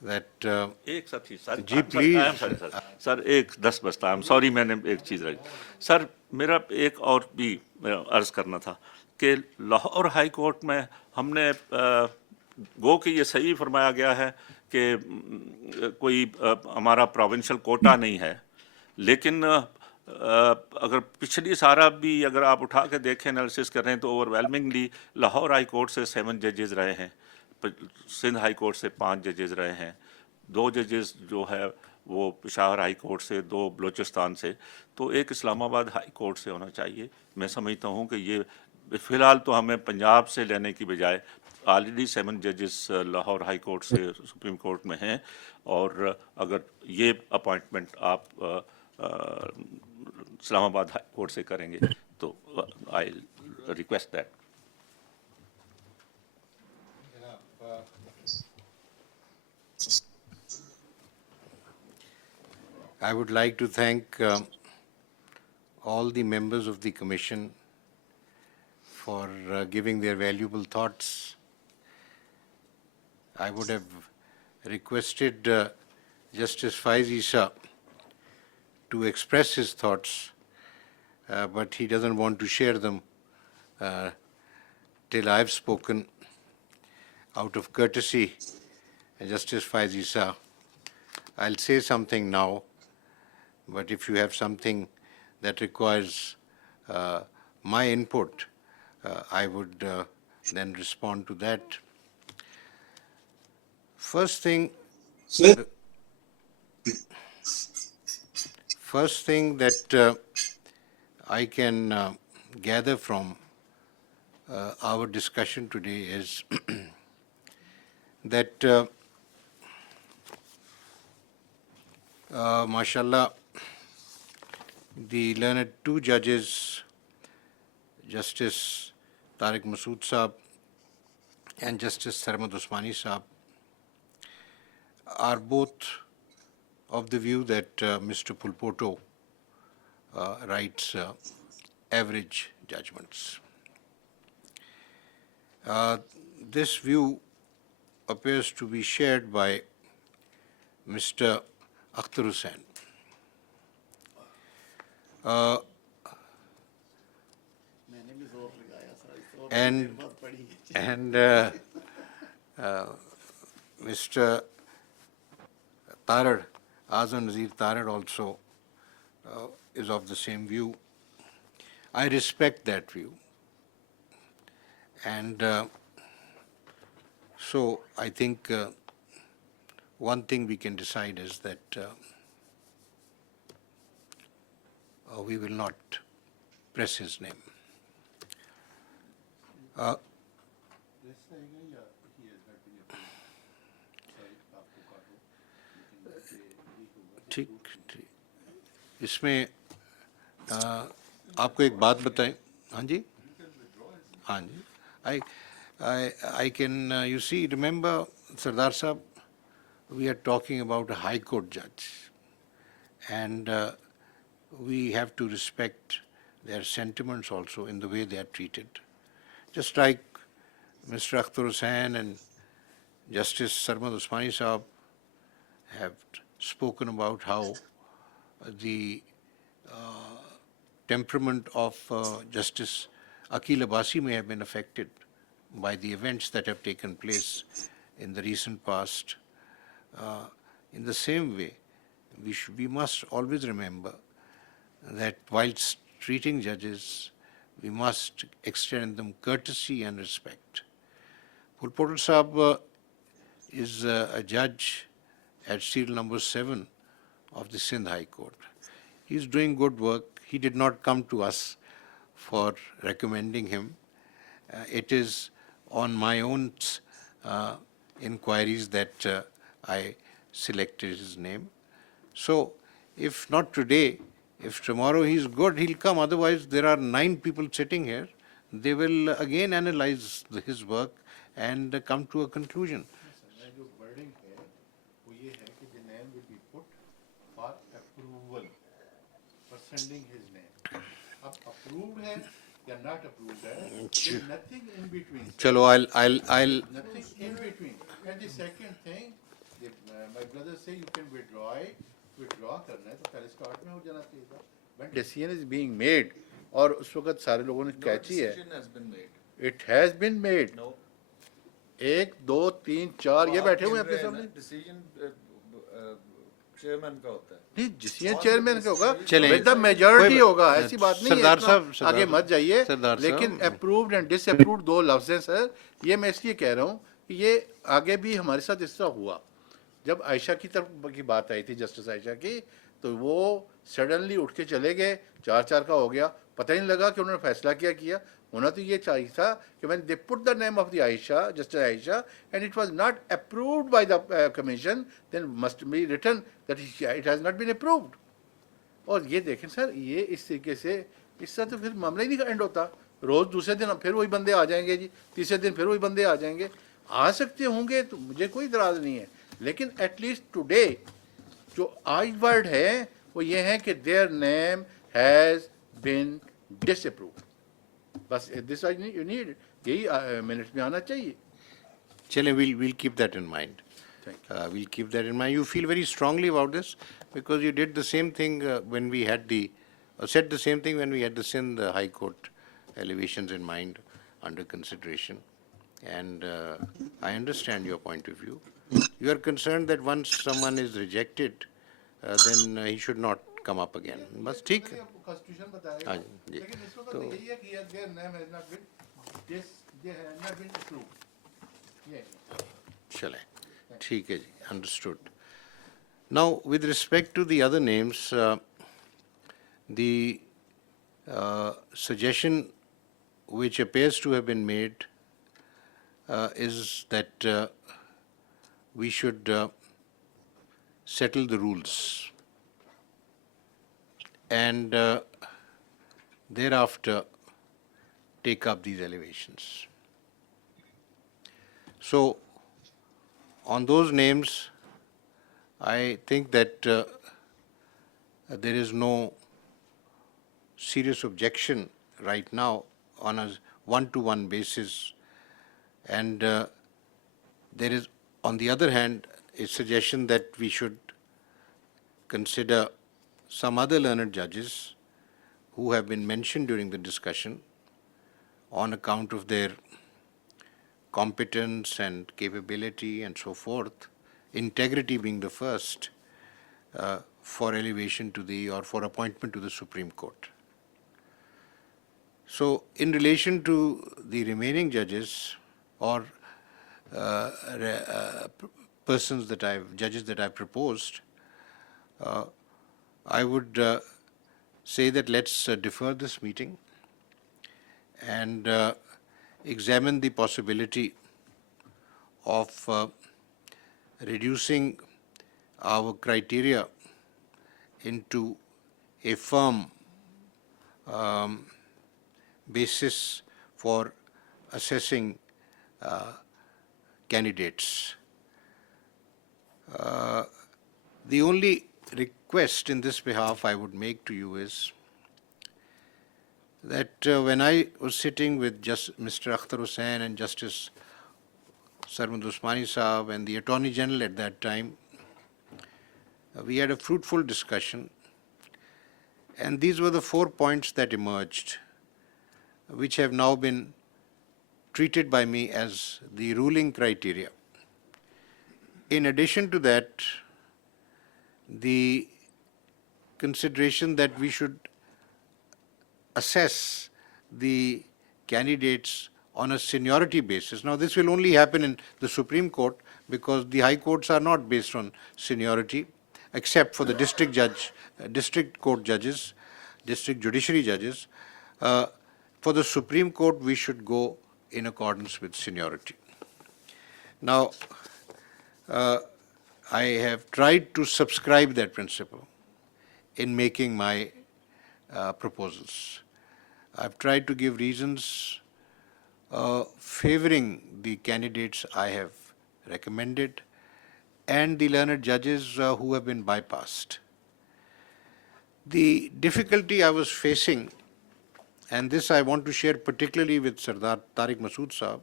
that ایک سب چیز سر جی پلیز سر ایک 10 بستا آئی ایم سوری میں نے ایک چیز رہی سر, میرا ایک اور بھی عرض کرنا تھا کہ لاہور ہائی کورٹ میں ہم نے گو کہ یہ صحیح فرمایا گیا ہے کہ کوئی ہمارا پروونشل کوٹا نہیں ہے, لیکن اگر پچھلی سارا بھی اگر آپ اٹھا کے دیکھیں انالیسس کر رہے ہیں تو اوور ویلمنگلی لاہور ہائی کورٹ سے 7 ججز رہے ہیں, سندھ ہائی کورٹ سے 5 ججز رہے ہیں, 2 ججز جو ہے وہ پشاور ہائی کورٹ سے, 2 بلوچستان سے, تو ایک اسلام آباد ہائی کورٹ سے ہونا چاہیے. میں سمجھتا ہوں کہ یہ فی الحال تو ہمیں پنجاب سے لینے کی بجائے آلریڈی 7 ججز لاہور ہائی کورٹ سے سپریم کورٹ میں ہیں, اور اگر یہ اپوائنٹمنٹ آپ اسلام آباد ہائی کورٹ سے کریں گے تو I request that. I would like to thank all the members of the commission for giving their valuable thoughts. I would have requested Justice Faiz Isa to express his thoughts, but he doesn't want to share them till I've spoken. Out of courtesy, Justice Faiz Isa, I'll say something now, but if you have something that requires my input, I would then respond to that. First thing that I can gather from our discussion today is that mashallah, the learned two judges, Justice Tariq Masood Saab and Justice Sarmad Usmani Saab, are both of the view that Mr. Pulpoto writes average judgments. This view appears to be shared by Mr. Akhtar Hussain. And Mr. Tarad, Azam Nazir Tarad also is of the same view. I respect that view. And so I think one thing we can decide is that we will not press his name. ठीक ठीक इसमें आपको एक बात बताएं हाँ जी हाँ जी I can you see remember Sardar Sahab, we are talking about a High Court judge and we have to respect their sentiments also in the way they are treated. Just like Mr. Akhtar Hussain and Justice Sarmad Usmani Saab have spoken about how the temperament of Justice Aqil Abbasi may have been affected by the events that have taken place in the recent past. In the same way, we must always remember that whilst treating judges, we must extend them courtesy and respect. Pulpoto Saab is a judge at serial number 7 of the Sindh High Court. He is doing good work. He did not come to us for recommending him. It is on my own inquiries that I selected his name. So if not today, if tomorrow he is good, he'll come. Otherwise, there are 9 people sitting here. They will again analyze his work and come to a conclusion. जो wording है वो ये है कि the name will be put for approval for sending his name. अब approved है या not approved है, there's nothing in between. Chalo, I'll Nothing in between. And the second thing, if my brother say you can withdraw it, withdraw करना है तो पहले start में हो जाना चाहिए था. When decision is being made और उस वक्त सारे लोगों ने कैची है. Decision has been made. It has been made. No. 1, 2, 3, 4 ये बैठे हुए हैं अपने सामने. Decision chairman का होता है. नहीं जिसने चेयरमैन का होगा चलें. विद द मेजॉरिटी होगा ऐसी बात नहीं है सरदार इतना साहब, आगे मत जाइए सरदार लेकिन साहब। अप्रूव्ड एंड डिसअप्रूव्ड 2 लफ्ज हैं सर ये मैं इसलिए कह रहा हूँ कि ये आगे भी हमारे साथ इस तरह हुआ जब आयशा की तरफ की बात आई थी जस्टिस आयशा की तो वो सडनली उठ के चले गए 4-4 का हो गया पता ही नहीं लगा कि उन्होंने फैसला क्या किया होना तो ये चाहिए था कि when they put the name of the Aisha, Justice Aisha, and it was not approved by the commission, then must be written that it has not been approved. और ये देखें सर ये इस तरीके से इससे तो फिर मामला ही नहीं एंड होता रोज़ दूसरे दिन फिर वही बंदे आ जाएंगे जी तीसरे दिन फिर वही बंदे आ जाएंगे आ सकते होंगे तो मुझे कोई इतराज़ नहीं है लेकिन एटलीस्ट टुडे जो आज वर्ड है वो ये है कि their name has been disapproved बस दिस यू नीड यही मिनट्स में आना चाहिए Chale, we'll keep that in mind. We'll keep that in mind. You feel very strongly about this because you did the same thing when we had said the same thing when we had the Sindh High Court elevations in mind under consideration. And I understand your point of view. You are concerned that once someone is rejected, then he should not come up again. Bas theek hai. Constitution बताएगा हाँ जी लेकिन इस वक्त तो यही है कि their name has not been they have not been approved ये चले ठीक है जी understood. Now with respect to the other names, the suggestion which appears to have been made is that we should settle the rules. and thereafter take up these elevations. So, on those names, I think that there is no serious objection right now on a one-to-one basis, and there is, on the other hand, a suggestion that we should consider some other learned judges who have been mentioned during the discussion on account of their competence and capability and so forth, integrity being the first, for elevation to the, or for appointment to the Supreme Court. So, in relation to the remaining judges or judges that I've proposed, I would say that let's defer this meeting and examine the possibility of reducing our criteria into a firm basis for assessing candidates. The only request in this behalf I would make to you is that when I was sitting with Mr. Akhtar Hussain and Justice Sarmad Usmani Saab and the Attorney General at that time, we had a fruitful discussion, and these were the 4 points that emerged, which have now been treated by me as the ruling criteria. In addition to that, the consideration that we should assess the candidates on a seniority basis. Now, this will only happen in the Supreme Court because the high courts are not based on seniority, except for the district court judges, district judiciary judges. For the Supreme Court, we should go in accordance with seniority. Now, I have tried to subscribe that principle in making my proposals. I've tried to give reasons favoring the candidates I have recommended and the learned judges who have been bypassed. The difficulty I was facing, and this I want to share particularly with Sardar Tariq Masood Saab,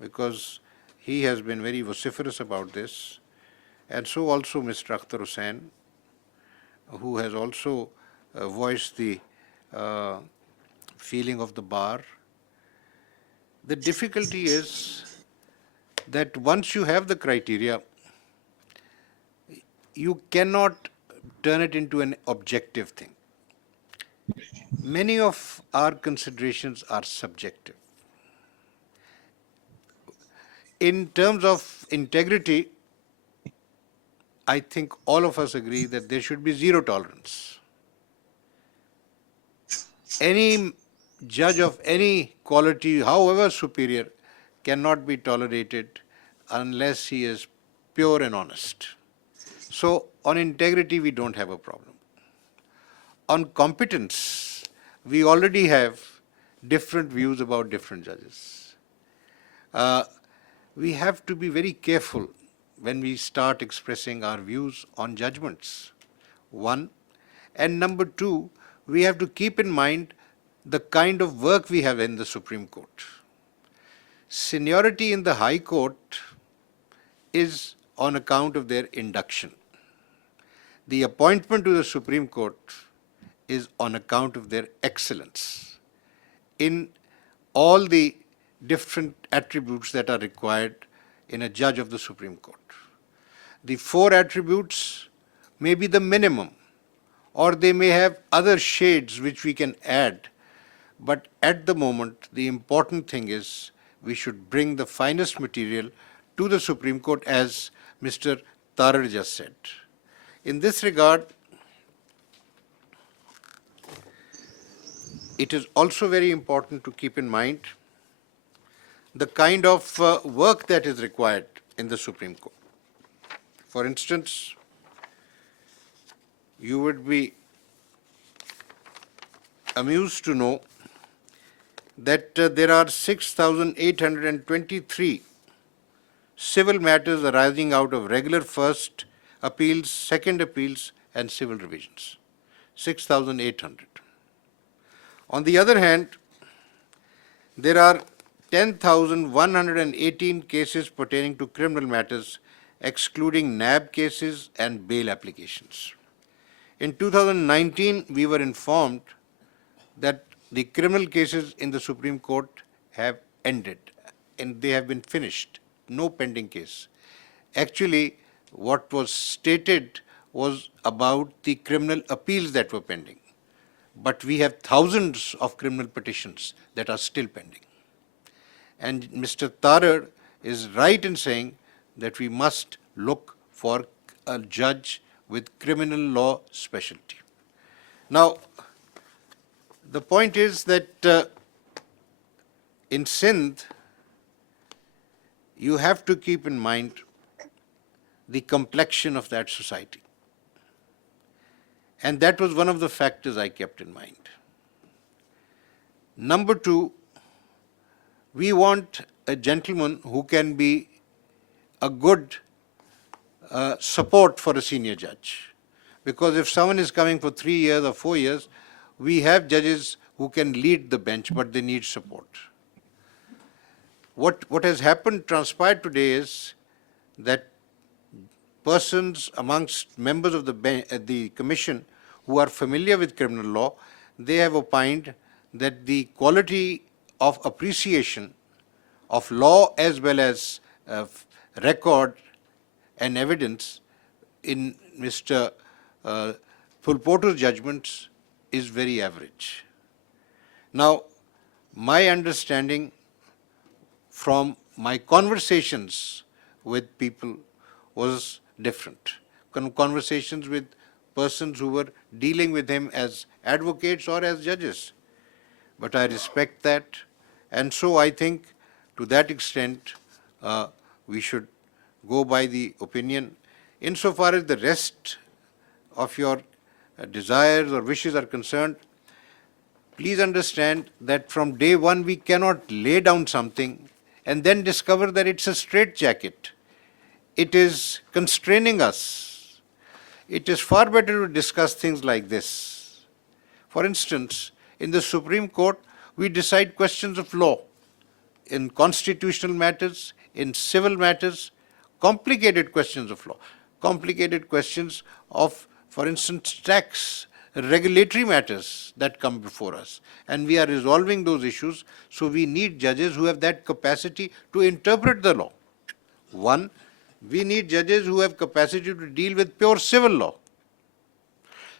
because he has been very vociferous about this, and so also Mr. Akhtar Hussain, who has also voiced the feeling of the bar. The difficulty is that once you have the criteria, you cannot turn it into an objective thing. Many of our considerations are subjective. In terms of integrity, I think all of us agree that there should be zero tolerance. Any judge of any quality, however superior, cannot be tolerated unless he is pure and honest. So, on integrity, we don't have a problem. On competence, we already have different views about different judges. We have to be very careful when we start expressing our views on judgments, one. And number two, we have to keep in mind the kind of work we have in the Supreme Court. Seniority in the High Court is on account of their induction. The appointment to the Supreme Court is on account of their excellence in all the different attributes that are required in a judge of the Supreme Court. The 4 attributes may be the minimum, or they may have other shades which we can add, but at the moment, the important thing is we should bring the finest material to the Supreme Court, as Mr. Tarar just said. In this regard, it is also very important to keep in mind the kind of work that is required in the Supreme Court. For instance, you would be amused to know that there are 6,823 civil matters arising out of regular first appeals, second appeals, and civil revisions. 6,800. On the other hand, there are 10,118 cases pertaining to criminal matters, excluding NAB cases and bail applications. In 2019, we were informed that the criminal cases in the Supreme Court have ended and they have been finished, no pending case. Actually, what was stated was about the criminal appeals that were pending. But we have thousands of criminal petitions that are still pending. And Mr. Tarar is right in saying that we must look for a judge with criminal law specialty. Now, the point is that in Sindh, you have to keep in mind the complexion of that society. And that was one of the factors I kept in mind. Number two, we want a gentleman who can be a good support for a senior judge. Because if someone is coming for 3 years or 4 years, we have judges who can lead the bench, but they need support. What has happened, transpired today is that persons amongst members of the commission who are familiar with criminal law, they have opined that the quality of appreciation of law as well as record and evidence in Mr. Fulpoto's judgments is very average. Now, my understanding from my conversations with people was different. Conversations with persons who were dealing with him as advocates or as judges. But I respect that, and so I think to that extent we should go by the opinion. Insofar as the rest of your desires or wishes are concerned, please understand that from day one we cannot lay down something and then discover that it's a straitjacket. It is constraining us. It is far better to discuss things like this. For instance, in the Supreme Court, we decide questions of law, in constitutional matters, in civil matters, complicated questions of law, complicated questions of, for instance, tax, regulatory matters that come before us. And we are resolving those issues, so we need judges who have that capacity to interpret the law. One, we need judges who have capacity to deal with pure civil law.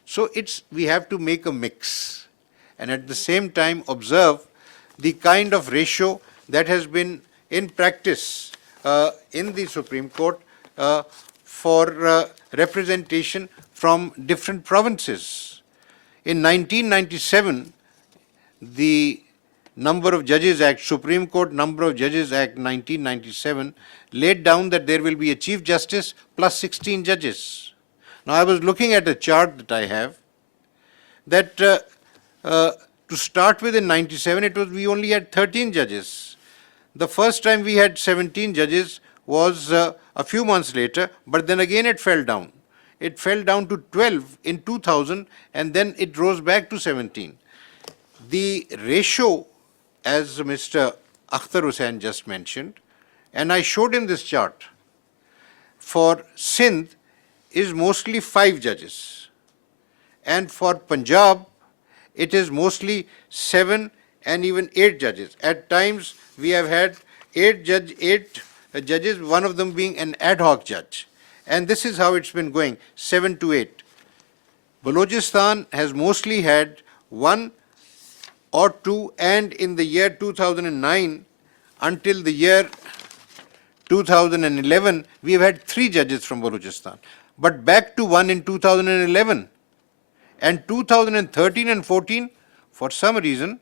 So we have to make a mix and at the same time observe the kind of ratio that has been in practice in the Supreme Court for representation from different provinces. In 1997, the Number of Judges Act, Supreme Court Number of Judges Act 1997 laid down that there will be a Chief Justice plus 16 judges. Now I was looking at a chart that I have that to start with in 97 we only had 13 judges. The first time we had 17 judges was a few months later, but then again it fell down. It fell down to 12 in 2000 and then it rose back to 17. The ratio, as Mr. Akhtar Hussain just mentioned, and I showed in this chart, for Sindh is mostly 5 judges. And for Punjab, it is mostly 7 and even 8 judges. At times, we have had 8 judges, one of them being an ad hoc judge. And this is how it's been going, 7 to 8. Balochistan has mostly had 1 or 2, and in the year 2009 until the year 2011, we have had 3 judges from Balochistan, but back to 1 in 2011. And 2013 and 14, for some reason,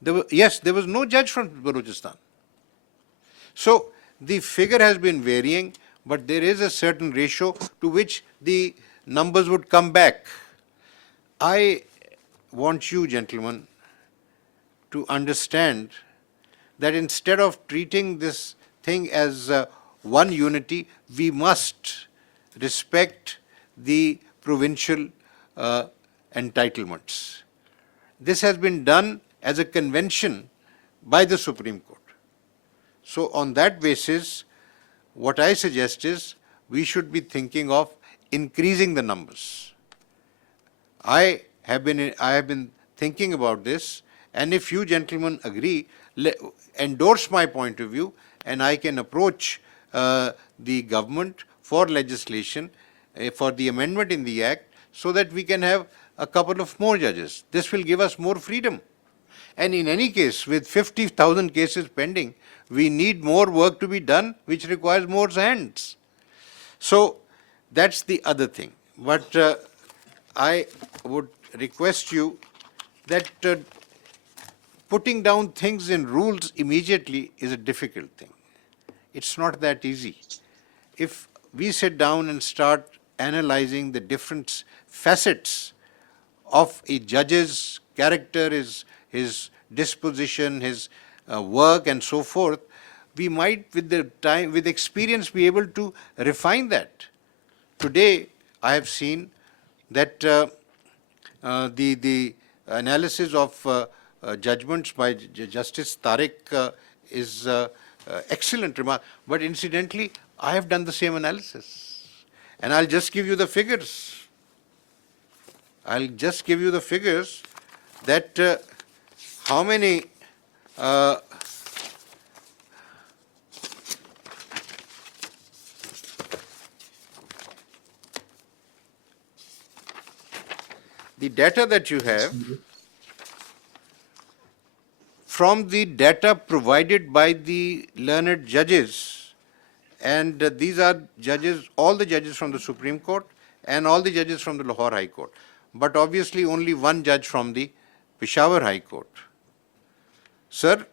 there was no judge from Balochistan. So the figure has been varying, but there is a certain ratio to which the numbers would come back. I want you, gentlemen, to understand that instead of treating this thing as one unity, we must respect the provincial entitlements. This has been done as a convention by the Supreme Court. So on that basis, what I suggest is we should be thinking of increasing the numbers. I have been thinking about this, and if you gentlemen agree, endorse my point of view, and I can approach the government for legislation, for the amendment in the Act, so that we can have a couple of more judges. This will give us more freedom. And in any case, with 50,000 cases pending, we need more work to be done, which requires more hands. So that's the other thing. But I would request you that putting down things in rules immediately is a difficult thing. It's not that easy. If we sit down and start analyzing the different facets of a judge's character, his disposition, his work, and so forth, we might, with experience, be able to refine that. Today, I have seen that the analysis of judgments by Justice Tariq is excellent remark. But incidentally, I have done the same analysis, and I'll just give you the figures. I'll just give you the figures that how many the data that you have from the data provided by the learned judges, and these are judges, all the judges from the Supreme Court and all the judges from the Lahore High Court, but obviously only one judge from the Peshawar High Court. Sir,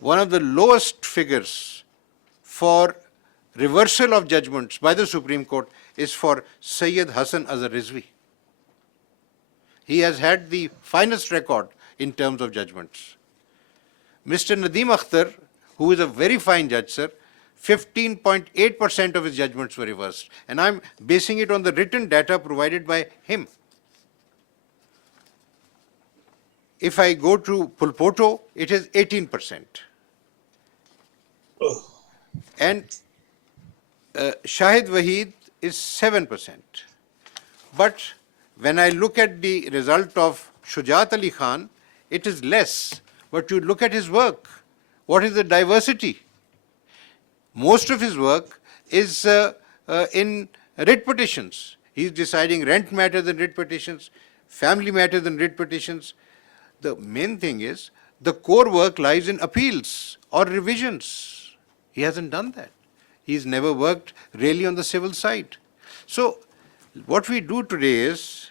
one of the lowest figures for reversal of judgments by the Supreme Court is for Sayyid Hassan Azhar Rizvi. He has had the finest record in terms of judgments. Mr. Nadeem Akhtar, who is a very fine judge, sir, 15.8% of his judgments were reversed. And I'm basing it on the written data provided by him. If I go to Pulpoto, it is 18%. And Shahid Waheed is 7%. But when I look at the result of Shujat Ali Khan, it is less. But you look at his work. What is the diversity? Most of his work is in writ petitions. He's deciding rent matters in writ petitions, family matters in writ petitions. The main thing is the core work lies in appeals or revisions. He hasn't done that. He's never worked really on the civil side. So what we do today is,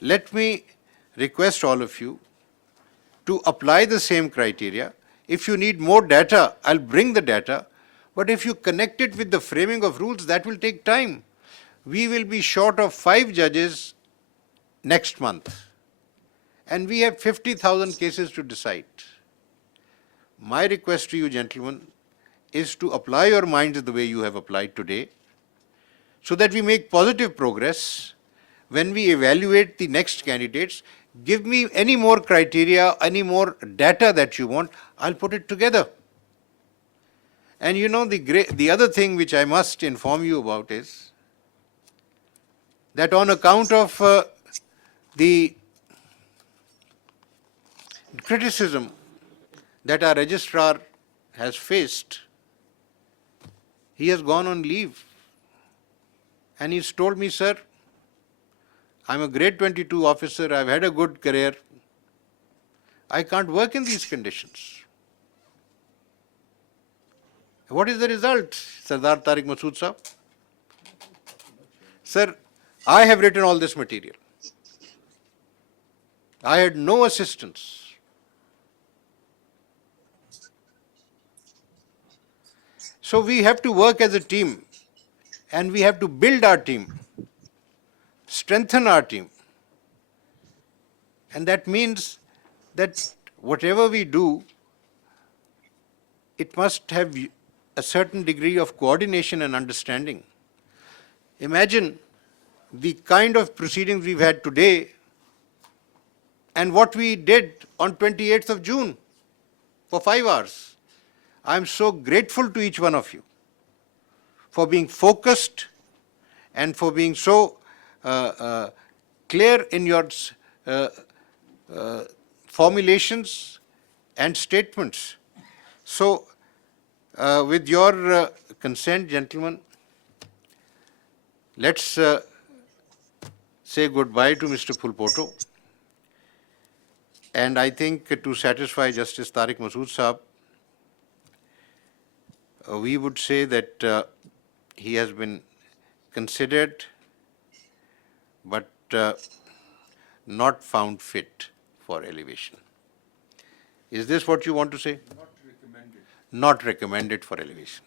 let me request all of you to apply the same criteria. If you need more data, I'll bring the data. But if you connect it with the framing of rules, that will take time. We will be short of 5 judges next month. And we have 50,000 cases to decide. My request to you, gentlemen, is to apply your minds the way you have applied today, so that we make positive progress. When we evaluate the next candidates, give me any more criteria, any more data that you want, I'll put it together. And you know, the other thing which I must inform you about is that on account of the criticism that our registrar has faced, he has gone on leave. And he's told me, sir, I'm a grade 22 officer, I've had a good career. I can't work in these conditions. What is the result, Sardar Tariq Masood Sahab? Sir, I have written all this material. I had no assistance. So we have to work as a team, and we have to build our team, strengthen our team. And that means that whatever we do, it must have a certain degree of coordination and understanding. Imagine the kind of proceedings we've had today and what we did on 28th of June for 5 hours. I'm so grateful to each one of you for being focused and for being so clear in your formulations and statements. So, with your consent, gentlemen, let's say goodbye to Mr. Phulpoto. And I think to satisfy Justice Tariq Masood Saab, we would say that he has been considered but not found fit for elevation. Is this what you want to say? Not recommended. Not recommended for elevation.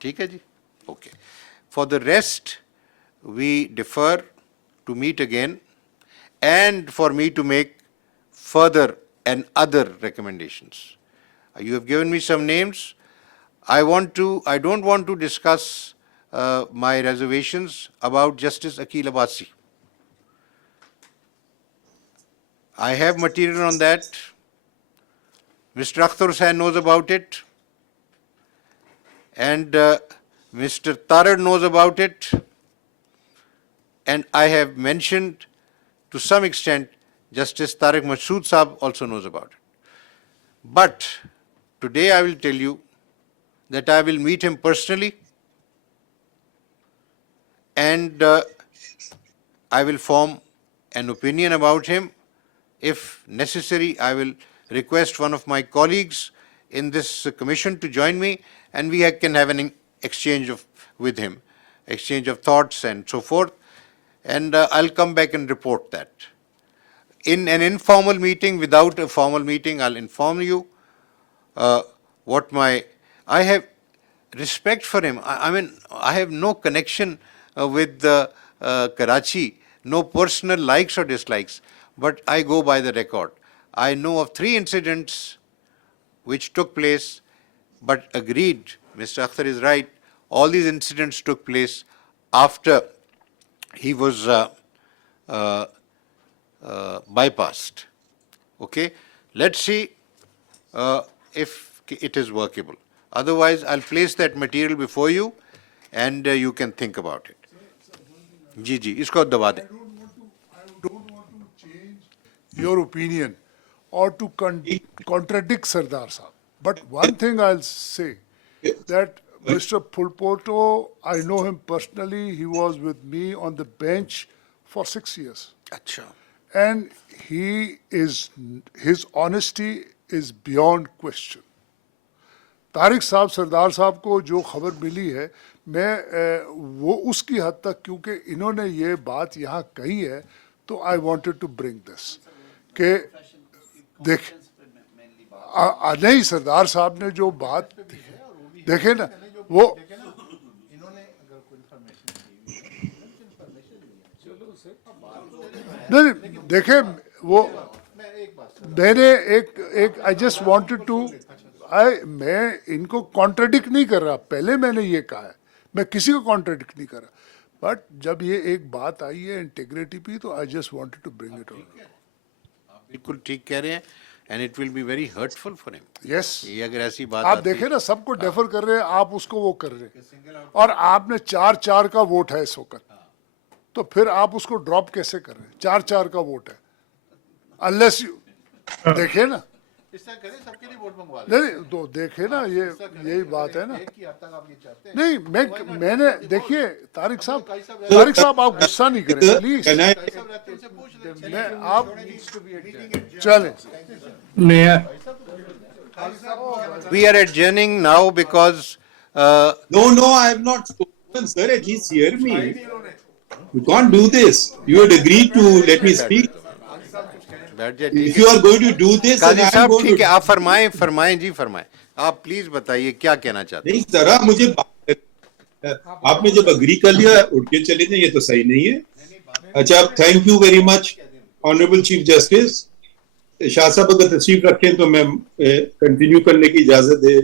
ठीक है जी? Okay. For the rest, we defer to meet again and for me to make further and other recommendations. You have given me some names. I don't want to discuss my reservations about Justice Akil Abbasi. I have material on that. Mr. Akhtar Hussain knows about it. And Mr. Tarar knows about it. And I have mentioned to some extent Justice Tariq Masood Saab also knows about it. But today I will tell you that I will meet him personally and I will form an opinion about him. If necessary, I will request one of my colleagues in this commission to join me and we can have an exchange with him, exchange of thoughts and so forth. And I'll come back and report that. In an informal meeting, without a formal meeting, I'll inform you I have respect for him. I mean, I have no connection with Karachi, no personal likes or dislikes, but I go by the record. I know of 3 incidents which took place, but agreed, Mr. Akhtar is right, all these incidents took place after he was bypassed. Okay? Let's see if it is workable. Otherwise, I'll place that material before you and you can think about it. जी जी इसको दबा दें. I don't want to change your opinion or to contradict Sardar Sahab. But one thing I'll say that Mr. Phulpoto, I know him personally. He was with me on the bench for 6 years. अच्छा. And his honesty is beyond question. Tariq साहब सरदार साहब को जो खबर मिली है मैं वो उसकी हद तक क्योंकि इन्होंने ये बात यहाँ कही है तो I wanted to bring this कि नहीं सरदार साहब ने जो बात देखे ना वो नहीं देखे वो मैंने एक आई जस्ट वांटेड टू मैं इनको कॉन्ट्रडिक्ट नहीं कर रहा पहले मैंने ये कहा है मैं किसी को कॉन्ट्रडिक्ट नहीं कर रहा बट जब ये एक बात आई है इंटीग्रिटी पे तो I just wanted to bring it on बिल्कुल ठीक कह रहे हैं and it will be very hurtful for him yes ये अगर ऐसी बात आप देखें ना सबको डेफर कर रहे हैं आप उसको वो कर रहे हैं और आपने 4-4 का वोट है इस वक्त तो फिर आप उसको ड्रॉप कैसे कर रहे हैं 4-4 का वोट है अनलेस यू देखे ना सबके लिए वोट मंगवा नहीं तो देखे ना ये यही बात है ना नहीं मैंने देखिए तारिक साहब आप गुस्सा नहीं करें प्लीज मैं आप चले we are adjourning now because No, I have not spoken, sir. At least hear me. You can't do this. You had agreed to let me speak. बैठ जाइए. If you are going to do this, then Qazi I am साहब going ठीक है to. आप फरमाएं जी फरमाएं आप please बताइए क्या कहना चाहते हैं. नहीं जरा मुझे आपने जब अग्री कर लिया उठ के चले जाए ये तो सही नहीं है. अच्छा thank you very much honourable chief justice Shah साहब अगर तशरीफ रखें तो मैं कंटिन्यू करने की इजाजत दे.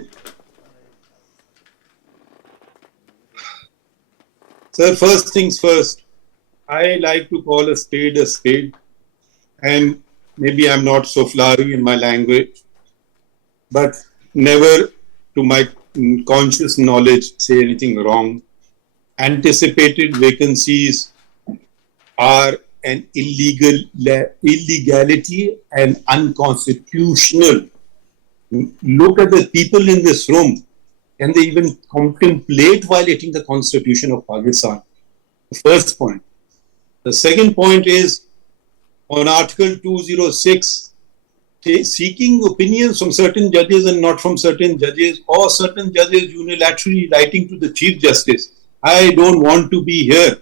Sir, first things first, I like to call a spade, and maybe I'm not so flowery in my language, but never to my conscious knowledge say anything wrong. Anticipated vacancies are an illegality and unconstitutional. Look at the people in this room. Can they even contemplate violating the Constitution of Pakistan? The first point. The second point is on Article 206, seeking opinions from certain judges and not from certain judges, or certain judges unilaterally writing to the Chief Justice. I don't want to be here.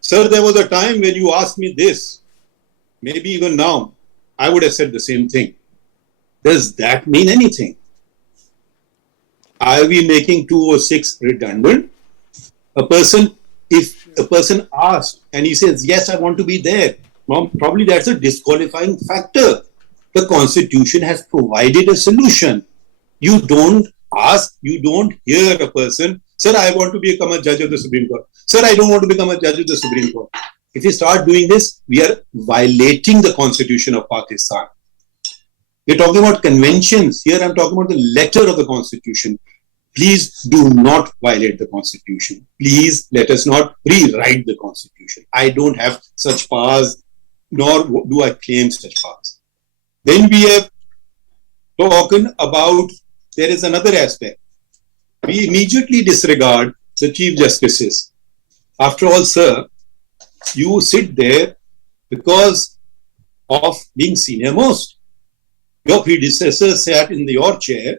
Sir, there was a time when you asked me this, maybe even now, I would have said the same thing. Does that mean anything? Are we making 206 redundant? If a person asks and he says, yes, I want to be there, well, probably that's a disqualifying factor. The Constitution has provided a solution. You don't ask, you don't hear a person, sir, I want to become a judge of the Supreme Court. Sir, I don't want to become a judge of the Supreme Court. If you start doing this, we are violating the Constitution of Pakistan. We're talking about conventions. Here I'm talking about the letter of the Constitution. Please do not violate the Constitution. Please let us not rewrite the Constitution. I don't have such powers, nor do I claim such powers. Then we have talking about, there is another aspect. We immediately disregard the Chief Justices. After all, sir, you sit there because of being senior most. Your predecessors sat in your chair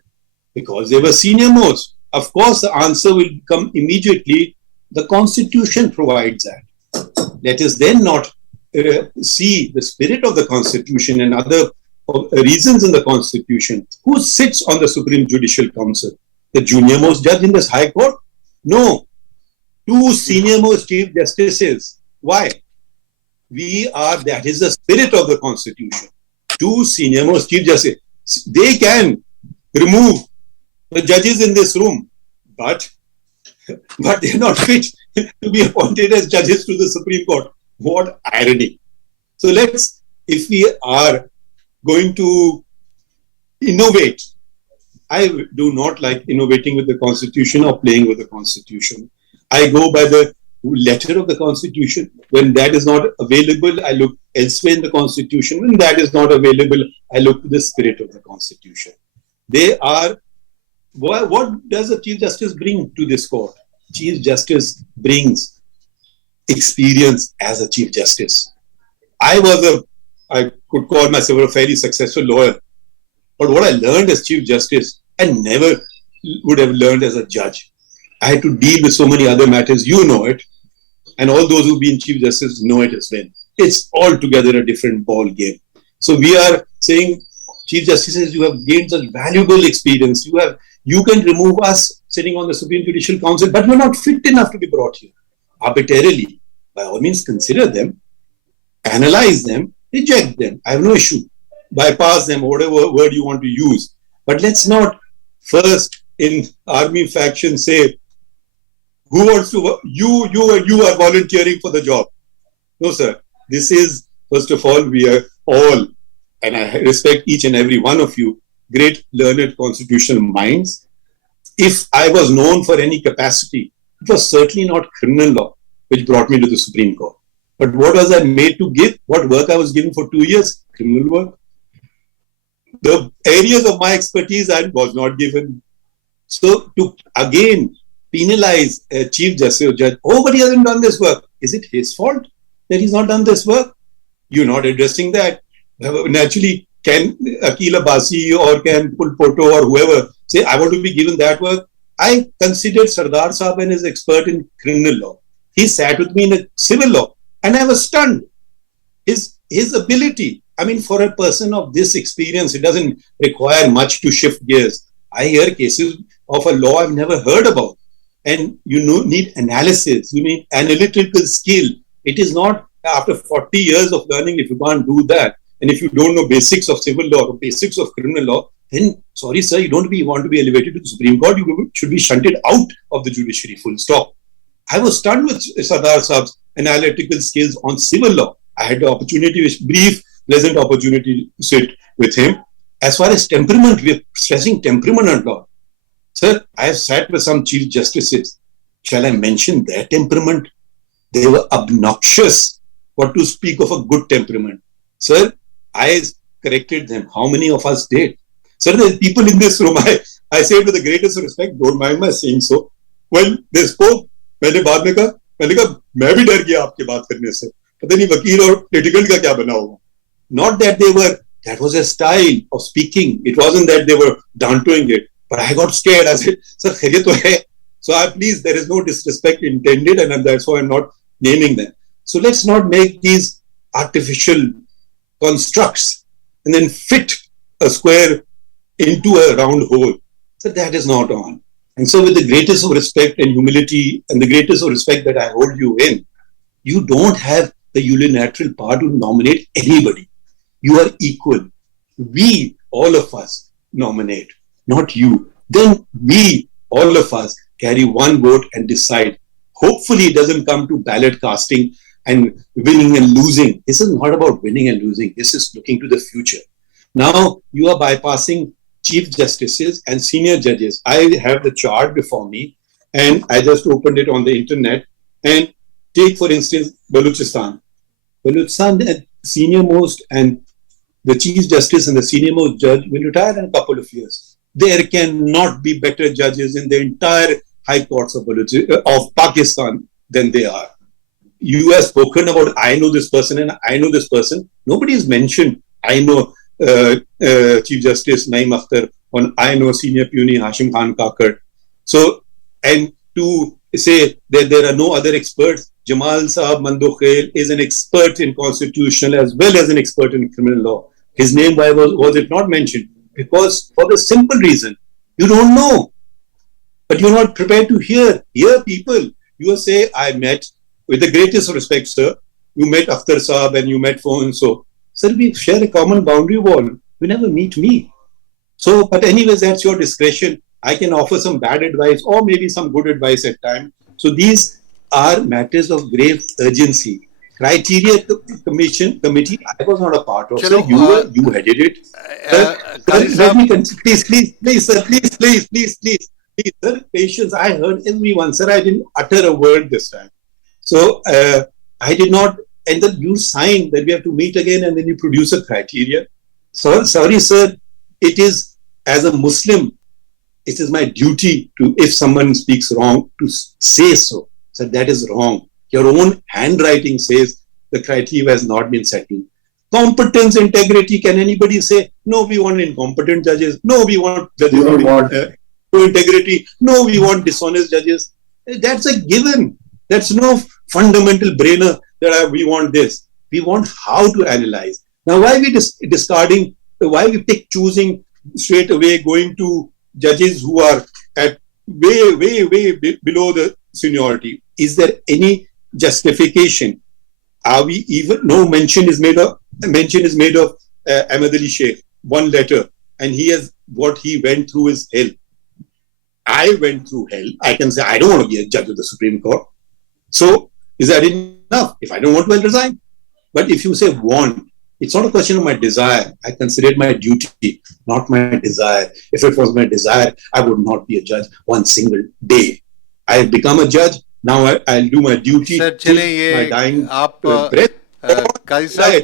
because they were senior most. Of course, the answer will come immediately. The Constitution provides that. Let us then not see the spirit of the Constitution and other reasons in the Constitution. Who sits on the Supreme Judicial Council? The junior most judge in this High Court? No. Two senior most Chief Justices. Why? That is the spirit of the Constitution. Two senior most Chief Justices. They can remove the judges in this room, but they're not fit to be appointed as judges to the Supreme Court. What irony. So if we are going to innovate, I do not like innovating with the Constitution or playing with the Constitution. I go by the letter of the Constitution. When that is not available, I look elsewhere in the Constitution. When that is not available, I look to the spirit of the Constitution. What does a Chief Justice bring to this court? Chief Justice brings experience as a Chief Justice. I could call myself a fairly successful lawyer, but what I learned as Chief Justice, I never would have learned as a judge. I had to deal with so many other matters. You know it. And all those who've been Chief Justice know it as well. It's altogether a different ball game. So we are saying, Chief Justices, you have gained such valuable experience. You can remove us sitting on the Supreme Judicial Council, but we're not fit enough to be brought here. Arbitrarily, by all means, consider them, analyze them, reject them. I have no issue. Bypass them, whatever word you want to use. But let's not first in army faction say, who wants to, you are volunteering for the job. No, sir. This is, first of all, we are all, and I respect each and every one of you, great learned constitutional minds. If I was known for any capacity, it was certainly not criminal law which brought me to the Supreme Court. But what was I made to give? What work I was given for 2 years? Criminal work. The areas of my expertise I was not given. So to again penalize a Chief Justice or judge, oh, but he hasn't done this work. Is it his fault that he's not done this work? You're not addressing that. Naturally, can Akil Abbasi or can Pulpoto or whoever say, I want to be given that work? I considered Sardar Sahab and his expert in criminal law. He sat with me in a civil law and I was stunned. His ability, I mean, for a person of this experience, it doesn't require much to shift gears. I hear cases of a law I've never heard about. And you need analysis, you need analytical skill. It is not after 40 years of learning, if you can't do that, and if you don't know basics of civil law or basics of criminal law, then sorry, sir, you don't want to be elevated to the Supreme Court. You should be shunted out of the judiciary. Full stop. I was stunned with Sardar Saab's analytical skills on civil law. I had the opportunity, brief, pleasant opportunity to sit with him. As far as temperament, we are stressing temperament and law. Sir, I have sat with some chief justices. Shall I mention their temperament? They were obnoxious. What to speak of a good temperament? Sir, I corrected them. How many of us did? Sir, there's people in this room. I say it with the greatest respect. Don't mind my saying so. Well, they spoke. मैंने बाद में कहा मैं भी डर गया आपके बात करने से. पता नहीं वकील और litigant का क्या बना होगा. Not that they were. That was a style of speaking. It wasn't that they were downplaying it. But I got scared. I said, sir, khairyat to hai. So please, there is no disrespect intended, and that's why I'm not naming them. So let's not make these artificial constructs and then fit a square into a round hole. So that is not on. And so with the greatest of respect and humility and the greatest of respect that I hold you in, you don't have the unilateral power to nominate anybody. You are equal. We, all of us, nominate, not you. Then we, all of us, carry one vote and decide. Hopefully it doesn't come to ballot casting and winning and losing. This is not about winning and losing. This is looking to the future. Now you are bypassing chief justices and senior judges. I have the chart before me and I just opened it on the internet. And take, for instance, Balochistan. Balochistan, the senior most and the chief justice and the senior most judge will retire in a couple of years. There cannot be better judges in the entire high courts of Pakistan than they are. You have spoken about, I know this person and I know this person. Nobody has mentioned, I know Chief Justice Naeem Akhtar, on I know Senior Puni Hashim Khan Kakar. So, and to say that there are no other experts, Jamal Saab Mandokhail is an expert in constitutional as well as an expert in criminal law. His name, why was it not mentioned? Because for the simple reason, you don't know, but you're not prepared to hear people. You say, I met, with the greatest respect, sir, you met Akhtar Saab and you met so and so. Sir, we share a common boundary wall. You never meet me. So, but anyways, that's your discretion. I can offer some bad advice or maybe some good advice at times. So these are matters of grave urgency. Criteria committee, I was not a part of. Chalo, Sir, you headed it. Let me continue. Please, sir, please, sir, patience. I heard everyone. Sir, I didn't utter a word this time. So I did not, and then you signed that we have to meet again and then you produce a criteria. So, sorry, sir, it is, as a Muslim, it is my duty to, if someone speaks wrong, to say so. So that is wrong. Your own handwriting says the criteria has not been settled. Competence, integrity, can anybody say, no, we want incompetent judges. No, we want judges no integrity. No, we want dishonest judges. That's a given. That's no fundamental brainer that we want this. We want how to analyze. Now, why we discarding, why we choosing straight away going to judges who are at way below the seniority? Is there any justification? Are we even, no mention is made of Ahmed Ali Sheikh, one letter, and what he went through is hell. I went through hell. I can say, I don't want to be a judge of the Supreme Court. So, is that enough? If I don't want to, I'll resign. But if you say want, it's not a question of my desire. I consider it my duty, not my desire. If it was my desire, I would not be a judge one single day. I have become a judge. Now I'll do my duty. Sir, चले my dying ये आप काजी साहब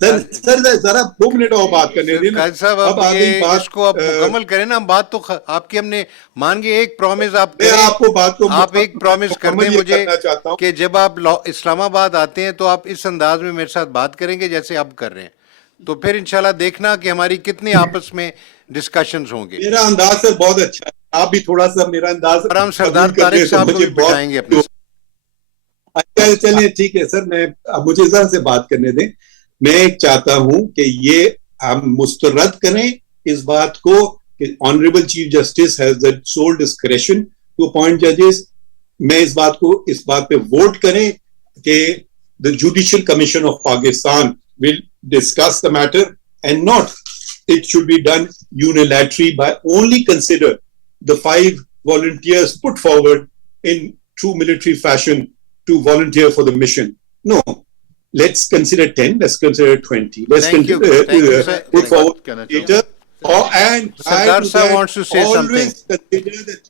sir जरा 2 minute और बात करने दें। काजी साहब अब ये इसको आप मुकम्मल करें ना, बात तो आपकी हमने मान के एक प्रॉमिस आप करें, आपको बात को आप एक प्रॉमिस कर दें मुझे कि जब आप इस्लामाबाद आते हैं तो आप इस अंदाज में मेरे साथ बात करेंगे जैसे आप कर रहे हैं, तो फिर इंशाल्लाह देखना कि हमारी कितनी आपस में डिस्कशंस होंगे। मेरा अंदाज सर बहुत अच्छा है, आप भी थोड़ा सा मेरा अंदाज आराम सरदार तारिक साहब को भी बिठाएंगे अपने। अच्छा चलिए ठीक है सर, मैं अब मुझे जरा से बात करने दें। मैं चाहता हूं कि ये हम मुस्तरद करें इस बात को कि honourable chief justice has the sole discretion to appoint जजेस। मैं इस बात पे वोट करें कि the judicial commission of Pakistan will discuss the matter and not it should be done unilaterally by only consider the 5 volunteers put forward in true military fashion to volunteer for the mission. No, let's consider 10, let's consider 20. Let's Thank you, sir. put forward Can I later. And Sardar sir wants to say always consider that.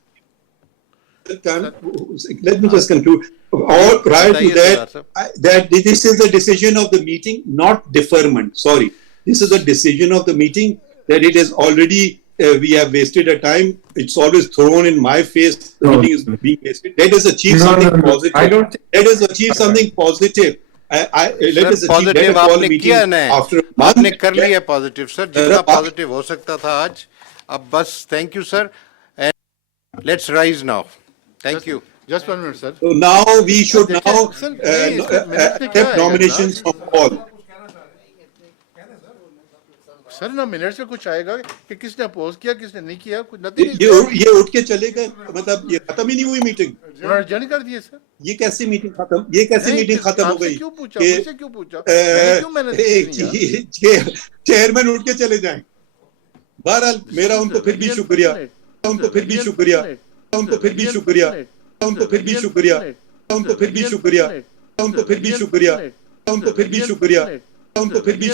Let me just conclude. All prior to बताइए, that, Sardar that this is the decision of the meeting, not deferment. Sorry, this is the decision of the meeting that it is already we have wasted a time. It's always thrown in my face. The meeting is being wasted. Let us achieve something positive. I don't think. Let us achieve something positive. Let us achieve positive better call आपने meeting किया ना, after a month. आपने कर लिया positive sir, जितना positive हो सकता था आज. अब बस thank you sir and let's rise now. Thank you. Just 1 minute, sir. So now we should देखिए, now सर, नहीं, इसमें minutes में क्या accept आएगा nominations from all. सर ना मिनट्स में कुछ आएगा कि किसने अपोज किया, किसने नहीं किया, कुछ नथिंग. ये उठ के चले गए, मतलब ये खत्म ही नहीं हुई मीटिंग. उन्होंने adjourn कर दिए सर. ये कैसे मीटिंग खत्म, ये कैसे नहीं, मीटिंग खत्म हो आपसे गई? क्यों पूछा, मुझसे क्यों पूछा, मैंने क्यों मैनेज नहीं चेयरमैन उठ के चले जाएं. बहरहाल मेरा उनको फिर भी शुक्रिया, उनको फिर भी शुक्रिया, उनको फिर भी शुक्रिया, उनको फिर भी शुक्रिया, उनको फिर भी शुक्रिया, उनको फिर भी शुक्रिया, उनको फिर भी शुक्रिया, उनको फिर भी शुक्रिया, उनको फिर भी